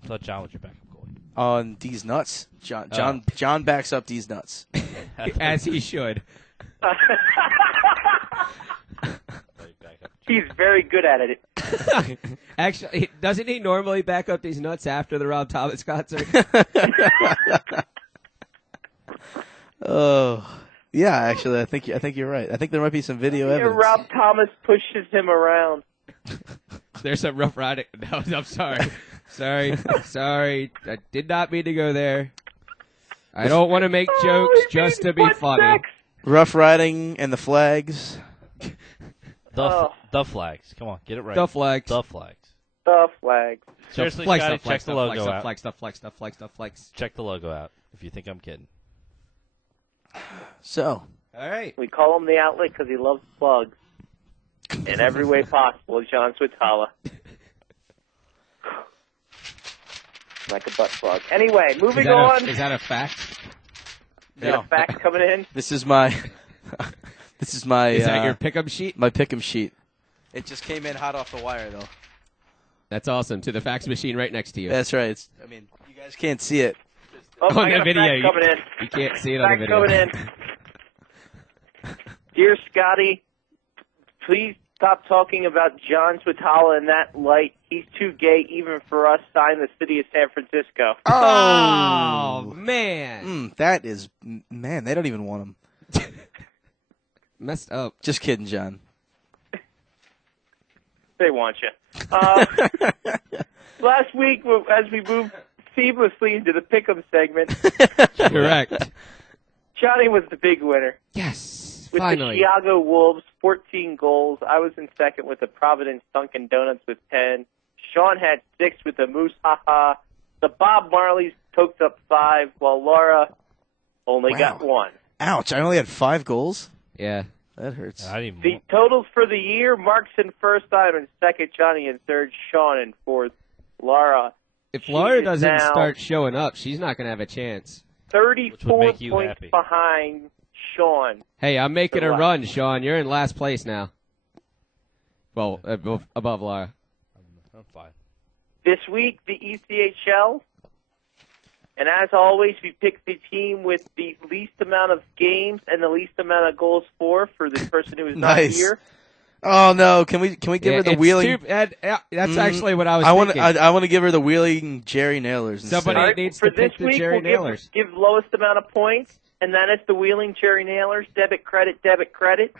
I thought John was your backup goalie. On D's Nuts, John backs up D's Nuts. As he should. He's very good at it. Actually, doesn't he normally back up these nuts after the Rob Thomas concert? Oh, yeah. Actually, I think you're right. I think there might be some video Yeah, evidence. Rob Thomas pushes him around. There's some rough riding. No, I'm sorry. Sorry. I did not mean to go there. I don't want to make jokes just to be funny. Rough Riding and the Flags. The flags. Come on, get it right. The flags. The flags. The flags. Seriously, Flags, Scotty, the flags, check the the logo flags, the out. flags, the flags. Check the logo out if you think I'm kidding. So. All right. We call him the outlet because he loves plugs in every way possible. John Swatala. Like a butt plug. Anyway, moving on. Is that a fact? Is that a fact coming in? This is my. Is that your pick'em sheet? My pick'em sheet. It just came in hot off the wire, though. That's awesome. To the fax machine right next to you. That's right. You guys can't see it. Oh, on I the got a video, fact coming in. you can't see it on the Fact video. coming in. Dear Scotty, please stop talking about John Swatala in that light. He's too gay even for us. Sign the city of San Francisco. Oh, man. That is, man, they don't even want him. Messed up. Just kidding, John. They want you. Last week, as we moved seamlessly into the pick'em segment, Correct. Johnny was the big winner. Yes, With finally. the Chicago Wolves, 14 goals. I was in second with the Providence Dunkin' Donuts with 10. Sean had 6 with the Moose Ha-Ha. The Bob Marleys toked up 5, while Laura only got 1. Ouch, I only had 5 goals? Yeah. That hurts. The totals for the year, Mark's in first, I'm in second, Johnny in third, Sean in fourth, Laura. If Laura is doesn't now start showing up, she's not going to have a chance. 34 make you points happy. behind Sean. Hey, I'm making a Good luck. run, Sean. You're in last place now. Well, above Laura. I'm fine. This week, the ECHL. And as always, we pick the team with the least amount of games and the least amount of goals for the person who is not Nice. here. Oh no! Can we give her the it's wheeling? that's actually what I was thinking. I want to give her the wheeling Jerry Nailers. Instead. Somebody needs For to this pick the week, Jerry we'll Nailers. give lowest amount of points, and that is the Wheeling Jerry Nailers. Debit, credit, debit, credit.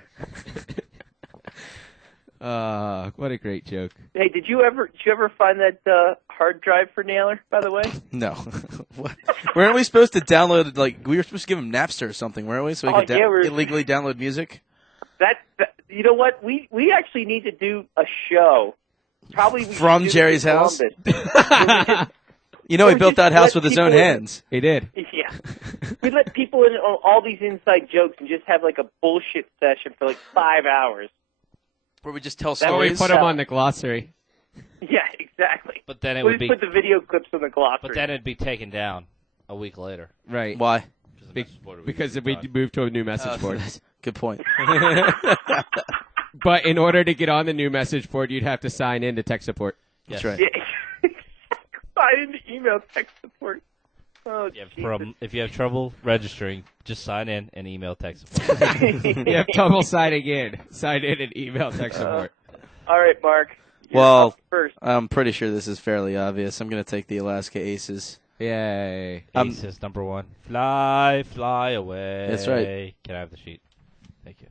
What a great joke. Hey, did you ever find that hard drive for Nailer, by the way? No. What? Weren't we supposed to download, we were supposed to give him Napster or something, weren't we? So we could illegally download music? That you know what? We actually need to do a show. Probably we From should do Jerry's it in house? Columbus. You know, he built that house with his own hands. He did. Yeah. We let people in on all these inside jokes and just have like a bullshit session for like 5 hours. Where we just tell Or stories. we put them on the glossary. Yeah, exactly. But then it We'll would just be. put the video clips on the glossary. But then it'd be taken down a week later. Right. Why? Because we moved to a new message board. Good point. But in order to get on the new message board, you'd have to sign in to tech support. That's right. Yeah. Sign into email tech support. Oh, If you have trouble registering, just sign in and email tech support. You have trouble signing in. Sign in and email tech support. All right, Mark. You're Well, up first. I'm pretty sure this is fairly obvious. I'm going to take the Alaska Aces. Yay. Aces, number one. Fly, fly away. That's right. Can I have the sheet? Thank you.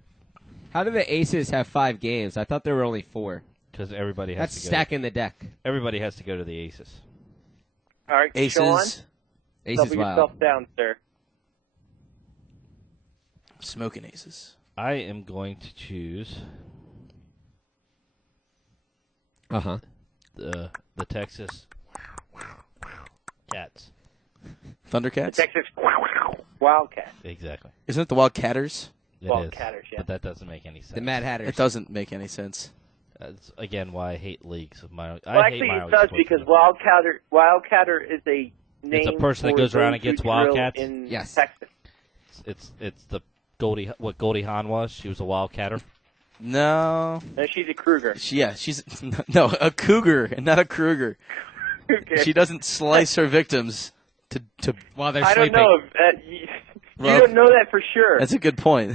How do the Aces have 5 games? I thought there were only 4. Because everybody has That's to go. stacking the deck. Everybody has to go to the Aces. All right, Aces. Sean. Aces Double wild. yourself down, sir. Smoking Aces. I am going to choose Uh-huh. the Texas Cats. Thundercats? Texas Wildcat. Exactly. Isn't it the Wildcatters? It is. Wildcatters, yeah. But that doesn't make any sense. The Mad Hatters. It doesn't make any sense. That's, again, why I hate leagues of minor. Well, I hate actually, minor it league does sports. because Wildcatter is a name. It's a person that for goes around those and gets who drill Wildcats? in Yes. Texas. It's the what Goldie Hawn was. She was a Wildcatter. No. No, she's a Kruger. She's no a cougar and not a Kruger. Okay. She doesn't slice her victims to while they're I sleeping. don't know. You Well, don't know that for sure. That's a good point.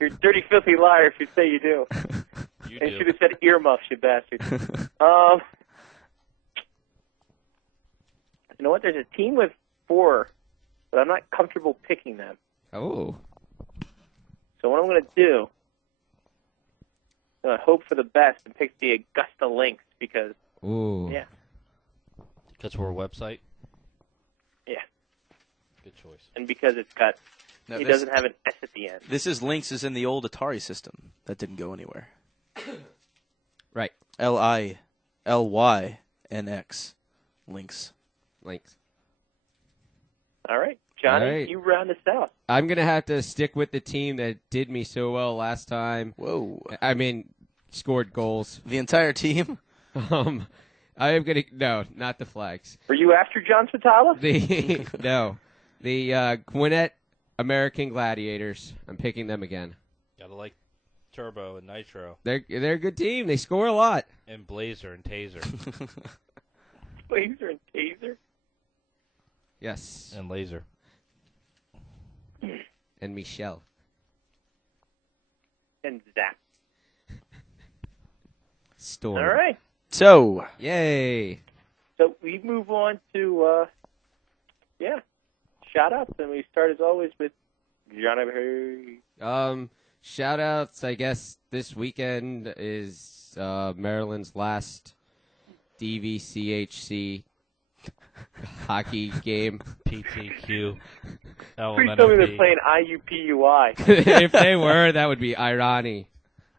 You're a dirty, filthy liar if you say you do. You and do. should have said earmuffs, you bastard. You know what? There's a team with 4, but I'm not comfortable picking them. Oh. So what I'm going to do, I'm going to hope for the best and pick the Augusta Lynx because, Ooh. yeah, Because we're a website. yeah, Good choice. and because it's got, No, it this- doesn't have an S at the end. This is Lynx is in the old Atari system that didn't go anywhere. Right. LILYNX. Lynx. Links. All right, Johnny, All right. you round us out. I'm going to have to stick with the team that did me so well last time. Whoa. I mean, scored goals. The entire team? I am going to... No, not the Flags. Were you after John Spatala? The Gwinnett American Gladiators. I'm picking them again. Gotta like Turbo and Nitro They're a good team. They score a lot. and Blazer and Taser Blazer and Taser? Yes. and Laser. And Michelle. And Zach. Storm. All right. So. Yay. So we move on to, shout-outs, and we start, as always, with Johnny. Shout-outs, I guess, this weekend is Maryland's last DVCHC hockey game. PTQ. Please tell me they're playing IUPUI. If they were, that would be irony.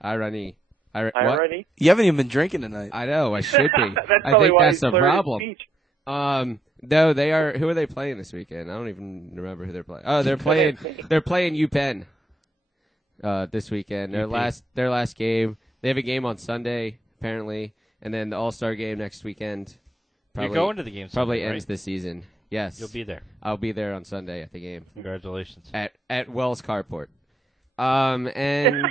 Irony? You haven't even been drinking tonight. I know, I should be. That's I probably think why that's he's the slurring his problem. speech. No, they are. Who are they playing this weekend? I don't even remember who they're playing. Oh, they're playing. They're playing UPenn this weekend. Their last game. They have a game on Sunday apparently, and then the All-Star game next weekend. You're going to the game Probably Sunday, ends right? the season. Yes, You'll be there. I'll be there on Sunday at the game. Congratulations. At Wells Carport. And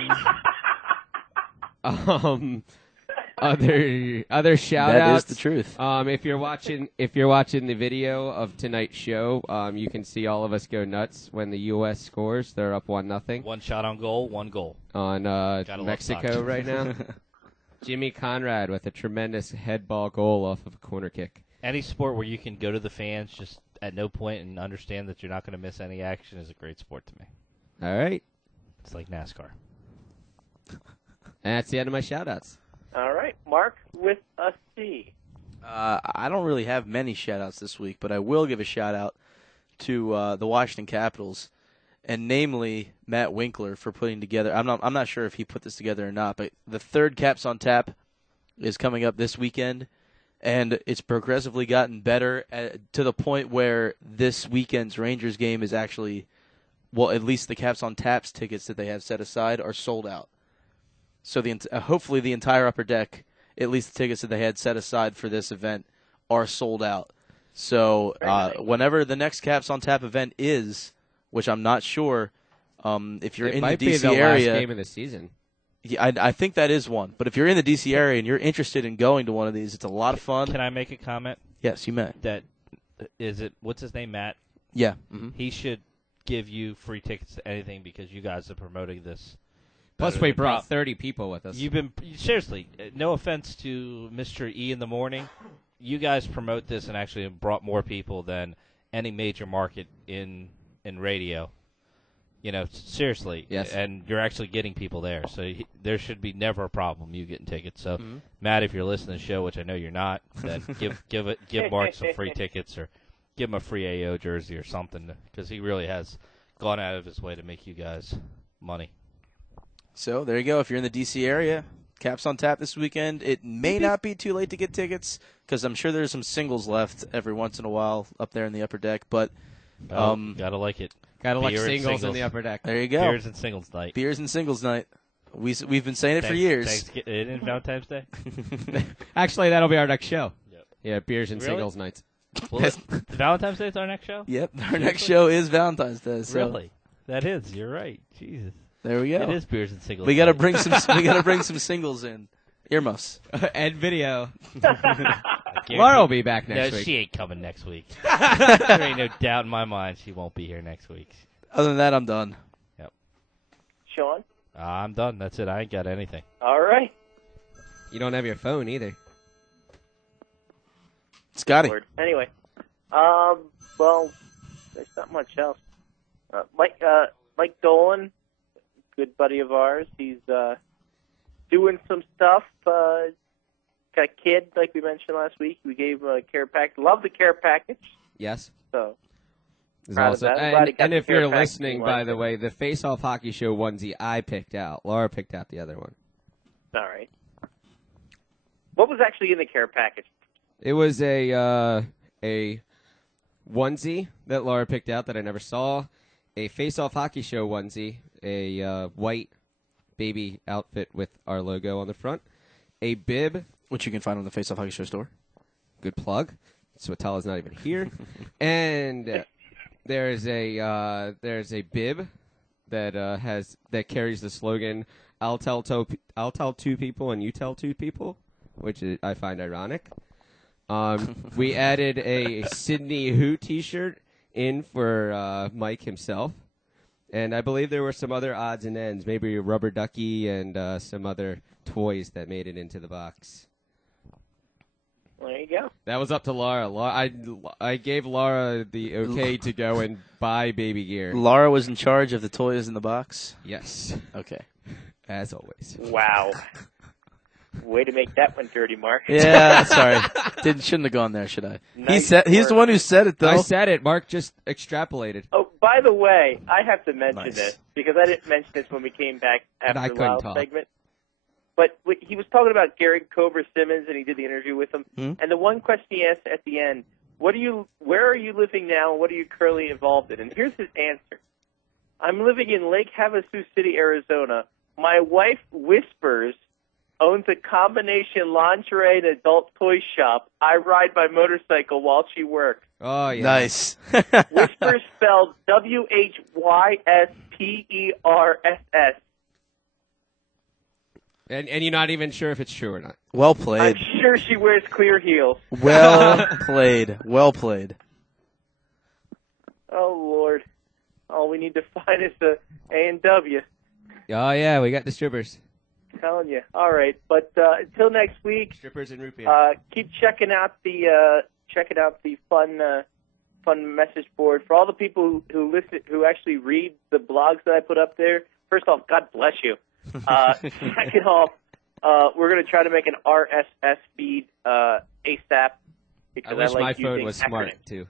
other shout That outs. is the truth. If you're watching the video of tonight's show, you can see all of us go nuts when the U.S. scores. They're up 1-0. One shot on goal, one goal. On Gotta love Mexico soccer. right now. Jimmy Conrad with a tremendous head ball goal off of a corner kick. Any sport where you can go to the fans just at no point and understand that you're not going to miss any action is a great sport to me. All right. It's like NASCAR. And that's the end of my shout-outs. All right, Mark with a C. I don't really have many shout-outs this week, but I will give a shout-out to the Washington Capitals, and namely Matt Winkler for putting together. I'm not sure if he put this together or not, but the third Caps on Tap is coming up this weekend, and it's progressively gotten better to the point where this weekend's Rangers game is actually, well, at least the Caps on Taps tickets that they have set aside are sold out. So hopefully the entire upper deck, at least the tickets that they had set aside for this event, are sold out. So whenever the next Caps on Tap event is, which I'm not sure, if you're in the DC area, it might be the last game of the season. Yeah, I think that is one. But if you're in the DC area and you're interested in going to one of these, it's a lot of fun. Can I make a comment? Yes, you may. What's his name, Matt? Yeah. Mm-hmm. He should give you free tickets to anything because you guys are promoting this. Plus, we brought 30 people with us. Seriously, no offense to Mr. E in the morning. You guys promote this and actually have brought more people than any major market in radio. Seriously. Yes. And you're actually getting people there. So there should be never a problem you getting tickets. So, Matt, if you're listening to the show, which I know you're not, then give Mark some free tickets or give him a free AO jersey or something because he really has gone out of his way to make you guys money. So there you go. If you're in the D.C. area, Caps on Tap this weekend. It may not be too late to get tickets because I'm sure there's some singles left every once in a while up there in the upper deck. But gotta like it. Gotta like singles in the upper deck. There you go. Beers and singles night. Beers and singles night. We've been saying it for years. Isn't Valentine's Day? Actually, that'll be our next show. Yep. Yeah, beers and singles nights. Well, Valentine's Day is our next show? Yep, our next show is Valentine's Day. So. Really? That is. You're right. Jesus. There we go. It is beers and singles. We got to bring some. We got to bring some singles in. Earmuffs and video. Laura will be back next week. She ain't coming next week. There ain't no doubt in my mind she won't be here next week. Other than that, I'm done. Yep. Sean? I'm done. That's it. I ain't got anything. All right. You don't have your phone either. Scotty. Lord. Anyway, well, there's not much else. Mike Dolan, good buddy of ours, he's doing some stuff. Got a kid, like we mentioned last week. We gave him a care package. Love the care package. Yes. So. Awesome. And if you're listening, by the way, the Faceoff Hockey Show onesie I picked out. Laura picked out the other one. All right. What was actually in the care package? It was a onesie that Laura picked out that I never saw, a Faceoff Hockey Show onesie, a white baby outfit with our logo on the front, a bib, which you can find on the Faceoff Hockey Show store. Good plug. Swatala's not even here, and there's a bib that carries the slogan "I'll tell two people and you tell two people," which I find ironic. We added a Sydney Who T-shirt in for Mike himself, and I believe there were some other odds and ends, maybe a rubber ducky and some other toys that made it into the box. There you go. That was up to Laura. I gave Laura the okay to go and buy baby gear. Laura was in charge of the toys in the box? Yes. Okay. As always. Wow. Way to make that one dirty, Mark. Yeah, sorry. Shouldn't have gone there, should I? Nice he's the one who said it, though. I said it. Mark just extrapolated. Oh, by the way, I have to mention this because I didn't mention this when we came back after the Loud segment. But he was talking about Gary Cobra Simmons, and he did the interview with him. And the one question he asked at the end, where are you living now, and what are you currently involved in? And here's his answer. I'm living in Lake Havasu City, Arizona. My wife, Whispers, owns a combination lingerie and adult toy shop. I ride my motorcycle while she works. Oh, yeah. Nice. Whispers spelled WHYSPERSS. And you're not even sure if it's true or not. Well played. I'm sure she wears clear heels. Well played. Well played. Oh, Lord. All we need to find is the A&W. Oh, yeah, we got the strippers. I'm telling you. All right, but until next week, strippers and root beer. Keep checking out the fun message board for all the people who listen, who actually read the blogs that I put up there. First off, God bless you. Second off, we're going to try to make an RSS feed ASAP. I wish my phone was smart too.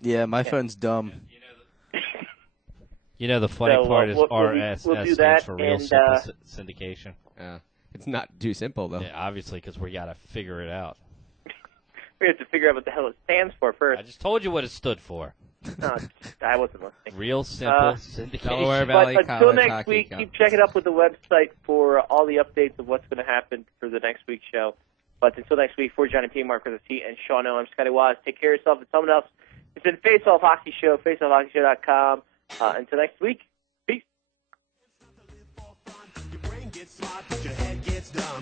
Yeah, my phone's dumb. You know the funny part is RSS we'll do that, stands for real and, simple syndication. It's not too simple though. Yeah, obviously because we got to figure it out. We have to figure out what the hell it stands for first. I just told you what it stood for. No, I wasn't listening. Real simple syndication. Delaware Valley But until College next Hockey week, Cup. keep checking up with the website for all the updates of what's going to happen for the next week's show. But until next week, for Johnny P. Mark with a T and Sean O. I'm Scotty Waz. Take care of yourself and someone else. It's been Faceoff Hockey Show, faceoffhockeyshow.com. Until next week, peace. Your brain gets smart, but your head gets dumb.